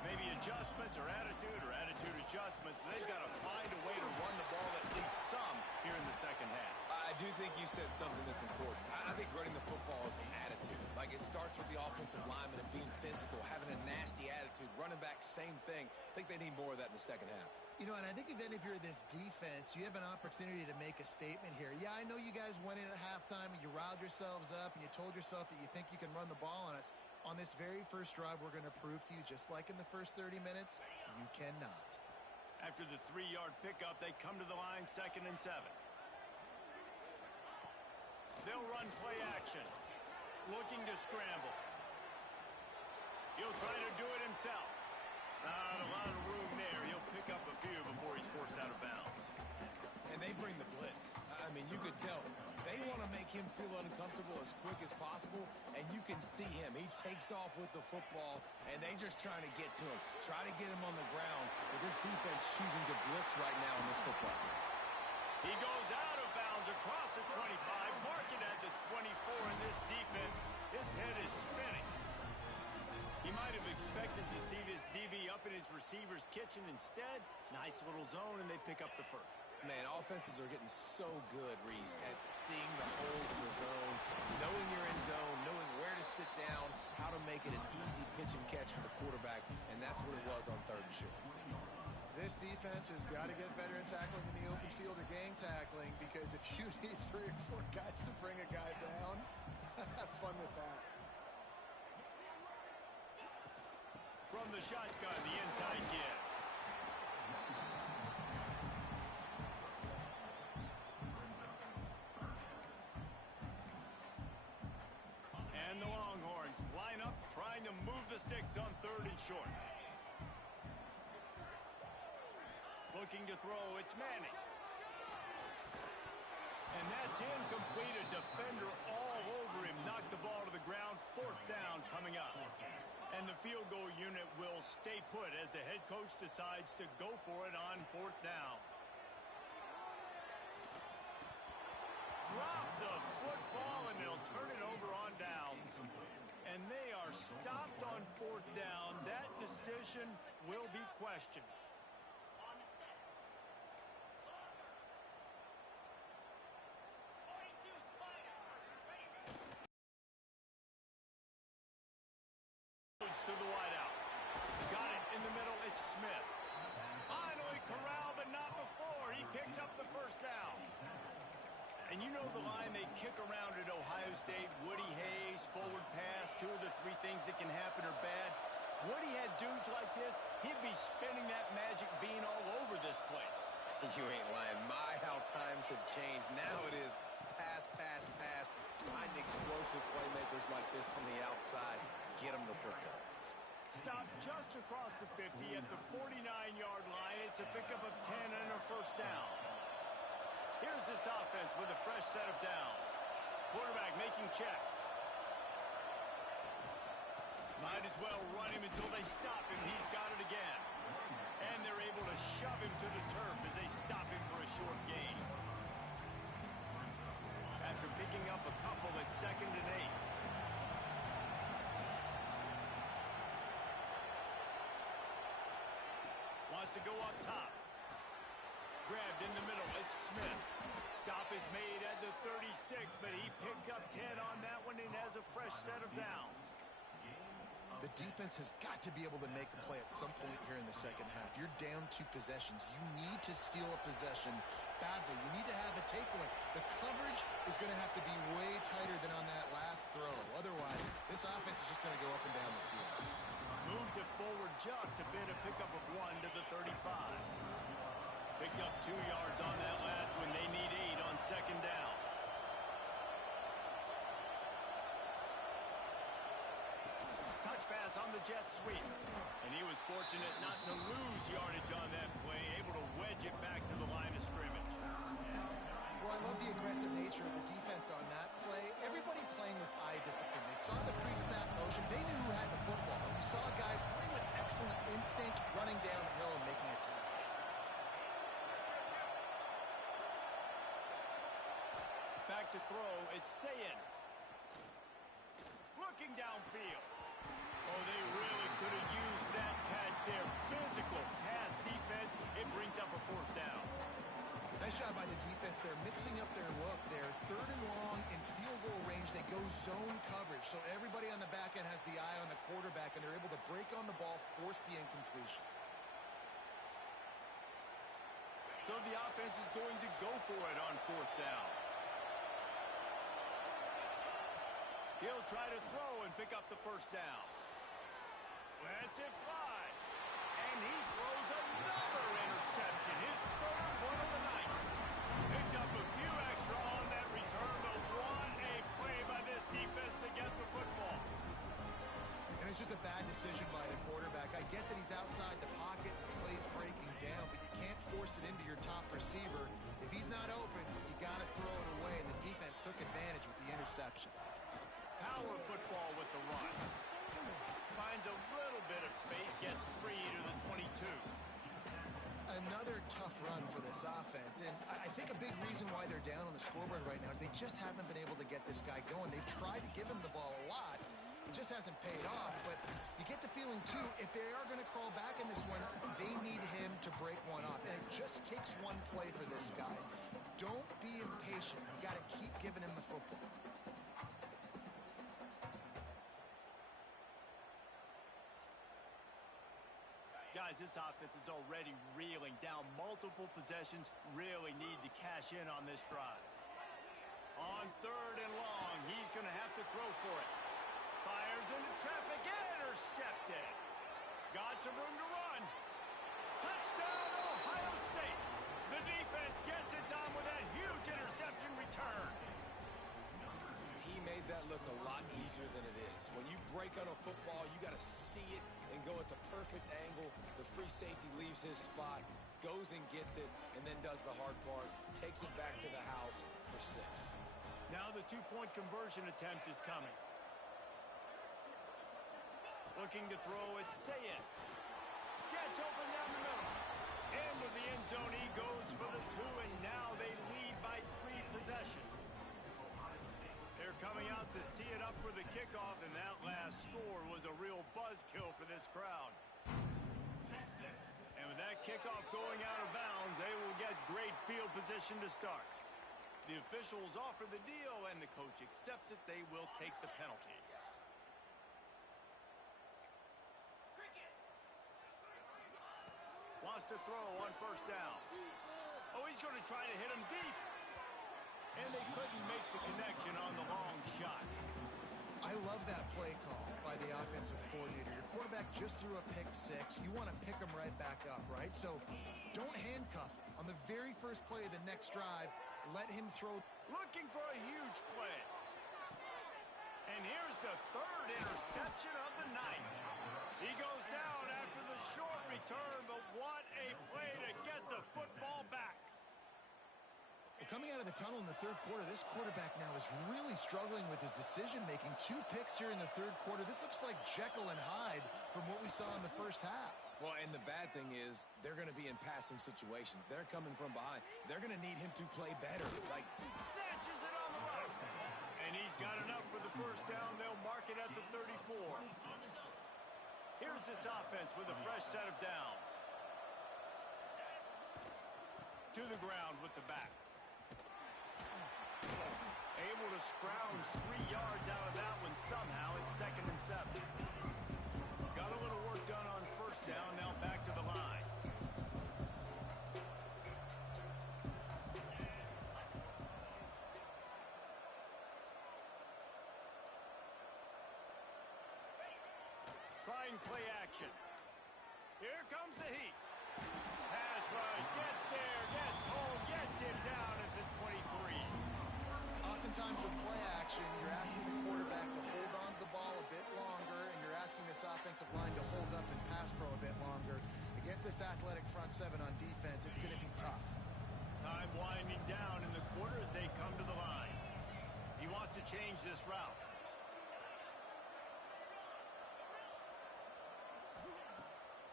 Maybe adjustments or attitude adjustments, but they've got to find a way to run the ball at least some here in the 2nd half. I do think you said something that's important. I think running the football is an attitude. Like, it starts with the offensive lineman and being physical, having a nasty attitude. Running back, same thing. I think they need more of that in the 2nd half. You know, and I think even if you're this defense, you have an opportunity to make a statement here. Yeah, I know you guys went in at halftime and you riled yourselves up and you told yourself that you think you can run the ball on us. On this very first drive, we're going to prove to you, just like in the first 30 minutes, you cannot. After the 3-yard pickup, they come to the line, 2nd and 7. They'll run play action. Looking to scramble. He'll try to do it himself. Not a lot of room there. He'll pick up a few before he's forced out of bounds. And they bring the blitz. I mean, you could tell. They want to make him feel uncomfortable as quick as possible, and you can see him. He takes off with the football, and they just trying to get to him. Try to get him on the ground, but this defense choosing to blitz right now in this football game. He goes out of bounds across the 25, marking at the 24 in this defense. Its head is spinning. He might have expected to see this DB up in his receiver's kitchen. Instead, nice little zone, and they pick up the first. Man, offenses are getting so good, Reese, at seeing the holes in the zone, knowing you're in zone, knowing where to sit down, how to make it an easy pitch and catch for the quarterback, and that's what it was on 3rd and short. This defense has got to get better at tackling in the open field or gang tackling, because if you need 3 or 4 guys to bring a guy down, have fun with that. From the shotgun, the inside give. And the Longhorns line up, trying to move the sticks on 3rd and short. Looking to throw, it's Manning. And that's incomplete. A defender all over him. Knocked the ball to the ground. 4th down coming up. And the field goal unit will stay put as the head coach decides to go for it on 4th down. Drop the football and they'll turn it over on downs. And they are stopped on 4th down. That decision will be questioned. To the wideout. Got it in the middle. It's Smith. Finally corralled, but not before. He picks up the 1st down. And you know the line they kick around at Ohio State. Woody Hayes, forward pass. 2 of the 3 things that can happen are bad. Woody had dudes like this, he'd be spinning that magic bean all over this place. You ain't lying. My, how times have changed. Now it is pass, pass, pass. Find explosive playmakers like this on the outside. Get them the football. Stop just across the 50 at the 49-yard line. It's a pickup of 10 and a 1st down. Here's this offense with a fresh set of downs. Quarterback making checks. Might as well run him until they stop him. He's got it again. And they're able to shove him to the turf as they stop him for a short gain. After picking up a couple at 2nd and 8. Wants to go up top. Grabbed in the middle. It's Smith. Stop is made at the 36, but he picked up 10 on that one and has a fresh set of downs. The defense has got to be able to make a play at some point here in the 2nd half. You're down 2 possessions. You need to steal a possession badly. You need to have a takeaway. The coverage is going to have to be way tighter than on that last throw. Otherwise, this offense is just going to go up and down the field. Moves it forward just a bit. A pickup of 1 to the 35. Picked up 2 yards on that last one. They need 8 on 2nd down. Touch pass on the jet sweep. And he was fortunate not to lose yardage on that play. Able to wedge it back to the line of scrimmage. Well, I love the aggressive nature of the defense on that play. Everybody playing with eye discipline. They saw the pre-snap motion. They knew who had the football. You saw guys playing with excellent instinct, running downhill and making a tackle. Back to throw. It's Ncaa. Looking downfield. Oh, they really could have used that catch there. Physical pass defense. It brings up a 4th down. Nice job by the defense. They're mixing up their look. They're 3rd and long in field goal range. They go zone coverage. So everybody on the back end has the eye on the quarterback, and they're able to break on the ball, force the incompletion. So the offense is going to go for it on fourth down. He'll try to throw and pick up the first down. Lets it fly. And he throws another interception. His third one of the night. Picked up a few extra on that return, but what a play by this defense to get the football. And it's just a bad decision by the quarterback. I get that he's outside the pocket, the play's breaking down, but you can't force it into your top receiver. If he's not open, you got to throw it away, and the defense took advantage with the interception. Power football with the run. Finds a little bit of space, gets 3 to the 22. Another tough run for this offense, and I think a big reason why they're down on the scoreboard right now is they just haven't been able to get this guy going. They've tried to give him the ball a lot. It just hasn't paid off, but you get the feeling, too, if they are going to crawl back in this one, they need him to break one off, and it just takes one play for this guy. Don't be impatient. You got to keep giving him the football. Guys, this offense is already reeling down multiple possessions. Really need to cash in on this drive. On third and long, he's going to have to throw for it. Fires into traffic, intercepted. Got some room to run. Touchdown, Ohio State. The defense gets it done with that huge interception return. He made that look a lot easier than it is. When you break on a football, you got to see it and go at the perfect angle. The free safety leaves his spot, goes and gets it, and then does the hard part, takes it back to the house for 6. Now the two-point conversion attempt is coming. Looking to throw, it's Ncaa. Gets open down the middle. Into the end zone he goes for the 2, and now they lead by 3 possessions. They're coming out to tee it up for the kickoff, and that last score was a real buzzkill for this crowd. And with that kickoff going out of bounds, they will get great field position to start. The officials offer the deal, and the coach accepts it. They will take the penalty. Wants to throw on first down. Oh, he's going to try to hit him deep. And they couldn't make the connection on the long shot. I love that play call by the offensive coordinator. Your quarterback just threw a pick 6. You want to pick him right back up, right? So don't handcuff him. On the very first play of the next drive, let him throw. Looking for a huge play. And here's the third interception of the night. He goes down after the short return, but what a play to get the football back. Well, coming out of the tunnel in the third quarter, this quarterback now is really struggling with his decision-making. 2 picks here in the third quarter. This looks like Jekyll and Hyde from what we saw in the first half. Well, and the bad thing is they're going to be in passing situations. They're coming from behind. They're going to need him to play better. Like, snatches it on the run. And he's got enough for the first down. They'll mark it at the 34. Here's this offense with a fresh set of downs. To the ground with the back. Able to scrounge 3 yards out of that one somehow. It's 2nd and 7. Got a little work done on first down. Now back to the line. Trying play action. Here comes the heat. Pass rush, gets there, gets home, gets him down at the 23. Oftentimes with play action, you're asking the quarterback to hold on to the ball a bit longer, and you're asking this offensive line to hold up and pass pro a bit longer. Against this athletic front 7 on defense, it's going to be tough. Time winding down in the quarter as they come to the line. He wants to change this route.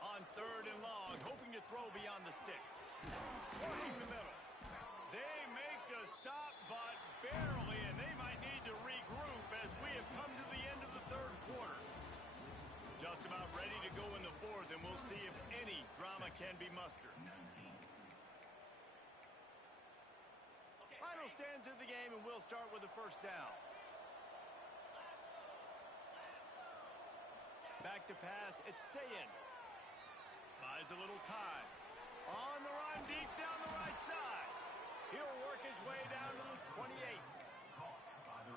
On third and long, hoping to throw beyond the sticks. Working the middle. They make the stop, but barely, and they might need to regroup as we have come to the end of the third quarter. Just about ready to go in the fourth, and we'll see if any drama can be mustered. Final stands of the game, and we'll start with the first down. Back to pass, it's Ncaa. Buys a little time. On the run, deep down the right side. He'll work his way down to the 28.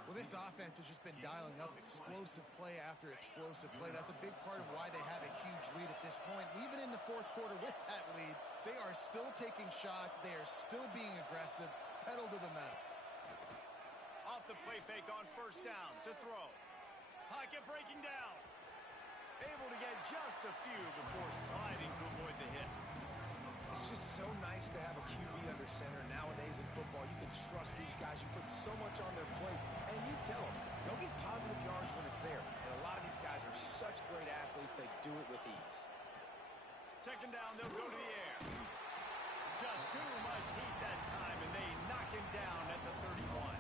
Well, this offense has just been dialing up explosive play after explosive play. That's a big part of why they have a huge lead at this point. Even in the fourth quarter with that lead, they are still taking shots. They are still being aggressive, pedal to the metal. Off the play fake on first down to throw. Pocket breaking down. Able to get just a few before sliding to avoid the hits. It's just so nice to have a QB under center. Nowadays in football, you can trust these guys. You put so much on their plate, and you tell them, go get positive yards when it's there. And a lot of these guys are such great athletes, they do it with ease. Second down, they'll go to the air. Just too much heat that time, and they knock him down at the 31.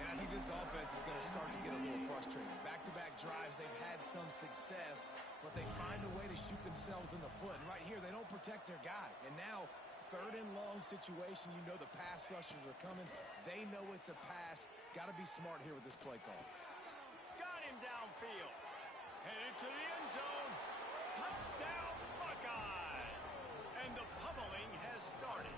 And I think this offense is going to start to get a little frustrated. Back-to-back drives, they've had some success, but they find a way to shoot themselves in the foot. And right here, they don't protect their guy. And now, third and long situation, you know the pass rushers are coming. They know it's a pass. Got to be smart here with this play call. Got him downfield. Headed to the end zone. Touchdown, Buckeyes. And the pummeling has started.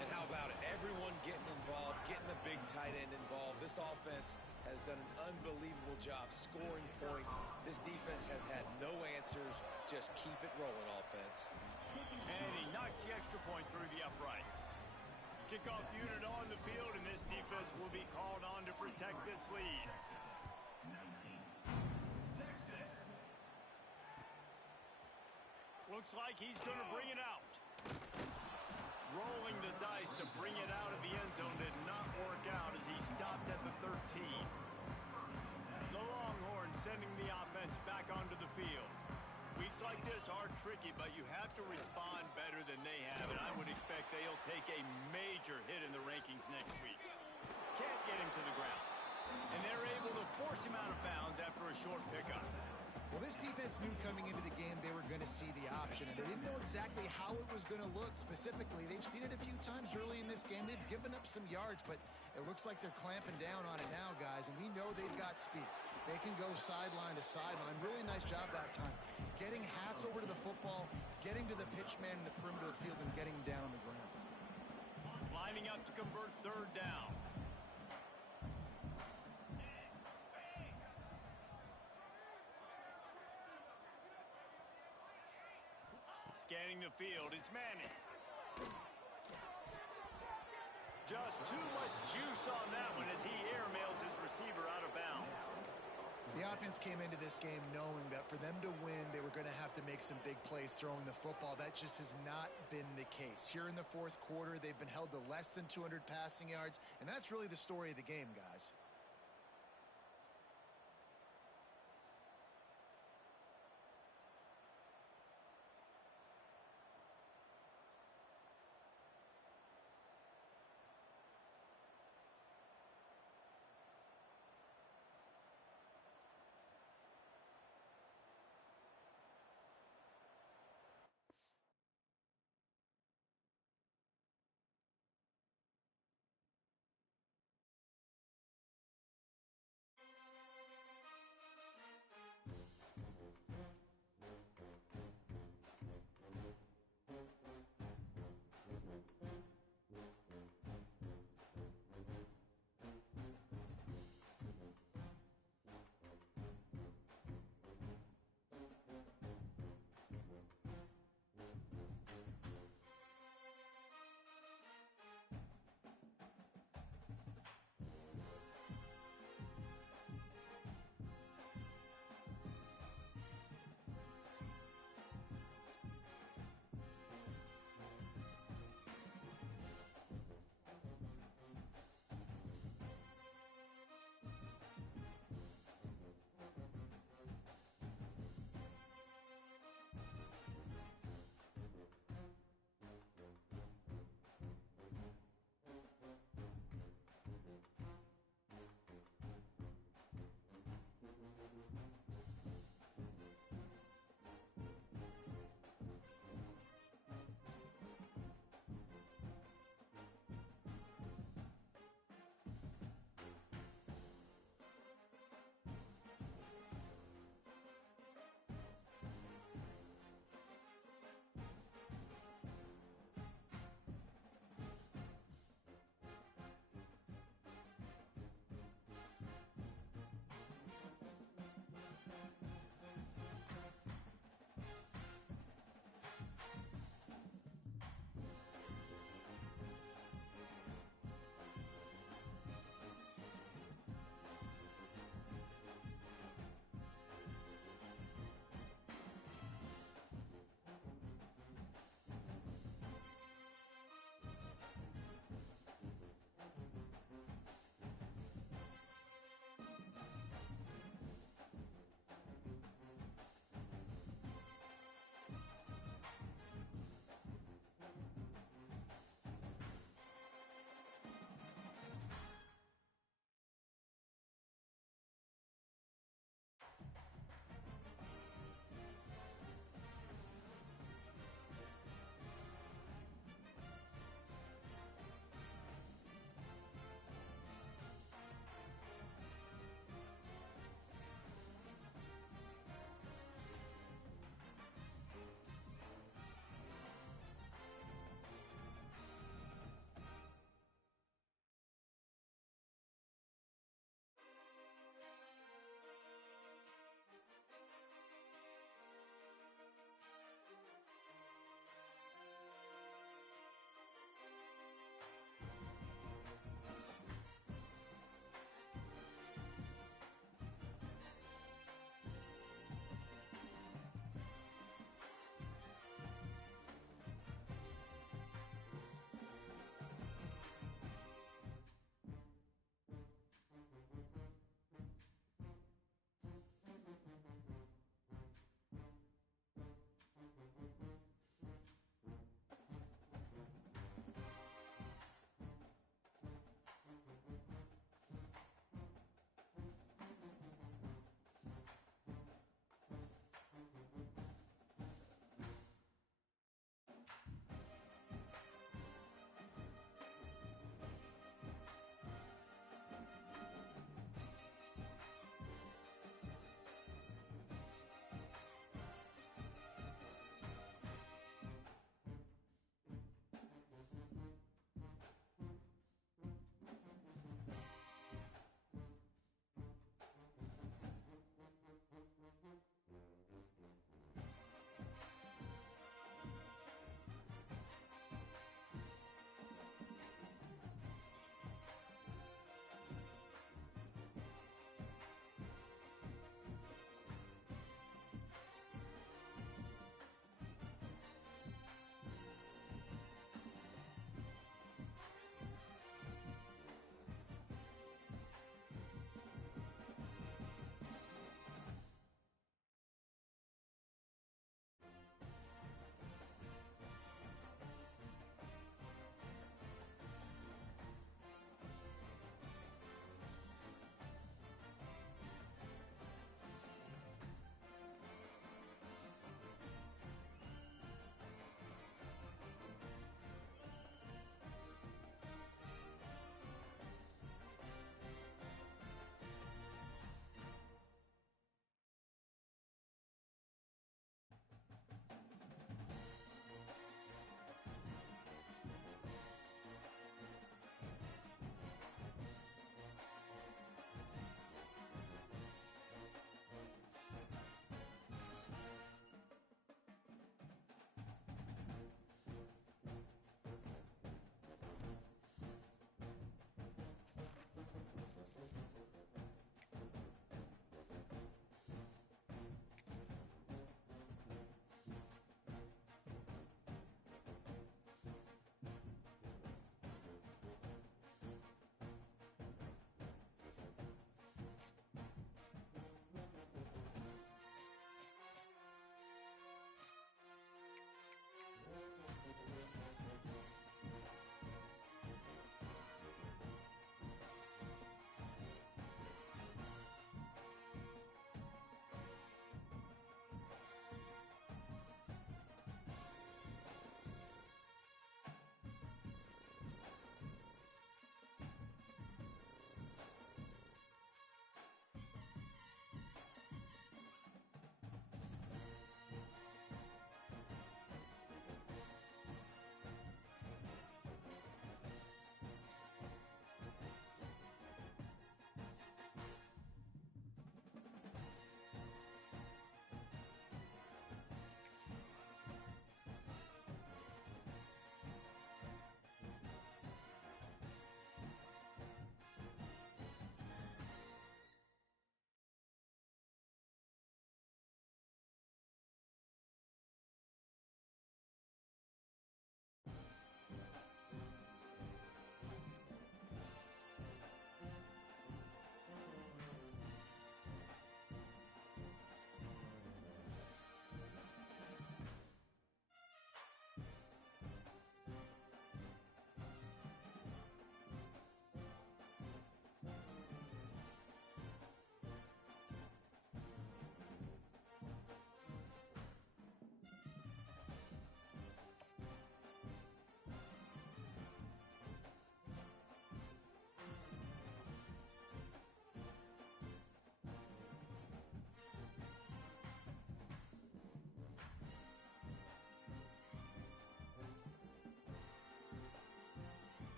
And how about it? Everyone getting involved, getting the big tight end involved. This offense has done an unbelievable job scoring points. This defense has had no answers. Just keep it rolling, offense. And he knocks the extra point through the uprights. Kickoff unit on the field, and this defense will be called on to protect this lead. Looks like he's going to bring it out. Rolling the dice to bring it out of the end zone did not work out as he stopped at the 13. The Longhorns sending the offense back onto the field. Weeks like this are tricky, but you have to respond better than they have, and I would expect they'll take a major hit in the rankings next week. Can't get him to the ground, and they're able to force him out of bounds after a short pickup. Well, this defense knew coming into the game they were going to see the option, and they didn't know exactly how it was going to look specifically. They've seen it a few times early in this game. They've given up some yards, but it looks like they're clamping down on it now, guys, and we know they've got speed. They can go sideline to sideline. Really nice job that time. Getting hats over to the football, getting to the pitch man in the perimeter of the field, and getting him down on the ground. Lining up to convert third down. Scanning the field, it's Manning. Just too much juice on that one as he airmails his receiver out of bounds. The offense came into this game knowing that for them to win, they were going to have to make some big plays throwing the football. That just has not been the case. Here in the fourth quarter, they've been held to less than 200 passing yards, and that's really the story of the game, guys.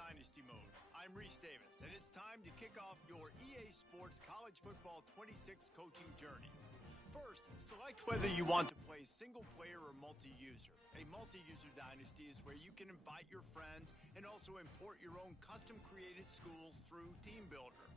Dynasty Mode. I'm Reese Davis, and it's time to kick off your EA Sports College Football 26 coaching journey. First, select whether you want to play single-player or multi-user. A multi-user dynasty is where you can invite your friends and also import your own custom-created schools through Team Builder.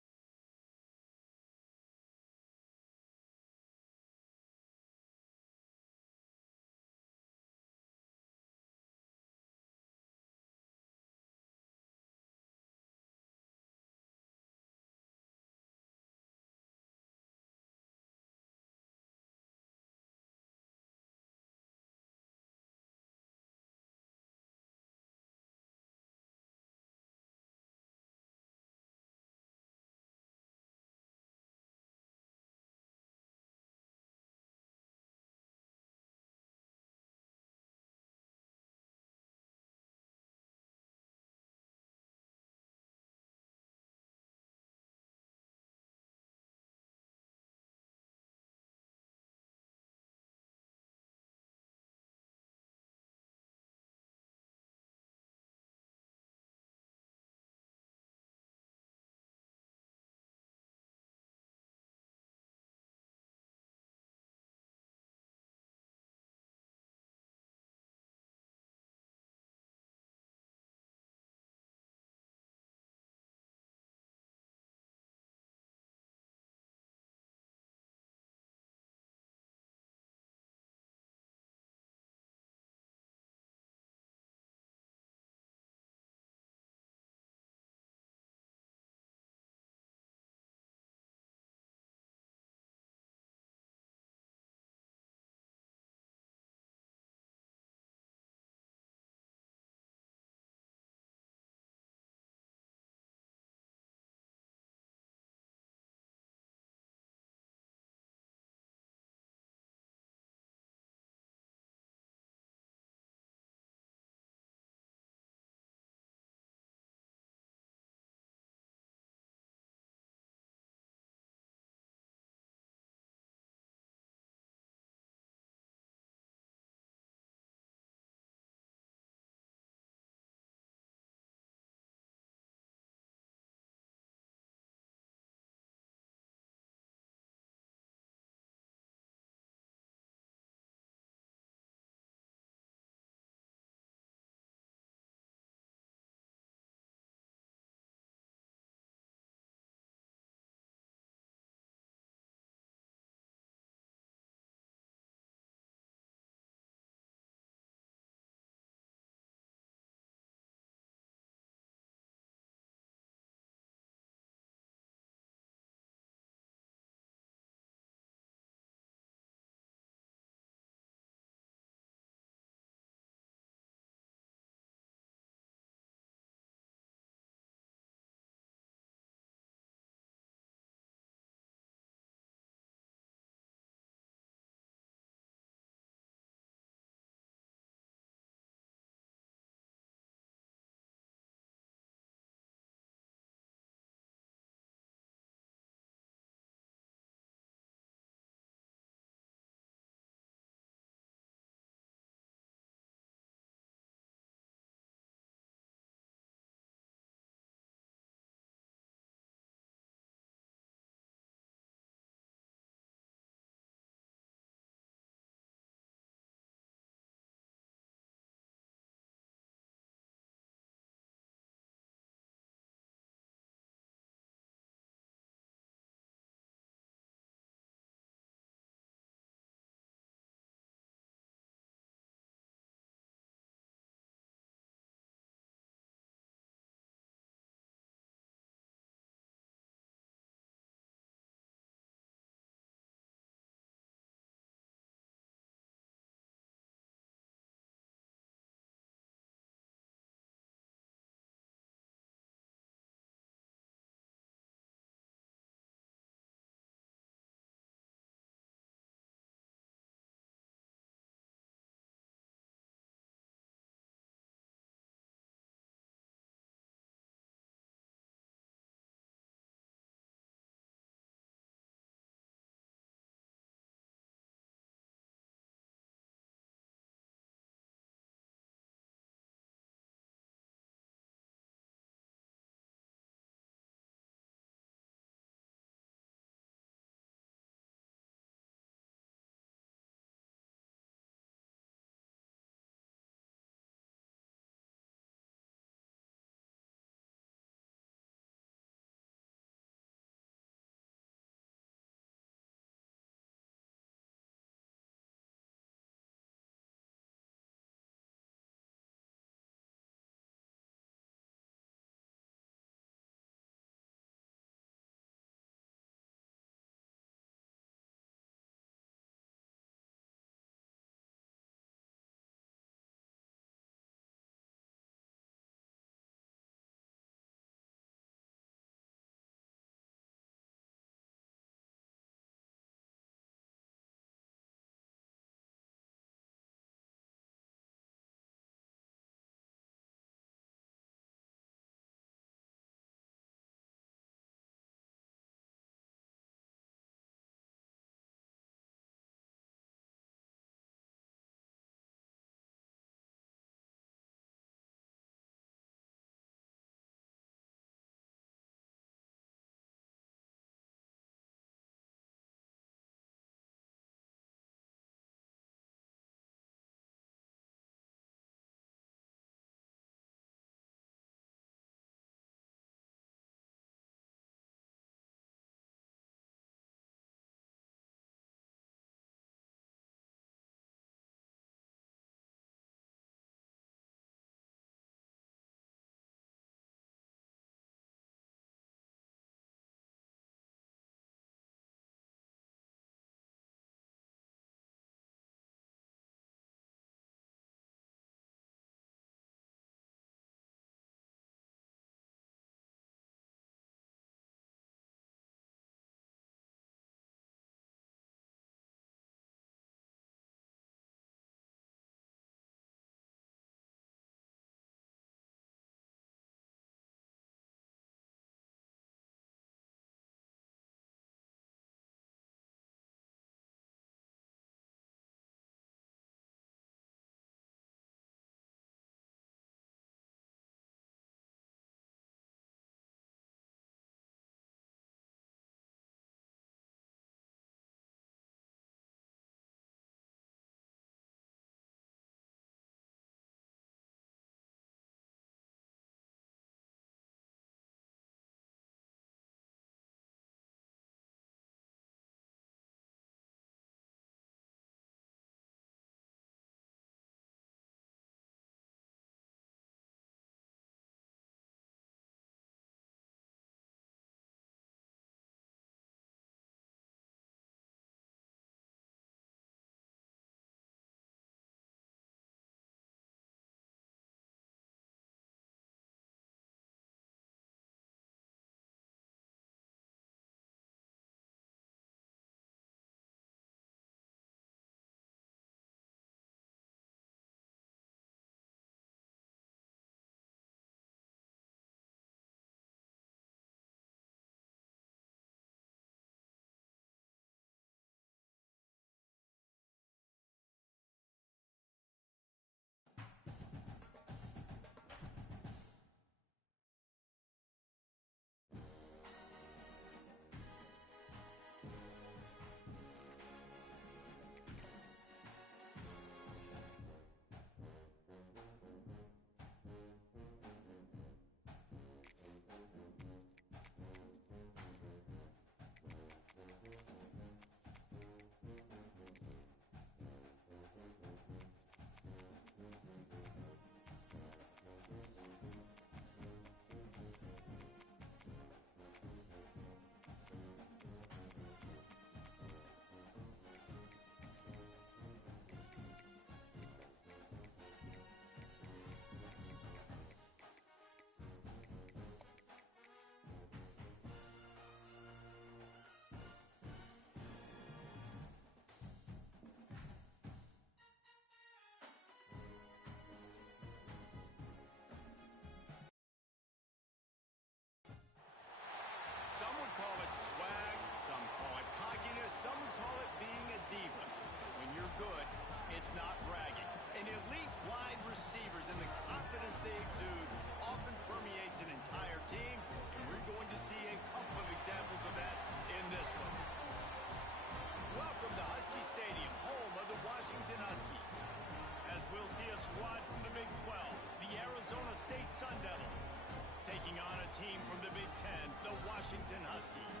the Washington Huskies.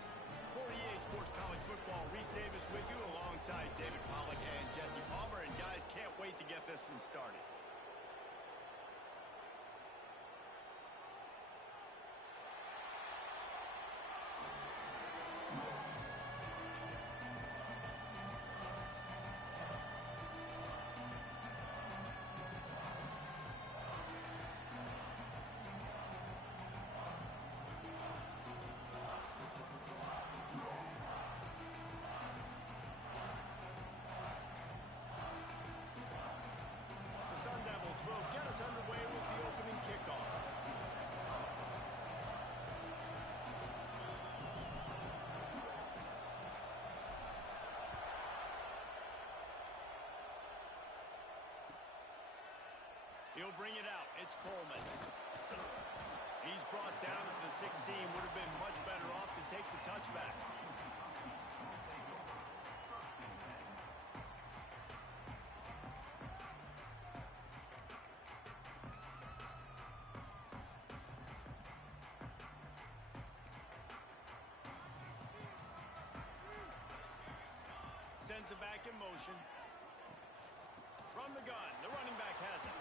For EA Sports College Football, Reese Davis with you alongside David Pollack and Jesse Palmer. And guys, can't wait to get this one started. Sun Devils will get us underway with the opening kickoff. He'll bring it out. It's Coleman. He's brought down to the 16. Would have been much better off to take the touchback. Sends it back in motion. From the gun, the running back has it.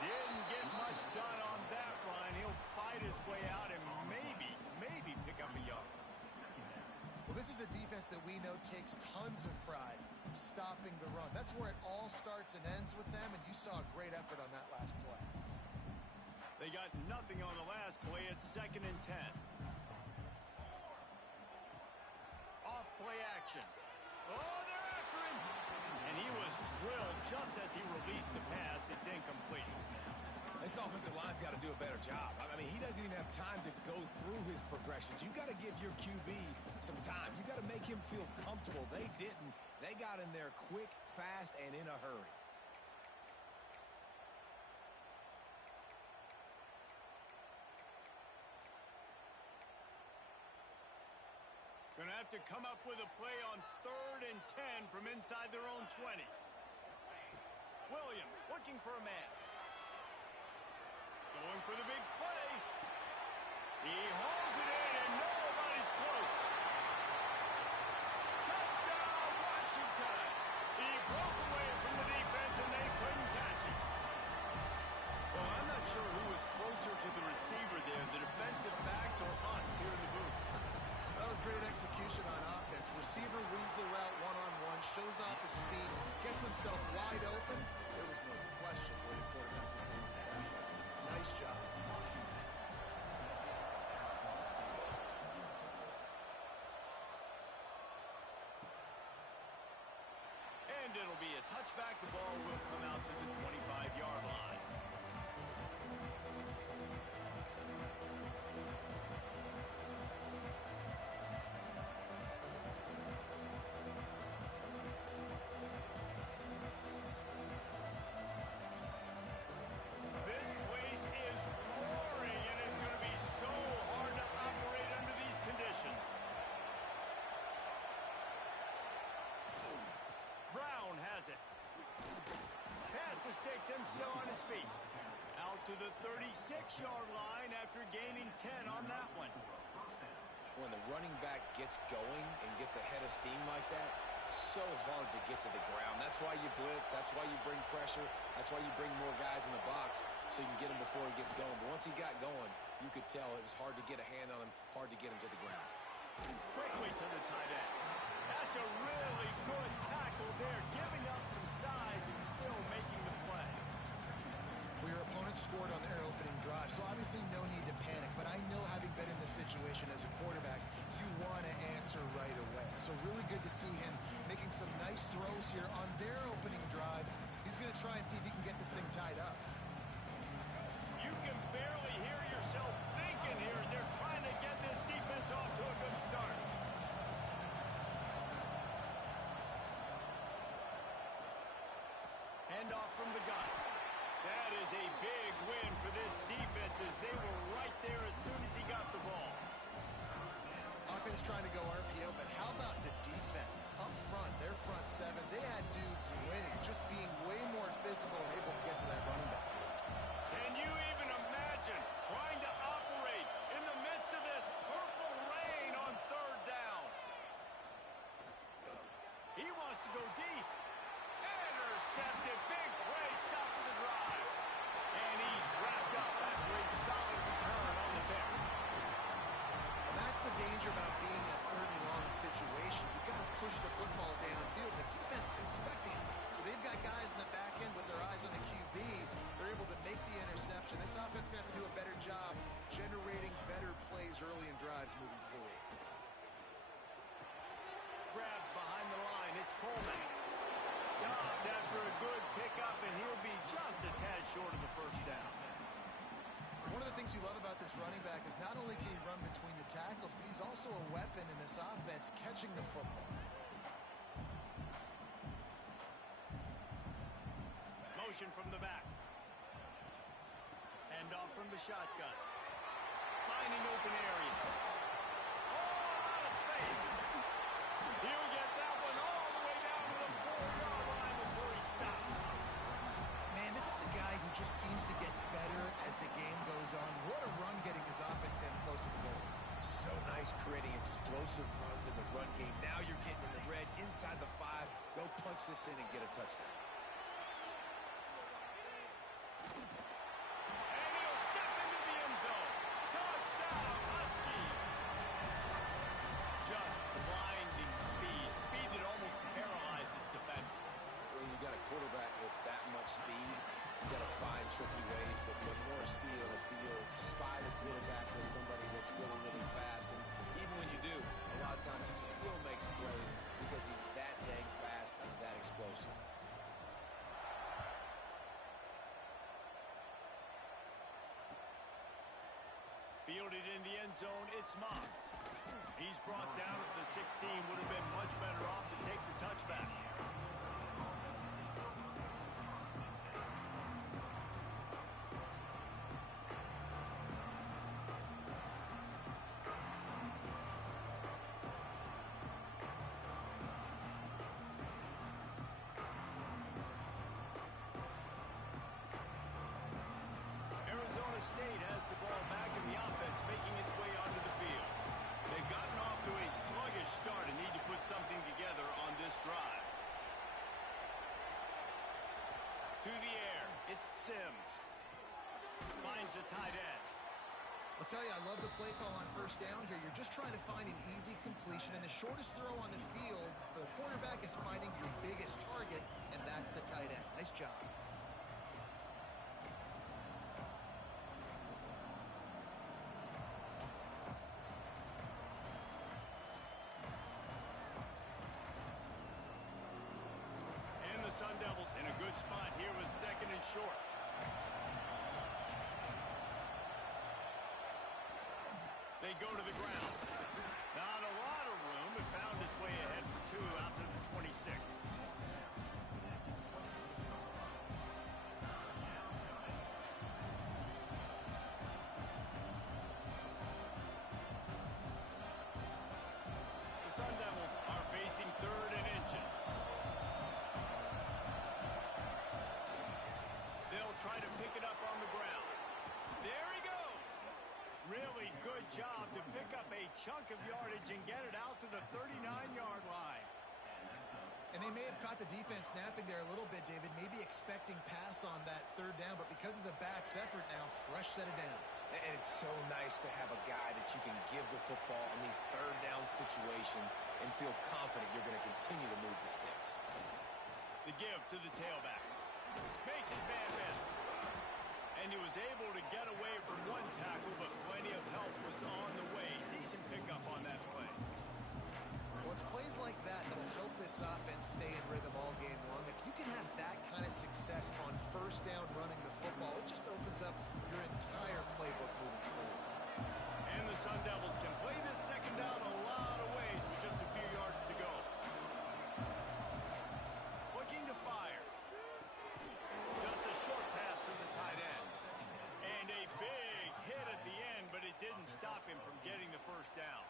Didn't get much done on that run. He'll fight his way out and maybe pick up a yard. Well, this is a defense that we know takes tons of pride stopping the run. That's where it all starts and ends with them, and you saw a great effort on that last play. They got nothing on the last play. It's 2nd and 10. Off play action. Oh, they're after him. And he was drilled just as he released the pass. It's incomplete. This offensive line's got to do a better job. I mean, he doesn't even have time to go through his progressions. You got to give your QB some time. You got to make him feel comfortable. They didn't. They got in there quick, fast, and in a hurry. Going to have to come up with a play on 3rd and 10 from inside their own 20. Williams looking for a man. Going for the big play. He holds it in and nobody's close. Touchdown, Washington. He broke away from the defense and they couldn't catch him. Well, I'm not sure who was closer to the receiver there, the defensive backs or us here in the booth. That was great execution on offense. Receiver wins the route one-on-one, shows off the speed, gets himself wide open. There was no question where the quarterback was going with that. Nice job. And it'll be a touchback. The ball will come out to the 25-yard line. This place is roaring, and it's going to be so hard to operate under these conditions. Brown has it. Pass the sticks and still on his feet. Out to the 36-yard line after gaining 10 on that one. When the running back gets going and gets ahead of steam like that, so hard to get to the ground. That's why you blitz. That's why you bring pressure. That's why you bring more guys in the box so you can get him before he gets going. But once he got going, you could tell it was hard to get a hand on him, hard to get him to the ground. Quickly to the tight end. That's a really good tackle there, giving up some size and still making the play. Well, your opponent scored on their opening drive, so obviously no need to panic. But I know, having been in this situation as a quarterback, you want to answer right away. So really good to see him making some nice throws here on their opening drive. He's going to try and see if he can get this thing tied up. You can barely hear yourself thinking here as they're trying to get this defense off to a good start. Handoff from the gun. That is a big win for this defense as they were right there as soon as he got the ball. Offense trying to go RPO, but how about the defense? Up front, their front seven, they had dudes winning, just being way more physical and able to get to that running back. Can you even imagine trying to operate in the push the football downfield. The defense is expecting it. So they've got guys in the back end with their eyes on the QB. They're able to make the interception. This offense is going to have to do a better job generating better plays early in drives moving forward. Grabbed behind the line. It's Coleman. Stopped after a good pickup, and he'll be just a tad short of the first down. One of the things you love about this running back is not only can he run between the tackles, but he's also a weapon in this offense catching the football. Motion from the back. Hand off from the shotgun. Finding open areas. Oh, a lot of space. He'll get that one all the way down to the 4-yard line before he stops. Man, this is a guy who just seems to get better as the game goes on. What a run getting his offense down close to the goal. So nice creating explosive runs in the run game. Now you're getting in the red inside the 5. Go punch this in and get a touchdown. And he'll step into the end zone. Touchdown, Husky. Just blinding speed. Speed that almost paralyzes defenders. When you got a quarterback with that much speed, you got to find tricky ways to put more speed on the field, spy the quarterback with somebody that's really, really fast. And even when you do, a lot of times he still makes plays because he's that dang fast and that explosive. Fielded in the end zone, it's Moss. He's brought down at the 16. Would have been much better off to take the touchback. Arizona State has the ball back in the offense, making its way onto the field. They've gotten off to a sluggish start and need to put something together on this drive. To the air, it's Sims. Finds a tight end. I'll tell you, I love the play call on first down here. You're just trying to find an easy completion, and the shortest throw on the field for the quarterback is finding your biggest target, and that's the tight end. Nice job. Sun Devils in a good spot here with second and short. They go to the ground. Not a lot of room. It found its way ahead for 2 out to the 26. The Sun Devils are facing 3rd and inches. Try to pick it up on the ground. There he goes. Really good job to pick up a chunk of yardage and get it out to the 39-yard line. And they may have caught the defense napping there a little bit, David, maybe expecting pass on that 3rd down, but because of the back's effort now, fresh set of downs. And it's so nice to have a guy that you can give the football in these 3rd down situations and feel confident you're going to continue to move the sticks. The give to the tailback. Makes his man miss. And he was able to get away from one tackle, but plenty of help was on the way. Decent pickup on that play. Well, it's plays like that that'll help this offense stay in rhythm all game long. If you can have that kind of success on first down running the football, it just opens up your entire playbook moving forward. And the Sun Devils can play this second down a lot of ways with just a few yards to go. Looking to fire. Just a short pass to the tight end. And a big hit at the end, but it didn't stop him from getting the first down.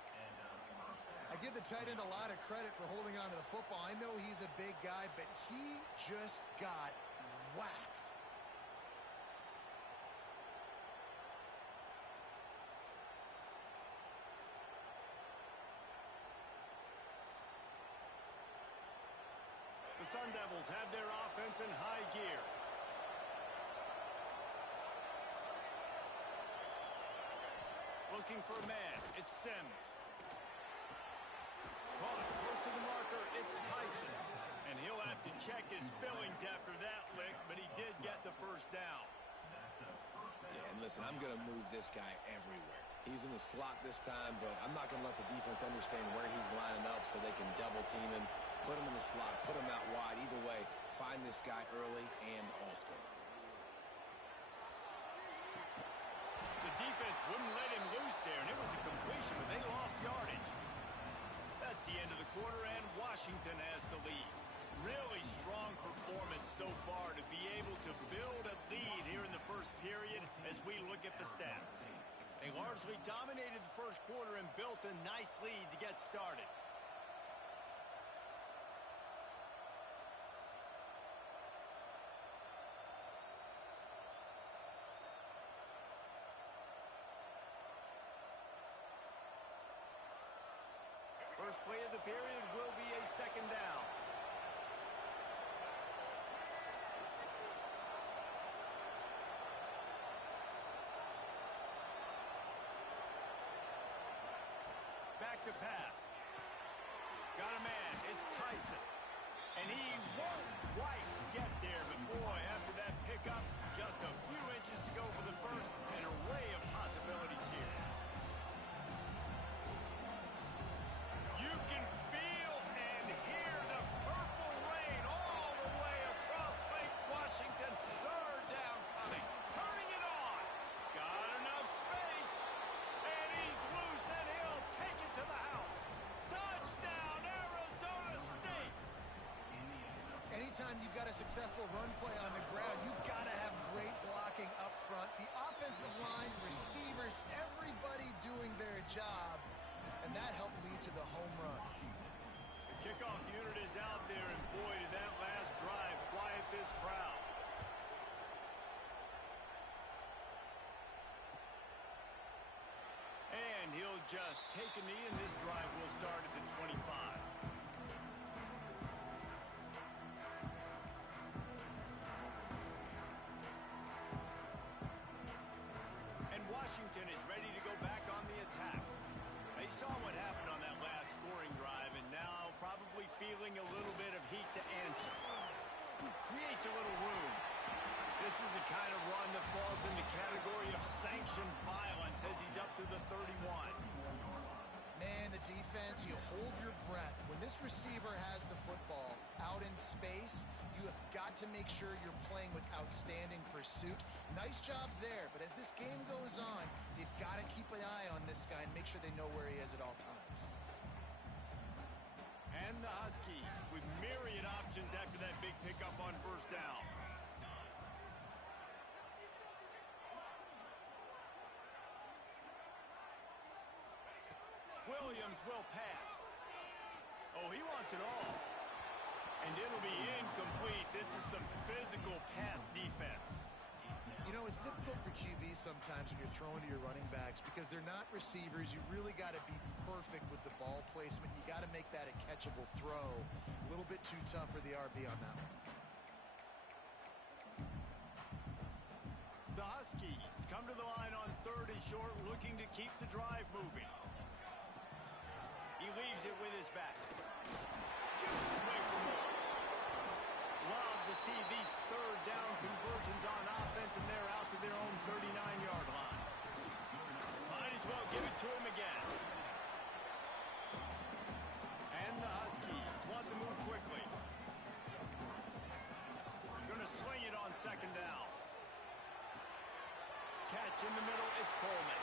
I give the tight end a lot of credit for holding on to the football. I know he's a big guy, but he just got whacked. The Sun Devils have their offense in high gear. Looking for a man. It's Sims. Caught close to the marker. first down. Yeah, and listen, I'm going to move this guy everywhere. He's in the slot this time, but I'm not going to let the defense understand where he's lining up so they can double team him, put him in the slot, put him out wide. Either way, find this guy early and often. The defense wouldn't let him loose there, and it was a completion, but they lost yardage. That's the end of the quarter, and Washington has the lead. Really strong performance so far to be able to build a lead here in the first period as we look at the stats. They largely dominated the first quarter and built a nice lead to get started. First play of the period will be a second down. Back to pass. Got a man. It's Tyson. And he won't quite get there, but boy, after that pickup, just a few inches to go for the first. An array of possibilities here. You can feel and hear the purple rain all the way across Lake Washington. Third down coming. Turning it on. Got enough space. And he's loose, and he'll take it to the house. Touchdown, Arizona State. Anytime you've got a successful run play on the ground, you've got to have great blocking up front. The offensive line, receivers, everybody doing their job. And that helped lead to the home run. The kickoff unit is out there, and boy, did that last drive quiet this crowd. And he'll just take a knee, and this drive will start at the 25. And Washington is ready to go back on the attack. They saw what happened on that last scoring drive, and now probably feeling a little bit of heat to answer. Creates a little room. This is the kind of run that falls in the category of sanctioned violence as he's up to the 31. Man, the defense, you hold your breath. When this receiver has the football out in space, you have got to make sure you're playing with outstanding pursuit. Nice job there, but as this game goes on, you've got to keep an eye on this guy and make sure they know where he is at all times. And the Huskies with myriad options after that big pickup on first down. Williams will pass. Oh, he wants it all. And it'll be incomplete. This is some physical pass defense. You know, it's difficult for QBs sometimes when you're throwing to your running backs because they're not receivers. You really got to be perfect with the ball placement. You got to make that a catchable throw. A little bit too tough for the RB on that one. The Huskies come to the line on third and short, looking to keep the drive moving. He leaves it with his back. Shoots his way for more. Love to see these third down conversions on offense, and they're out to their own 39-yard line. Might as well give it to him again. And the Huskies want to move quickly. Going to swing it on second down. Catch in the middle, it's Coleman.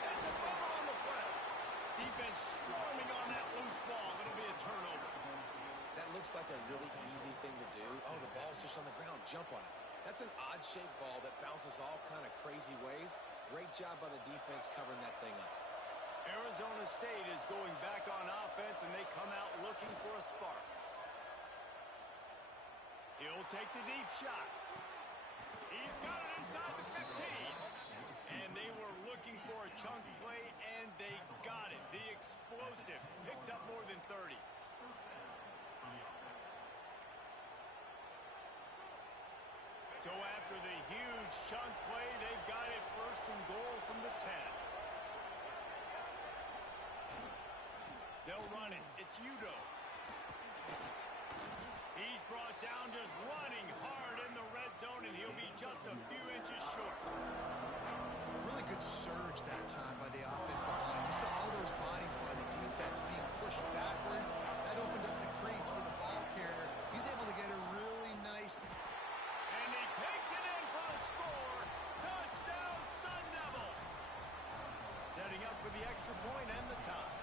That's a fumble on the play. Defense swarming on that loose ball. It'll be a turnover. That looks like a really easy thing to do. Oh, the ball's just on the ground. Jump on it. That's an odd-shaped ball that bounces all kind of crazy ways. Great job by the defense covering that thing up. Arizona State is going back on offense, and they come out looking for a spark. He'll take the deep shot. He's got it inside the 15. And they were looking for a chunk play, and they got it. The explosive picks up more than 30. So after the huge chunk play, they've got it first and goal from the 10. They'll run it. It's Udo. He's brought down just running hard in the red zone, and and he'll be just a few inches short. Really good surge that time by the offensive line. You saw all those bodies by the defense being pushed backwards. That opened up the crease for the ball carrier. He's able to get a really nice... And he takes it in for the score. Touchdown, Sun Devils. Setting up for the extra point and the tie.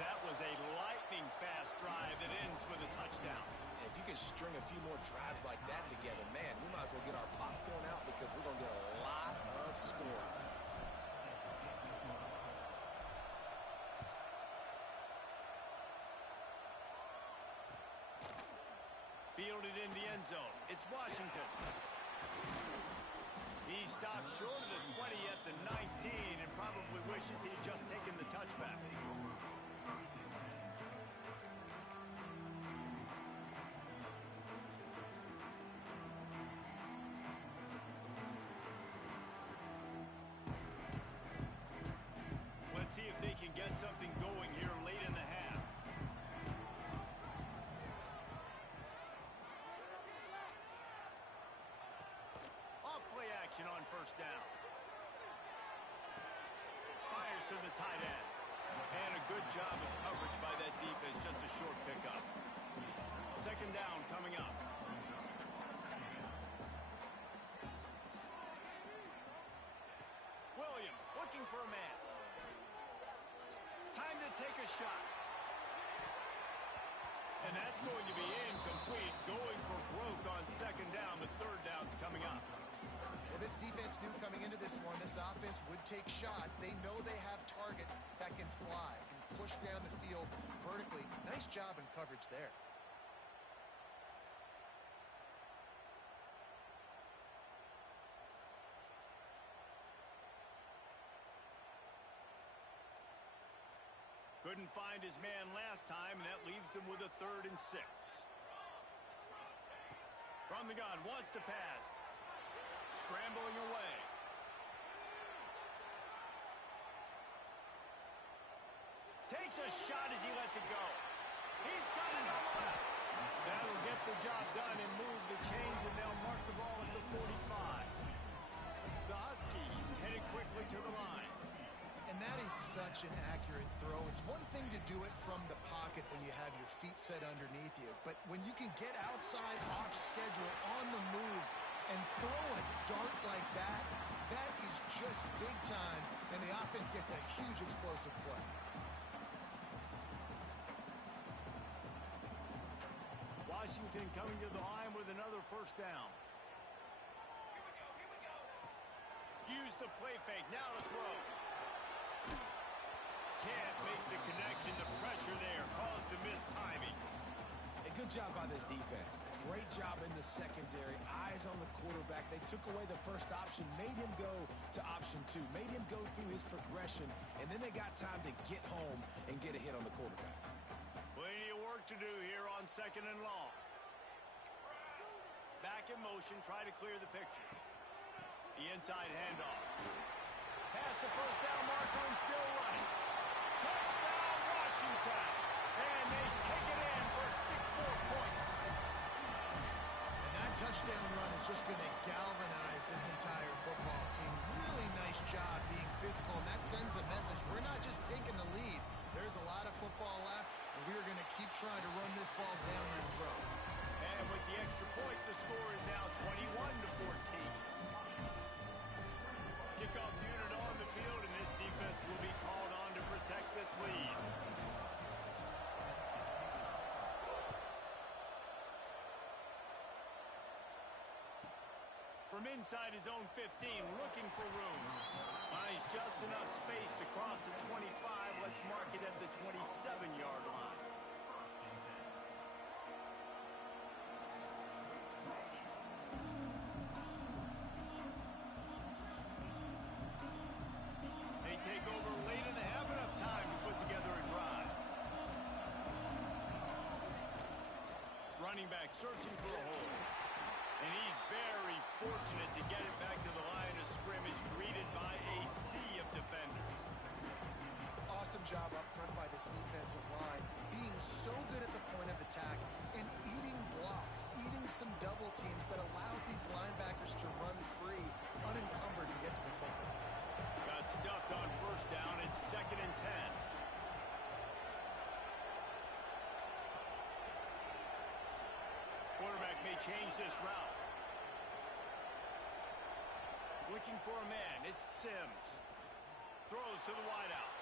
That was a lightning-fast drive that ends with a touchdown. If you can string a few more drives like that together, man, we might as well get our popcorn out because we're going to get a lot of scoring. Fielded in the end zone. It's Washington. He stopped short of the 20 at the 19 and probably wishes he'd just taken the touchback. Let's see if they can get something going here late in the half. Off-play action on first down. Fires to the tight end. And a good job of coverage by that defense, just a short pickup. Second down coming up. Williams looking for a man. Time to take a shot. And that's going to be incomplete. Going for broke on second down. The third down's coming up. Well, this defense knew coming into this one, this offense would take shots. They know they have targets that can fly, can push down the field vertically. Nice job in coverage there. Couldn't find his man last time, and that leaves him with a 3rd and 6. From the gun, wants to pass. Scrambling away. Takes a shot as he lets it go. He's got it on the left. That'll get the job done and move the chains, and they'll mark the ball at the 45. The Huskies headed quickly to the line. And that is such an accurate throw. It's one thing to do it from the pocket when you have your feet set underneath you, but when you can get outside, off schedule, on the move, and throw a dart like that, that is just big time, and the offense gets a huge explosive play. Washington coming to the line with another first down. Use the play fake, now to throw. Can't make the connection. The pressure there caused the missed timing. A good job by this defense. Great job in the secondary. Eyes on the quarterback. They took away the first option, made him go to option 2, made him go through his progression, and then they got time to get home and get a hit on the quarterback. Plenty of work to do here on 2nd and long. Back in motion, try to clear the picture. The inside handoff. Past the first down marker and still running. Touchdown, Washington. And they take it in for 6 more points. And that touchdown run is just going to galvanize this entire football team. Really nice job being physical, and that sends a message. We're not just taking the lead. There's a lot of football left, and we're going to keep trying to run this ball down your throat. And with the extra point, the score is now 21-14. Kickoff unit on the field, and this defense will be called on to protect this lead. From inside his own 15, looking for room. Finds just enough space to cross the 25. Let's mark it at the 27-yard line. They take over late in the half, enough time to put together a drive. Running back searching for a hole. And he's very fortunate to get it back to the line of scrimmage, greeted by a sea of defenders. Awesome job up front by this defensive line, being so good at the point of attack and eating blocks, eating some double teams that allows these change this route. Looking for a man. It's Sims. Throws to the wideout.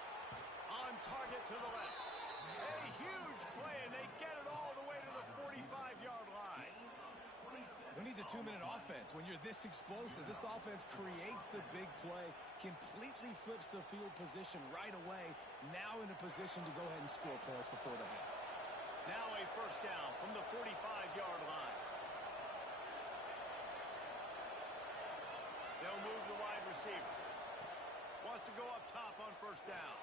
On target to the left. A huge play, and they get it all the way to the 45-yard line. Who needs a 2-minute offense when you're this explosive? This offense creates the big play, completely flips the field position right away, now in a position to go ahead and score points before the half. Now a first down from the 45-yard line. They'll move the wide receiver. Wants to go up top on first down.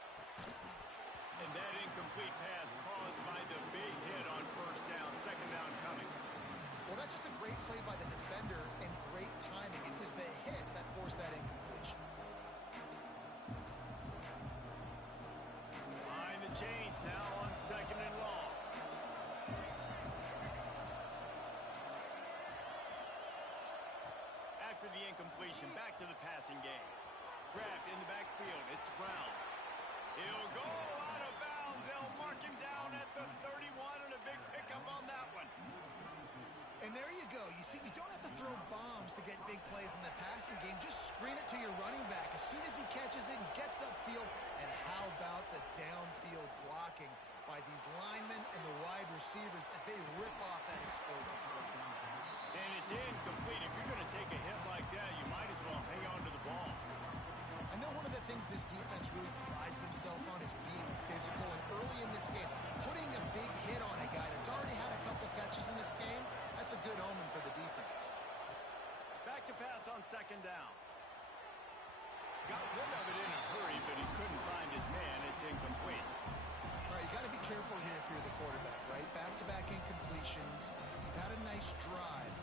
And that incomplete pass caused by the big hit on first down. Second down coming. Well, that's just a great play by the defender and great timing. It was the hit that forced that incompletion. Behind the chains now on second and long. After the incompletion, back to the passing game. Grabbed in the backfield. It's Brown. He'll go out of bounds. They'll mark him down at the 31, and a big pickup on that one. And there you go. You see, you don't have to throw bombs to get big plays in the passing game. Just screen it to your running back. As soon as he catches it, he gets upfield. And how about the downfield blocking by these linemen and the wide receivers as they rip off that explosive play. And it's incomplete. If you're going to take a hit like that, you might as well hang on to the ball. I know one of the things this defense really prides themselves on is being physical. And early in this game, putting a big hit on a guy that's already had a couple catches in this game, that's a good omen for the defense. Back to pass on second down. Got rid of it in a hurry, but he couldn't find his man. It's incomplete. All right, you got to be careful here if you're the quarterback, right? Back-to-back incompletions. You've had a nice drive.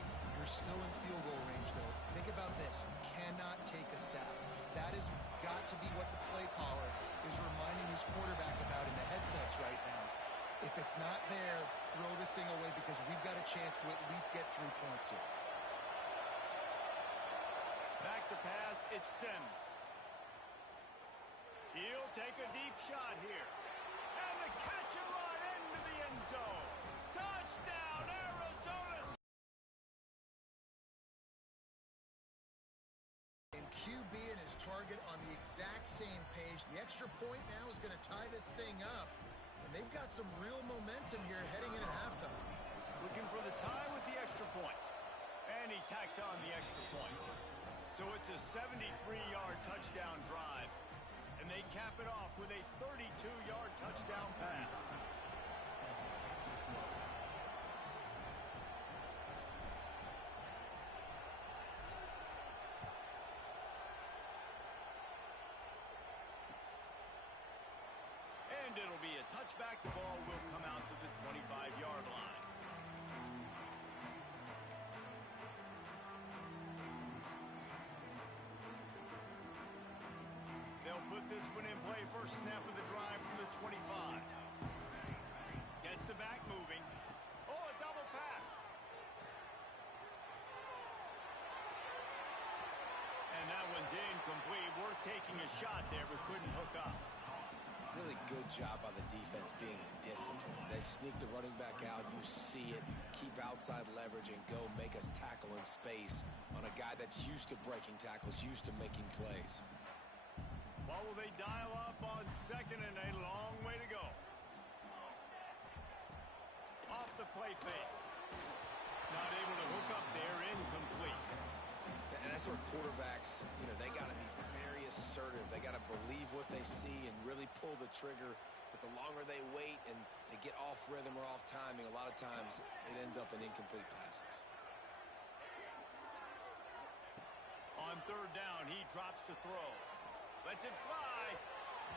You're still in field goal range, though. Think about this. You cannot take a sack. That has got to be what the play caller is reminding his quarterback about in the headsets right now. If it's not there, throw this thing away because we've got a chance to at least get 3 points here. Back to pass, it's Sims. He'll take a deep shot here. And the catch and run into the end zone. Touchdown, Arizona! And QB and his target on the exact same page. The extra point now is going to tie this thing up. And they've got some real momentum here heading in at halftime. Looking for the tie with the extra point. And he tacks on the extra point. So it's a 73-yard touchdown drive. And they cap it off with a 32-yard touchdown pass. And it'll be a touchback. The ball will come out to the 25-yard line. They'll put this one in play. First snap of the drive from the 25. Gets the back moving. Oh, a double pass. And that one's incomplete. Worth taking a shot there, but couldn't hook up. Really good job by the defense being disciplined. They sneak the running back out. You see it. Keep outside leverage and go make us tackle in space on a guy that's used to breaking tackles, used to making plays. Well, will they dial up on second and a long way to go? Off the play fake. Not able to hook up there. Incomplete. And that's where quarterbacks, they got to be very assertive. They got to believe what they see and really pull the trigger. But the longer they wait and they get off rhythm or off timing, a lot of times it ends up in incomplete passes. On third down, he drops to throw. Lets it fly.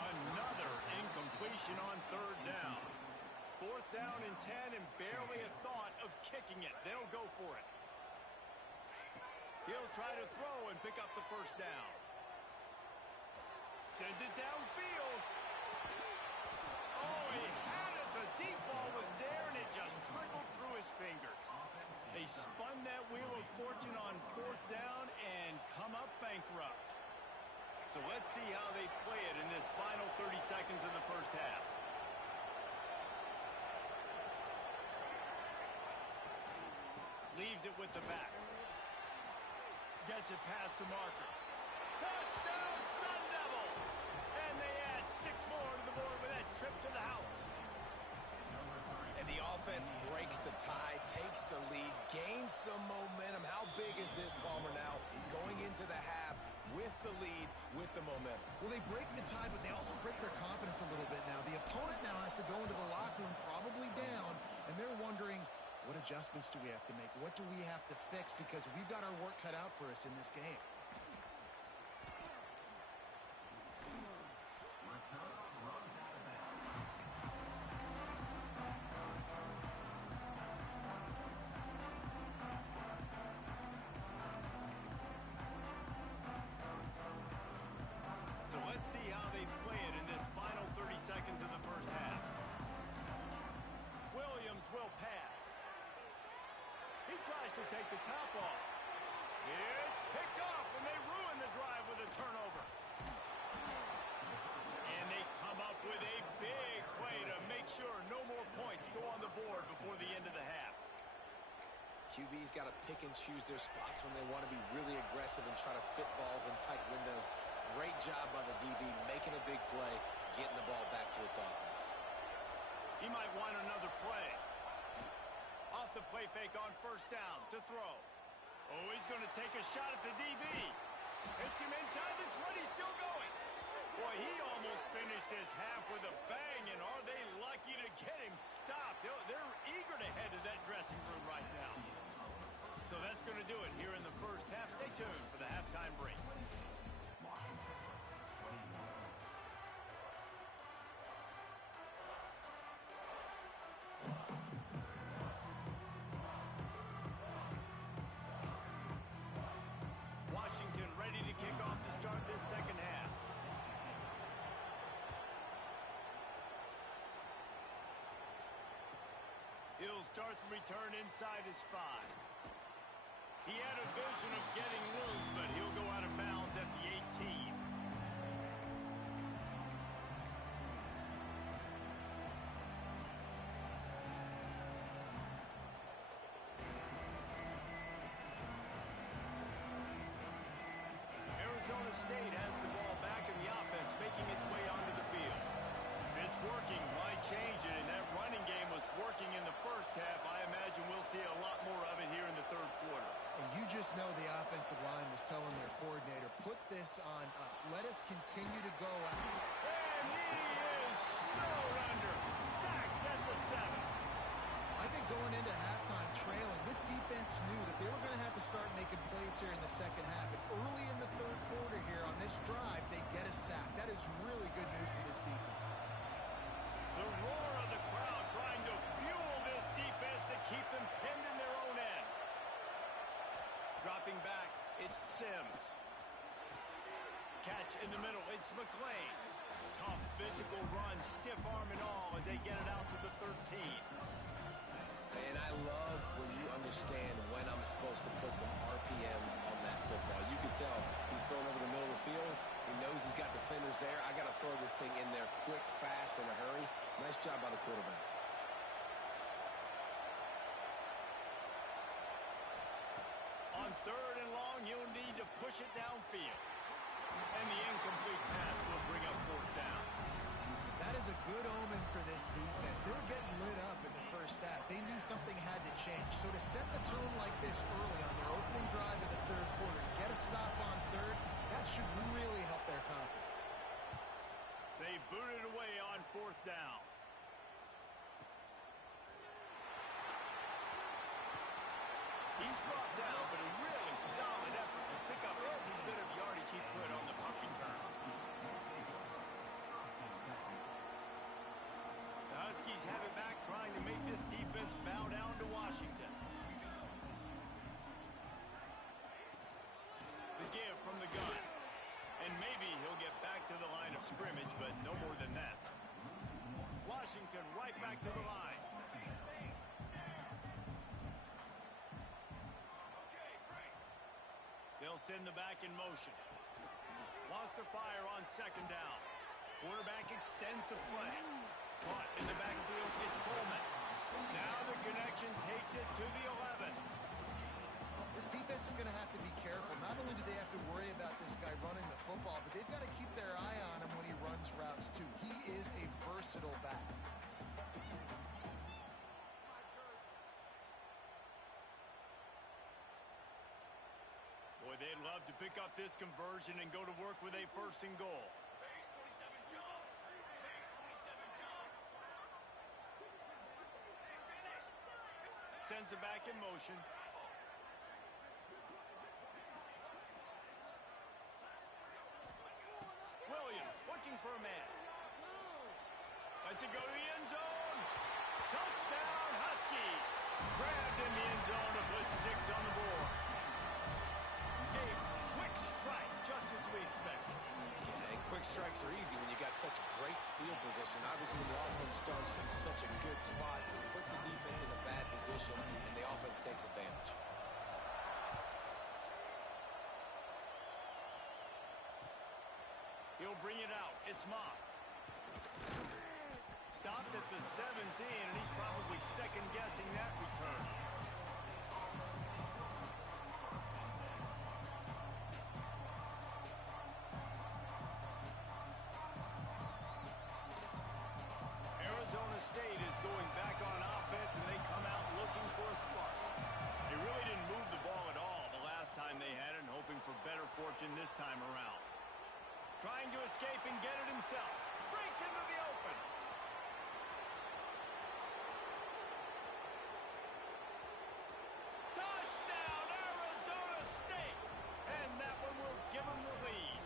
Another incompletion on third down. Fourth down and 10 and barely a thought of kicking it. They'll go for it. He'll try to throw and pick up the first down. Sends it downfield. Oh, he had it. The deep ball was there, and it just trickled through his fingers. They spun that wheel of fortune on fourth down and come up bankrupt. So let's see how they play it in this final 30 seconds of the first half. Lead receives it with the back. Gets it past the marker. Touchdown, Sun Devils! And they add 6 more to the board with that trip to the house. And the offense breaks the tie, takes the lead, gains some momentum. How big is this, Palmer, now going into the half with the lead, with the momentum? Well, they break the tie, but they also break their confidence a little bit now. The opponent now has to go into the locker room probably down, and they're wondering, what adjustments do we have to make? What do we have to fix? Because we've got our work cut out for us in this game. So let's see how they play it in this final 30 seconds of the first half. Williams will pass. He tries to take the top off. It's picked off, and they ruin the drive with a turnover. And they come up with a big play to make sure no more points go on the board before the end of the half. QB's got to pick and choose their spots when they want to be really aggressive and try to fit balls in tight windows. Great job by the DB, making a big play, getting the ball back to its offense. He might want another play. Off the play fake on first down to throw. Oh, he's going to take a shot at the DB. Hits him inside the 20, still going. Boy, he almost finished his half with a bang, and are they lucky to get him stopped? They're eager to head to that dressing room right now. So that's going to do it here in the first half. Stay tuned for the halftime break. Washington ready to kick off to start this second half. He'll start the return inside his 5. He had a vision of getting loose, but he'll go out of bounds at the 18. Arizona State has the ball back in the offense, making its way onto the field. If it's working, why change it? And that running game was working in the first half. I imagine we'll see a lot more of it here in the third quarter. And you just know the offensive line was telling their coordinator, put this on us. Let us continue to go out. And he is snowed under. Sacked at the 7. I think going into halftime trailing, this defense knew that they were going to have to start making plays here in the second half. And early in the third quarter here on this drive, they get a sack. That is really good news for this defense. The roar of the crowd trying to fuel this defense to keep them pinned in their own end. Dropping back, it's Sims. Catch in the middle, it's McClain. Tough physical run, stiff arm and all as they get it out to the 13. And I love when you understand when I'm supposed to put some RPMs on that football. You can tell he's throwing over the middle of the field. He knows he's got defenders there. I got to throw this thing in there quick, fast, in a hurry. Nice job by the quarterback. On third and long, you'll need to push it downfield. And the incomplete pass will bring up fourth down. That is a good omen for this defense. They were getting lit up in the first half. They knew something had to change. So to set the tone like this early on their opening drive of the third quarter, get a stop on third, that should really help their confidence. They booted away on fourth down. He's brought down, but a really solid effort to pick up every bit of yardage he could on the punt return. The Huskies have it back, trying to make this defense bow down to Washington. The give from the gun. And maybe he'll get back to the line of scrimmage, but no more than that. Washington right back to the line. They'll send the back in motion. Lost to fire on second down. Quarterback extends the play. Caught in the backfield, it's Coleman. Now the connection takes it to the 11. This defense is going to have to be careful. Not only do they have to worry about this guy running the football, but they've got to keep their eye on him when he runs routes, too. He is a versatile back. Boy, they'd love to pick up this conversion and go to work with a first and goal. Sends it back in motion. Williams looking for a man. Lets it go to the end zone. Touchdown, Huskies. Grabbed in the end zone to put 6 on the board. A quick strike, just as we expected. Yeah, and quick strikes are easy when you got such great field position. Obviously, when the offense starts in such a good spot, it puts the defense in a bad position, and the offense takes advantage. He'll bring it out. It's Moss. Stopped at the 17, and he's probably second-guessing that return. Arizona State is going back on offense, and they come out looking for a spark. They really didn't move the ball at all the last time they had it, and hoping for better fortune this time around. Trying to escape and get it himself. Breaks into the open. Touchdown, Arizona State! And that one will give them the lead.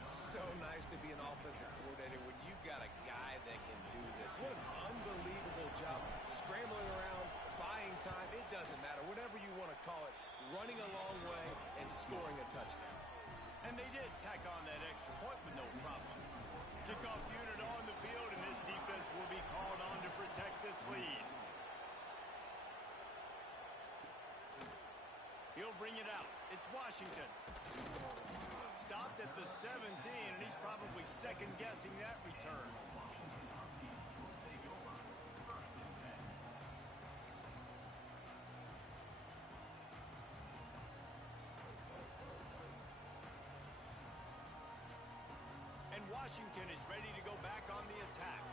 It's so nice to be an offensive coordinator when you've got a guy that can do this. What an unbelievable job. Scrambling around, buying time, it doesn't matter. Whatever you want to call it, running a long way and scoring a touchdown. And they did tack on that extra point with no problem. Kickoff unit on the field, and this defense will be called on to protect this lead. He'll bring it out. It's Washington. Stopped at the 17, and he's probably second-guessing that return. And Washington is ready to go back on the attack.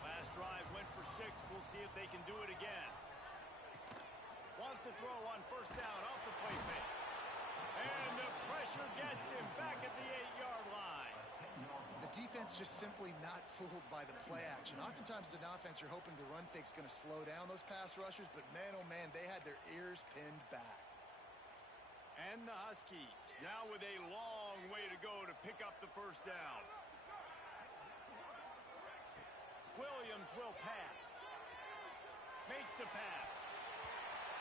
Last drive went for 6. We'll see if they can do it again. Wants to throw on first down off the play fake. And the pressure gets him back at the 8-yard line. The defense just simply not fooled by the play action. Oftentimes as an offense, you're hoping the run fake's going to slow down those pass rushers, but man, oh man, they had their ears pinned back. And the Huskies now with a long way to go to pick up the first down. Williams will pass. Makes the pass.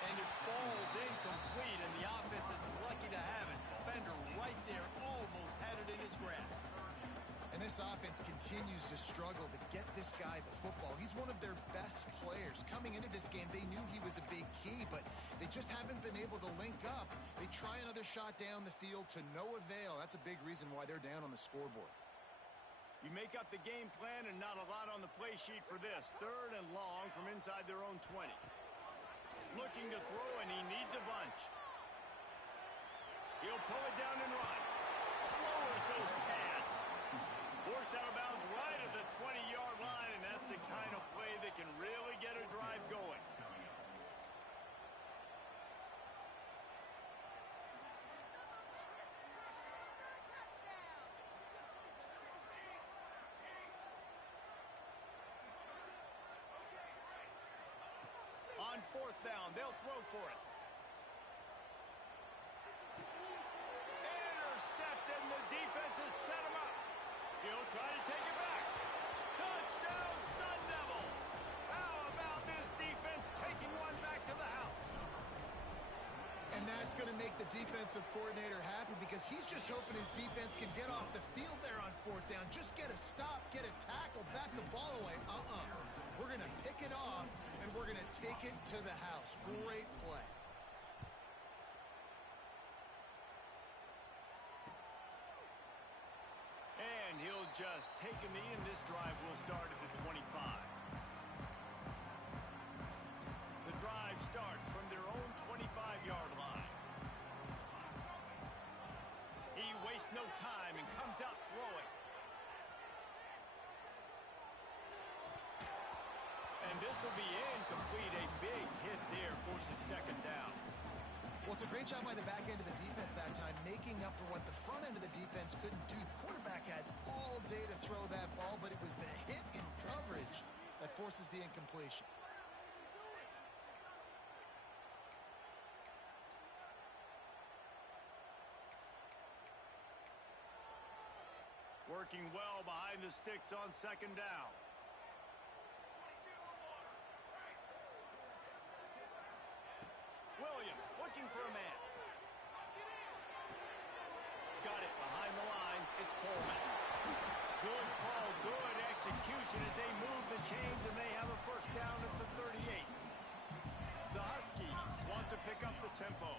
And it falls incomplete, and the offense is lucky to have it. Defender right there almost had it in his grasp. And this offense continues to struggle to get this guy the football. He's one of their best players. Coming into this game, they knew he was a big key, but they just haven't been able to link up. They try another shot down the field to no avail. That's a big reason why they're down on the scoreboard. You make up the game plan and not a lot on the play sheet for this. 3rd and long from inside their own 20. Looking to throw, and he needs a bunch. He'll pull it down and run. Lowers those pads. Forced out of bounds right at the 20-yard line, and that's the kind of play that can really get a drive going. On 4th down, they'll throw for it. Intercepted, and the defense has set him up. He'll try to take it back. Touchdown, Sun Devils! How about this defense taking one back to the house? And that's going to make the defensive coordinator happy because he's just hoping his defense can get off the field there on 4th down. Just get a stop, get a tackle, back the ball away. We're going to pick it off, and we're going to take it to the house. Great play. And he'll just take a knee, and this drive will start at the 25. The drive starts from their own 25 this will be incomplete. A big hit there forces second down. Well, it's a great job by the back end of the defense that time, making up for what the front end of the defense couldn't do. The quarterback had all day to throw that ball, but it was the hit in coverage that forces the incompletion. Working well behind the sticks on second down. Williams looking for a man. Got it behind the line. It's Coleman. Good call, good execution as they move the chains, and they have a first down at the 38. The Huskies want to pick up the tempo.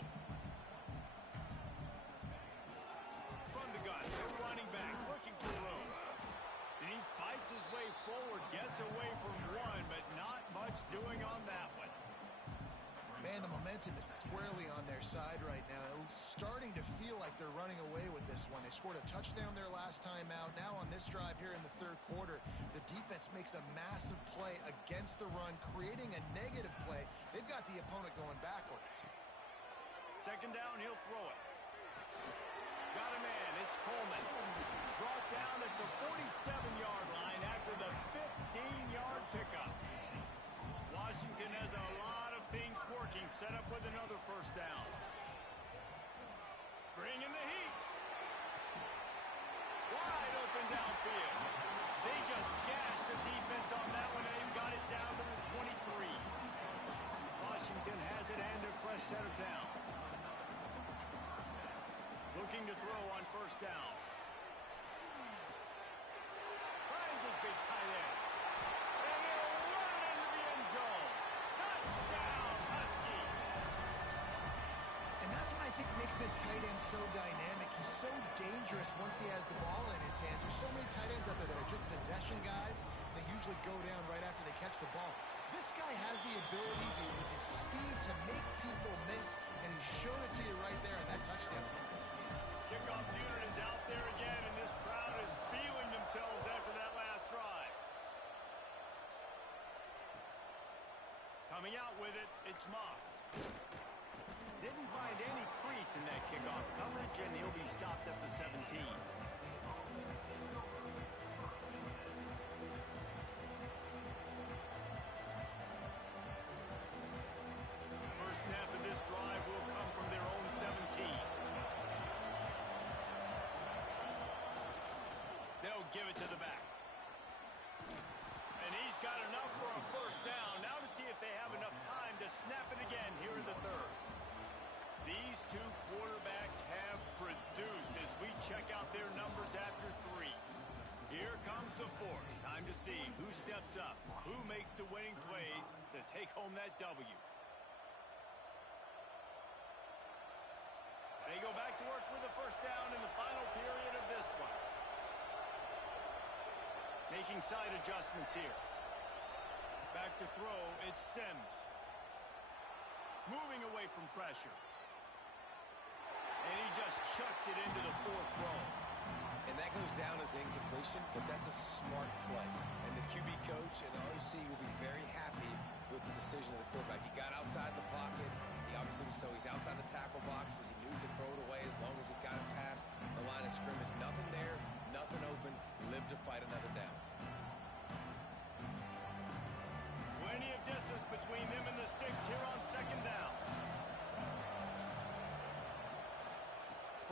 From the gun, they're running back, looking for room. And he fights his way forward, gets away from one, but not much doing on that one. Man, the momentum is squarely on their side right now. It's starting to feel like they're running away with this one. They scored a touchdown their last time out. Now on this drive here in the third quarter, the defense makes a massive play against the run, creating a negative play. They've got the opponent going backwards. Second down, he'll throw it. Got a man, it's Coleman. Brought down at the 47-yard line after the 15-yard pickup. Washington has a lot of things working, set up with another first down. Bringing the heat. Wide open downfield. They just gashed the defense on that one and got it down to the 23. Washington has it and a fresh set of downs. Looking to throw on first down. Finds his big tight end. And he'll run it into the end zone. Touchdown, Husky. And that's what I think makes this tight end so dynamic. He's so dangerous once he has the ball in his hands. There's so many tight ends out there that are just possession guys. They usually go down right after they catch the ball. This guy has the ability to, with his speed, to make people miss, and he showed it to you right there in that touchdown. Kickoff unit is out there again, and this crowd is feeling themselves after that last drive. Coming out with it, it's Moss. Didn't find any crease in that kickoff coverage, and he'll be stopped at the 17. First snap of this drive will come from their own 17. They'll give it to the back. And he's got enough for a first down. Now to see if they have enough time to snap it again here in the third. These two quarterbacks have produced as we check out their numbers after three. Here comes the fourth. Time to see who steps up, who makes the winning plays to take home that W. They go back to work with the first down in the final period of this one. Making side adjustments here. Back to throw, it's Sims. Moving away from pressure. And he just chucks it into the fourth row. And that goes down as incompletion, but that's a smart play. And the QB coach and the OC will be very happy with the decision of the quarterback. He got outside the pocket. He obviously was he's outside the tackle boxes. He knew he could throw it away as long as he got it past the line of scrimmage. Nothing there, nothing open. Live to fight another down. Plenty of distance between them and the sticks here on second down.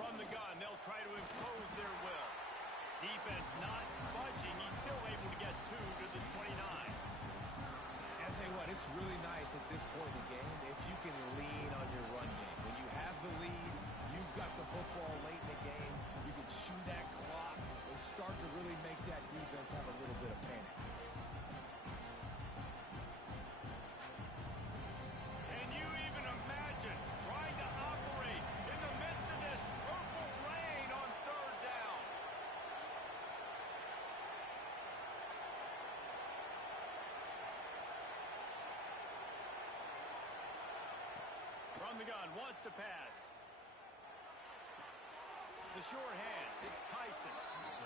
From the gun, they'll try to impose their will. Defense not budging. He's still able to get two to the 29. I'll tell you what, it's really nice at this point in the game if you can lean on your run game. When you have the lead, you've got the football late in the game, you can chew that clock and start to really make that defense have a little bit of panic. Can you even imagine trying to operate in the midst of this purple rain on third down? From the gun, wants to pass. The short hands, it's Tyson.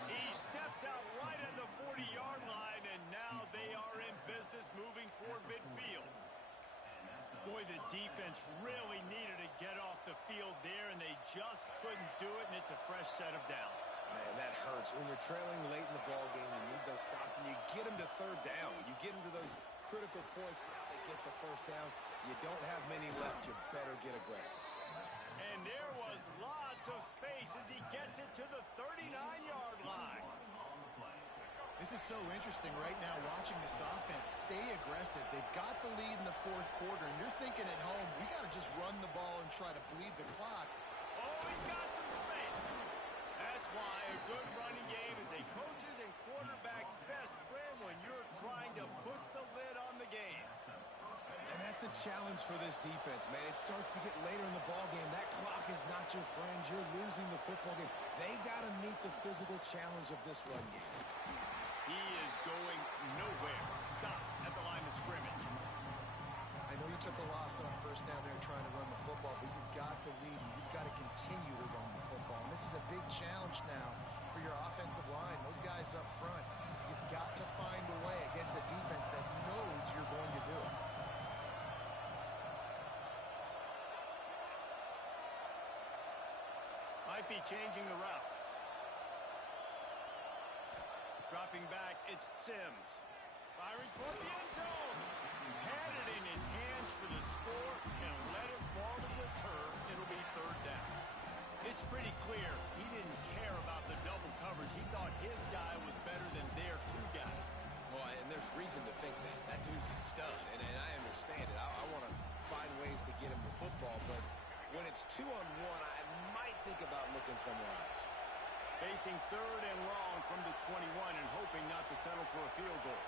He steps out right at the 40-yard line, and now they are in business moving toward Boy, the defense really needed to get off the field there, and they just couldn't do it, and it's a fresh set of downs. Man, that hurts. When you're trailing late in the ball game, you need those stops, and you get them to third down. You get them to those critical points. Now they get the first down. You don't have many left. You better get aggressive. And there was lots of space as he gets it to the 39-yard line. This is so interesting right now watching this offense stay aggressive. They've got the lead in the fourth quarter, and you're thinking at home, we got to just run the ball and try to bleed the clock. Oh, he's got some space. That's why a good running game is a coach's and quarterback's best friend when you're trying to put the lid on the game. And that's the challenge for this defense, man. It starts to get later in the ball game. That clock is not your friend. You're losing the football game. They got to meet the physical challenge of this run game. He is going nowhere. Stop at the line of scrimmage. I know you took a loss on first down there trying to run the football, but you've got the lead. You've got to continue to run the football. And this is a big challenge now for your offensive line. Those guys up front, you've got to find a way against the defense that knows you're going to do it. Might be changing the route. Dropping back, it's Sims. Firing toward the end zone. Had it in his hands for the score and let it fall to the turf. It'll be third down. It's pretty clear he didn't care about the double coverage. He thought his guy was better than their two guys. Well, and there's reason to think that. That dude's a stud, and I understand it. I want to find ways to get him the football, but when it's 2-on-1, I might think about looking somewhere else. Facing third and long from the 21 and hoping not to settle for a field goal.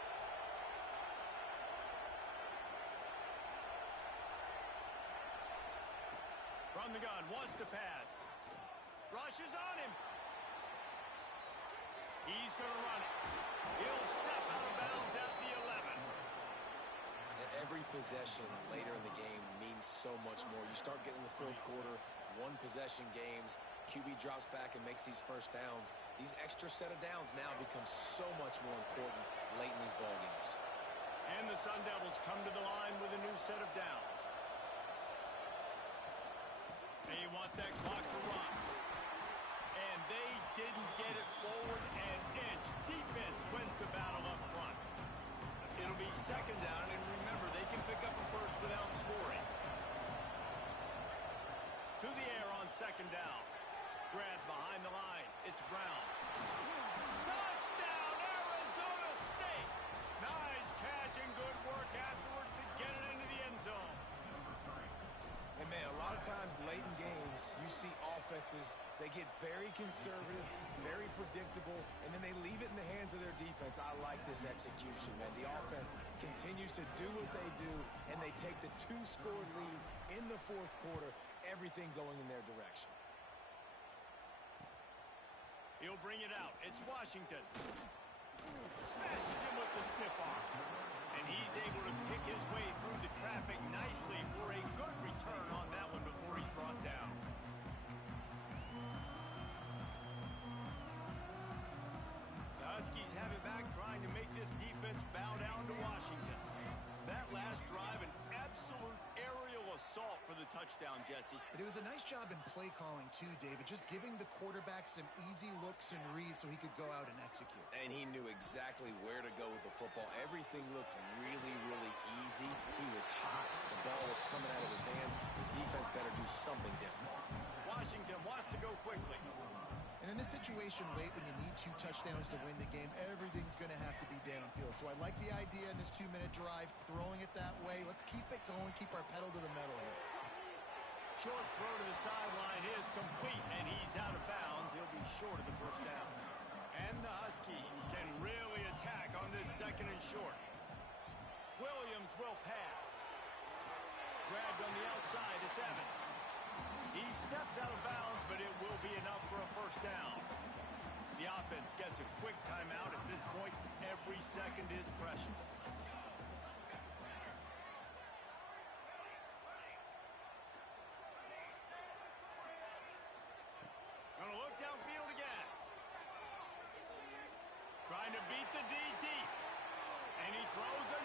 From the gun, wants to pass. Rushes on him. He's going to run it. He'll step out of bounds at the 11. Every possession later in the game means so much more. You start getting the fourth quarter, one-possession games, QB drops back and makes these first downs. These extra set of downs now become so much more important late in these ball games. And the Sun Devils come to the line with a new set of downs. They want that clock to run. And they didn't get it forward an inch. Defense wins the battle up front. It'll be second down, and remember, they can pick up a first without scoring. To the air on second down. Grant behind the line. It's Brown. Touchdown, Arizona State! Nice catch and good work afterwards to get it into the end zone. And man, a lot of times late in games, you see offenses, they get very conservative, very predictable, and then they leave it in the hands of their defense. I like this execution, man. The offense continues to do what they do, and they take the two-score lead in the fourth quarter, everything going in their direction. He'll bring it out. It's Washington. Smashes him with the stiff arm. And he's able to pick his way through the traffic nicely for a good return on that one before he's brought down. The Huskies have it back, trying to make this defense bow down to Washington. That last drive, an absolute aerial assault for the touchdown, Jesse. But it was a nice job in play calling too, David, just giving the quarterback some easy looks and reads so he could go out and execute. And he knew exactly where to go with the football. Everything looked really, really easy. He was hot. The ball was coming out of his hands. The defense better do something different. Washington wants to go quickly. And in this situation late when you need 2 touchdowns to win the game, everything's going to have to be downfield. So I like the idea in this 2-minute drive, throwing it that way. Let's keep it going, keep our pedal to the metal here. Short throw to the sideline is complete, and he's out of bounds. He'll be short of the first down. And the Huskies can really attack on this second and short. Williams will pass. Grabbed on the outside, it's Evans. He steps out of bounds, but it will be enough for a first down. The offense gets a quick timeout. At this point, every second is precious. Gonna look downfield again. Trying to beat the D deep. And he throws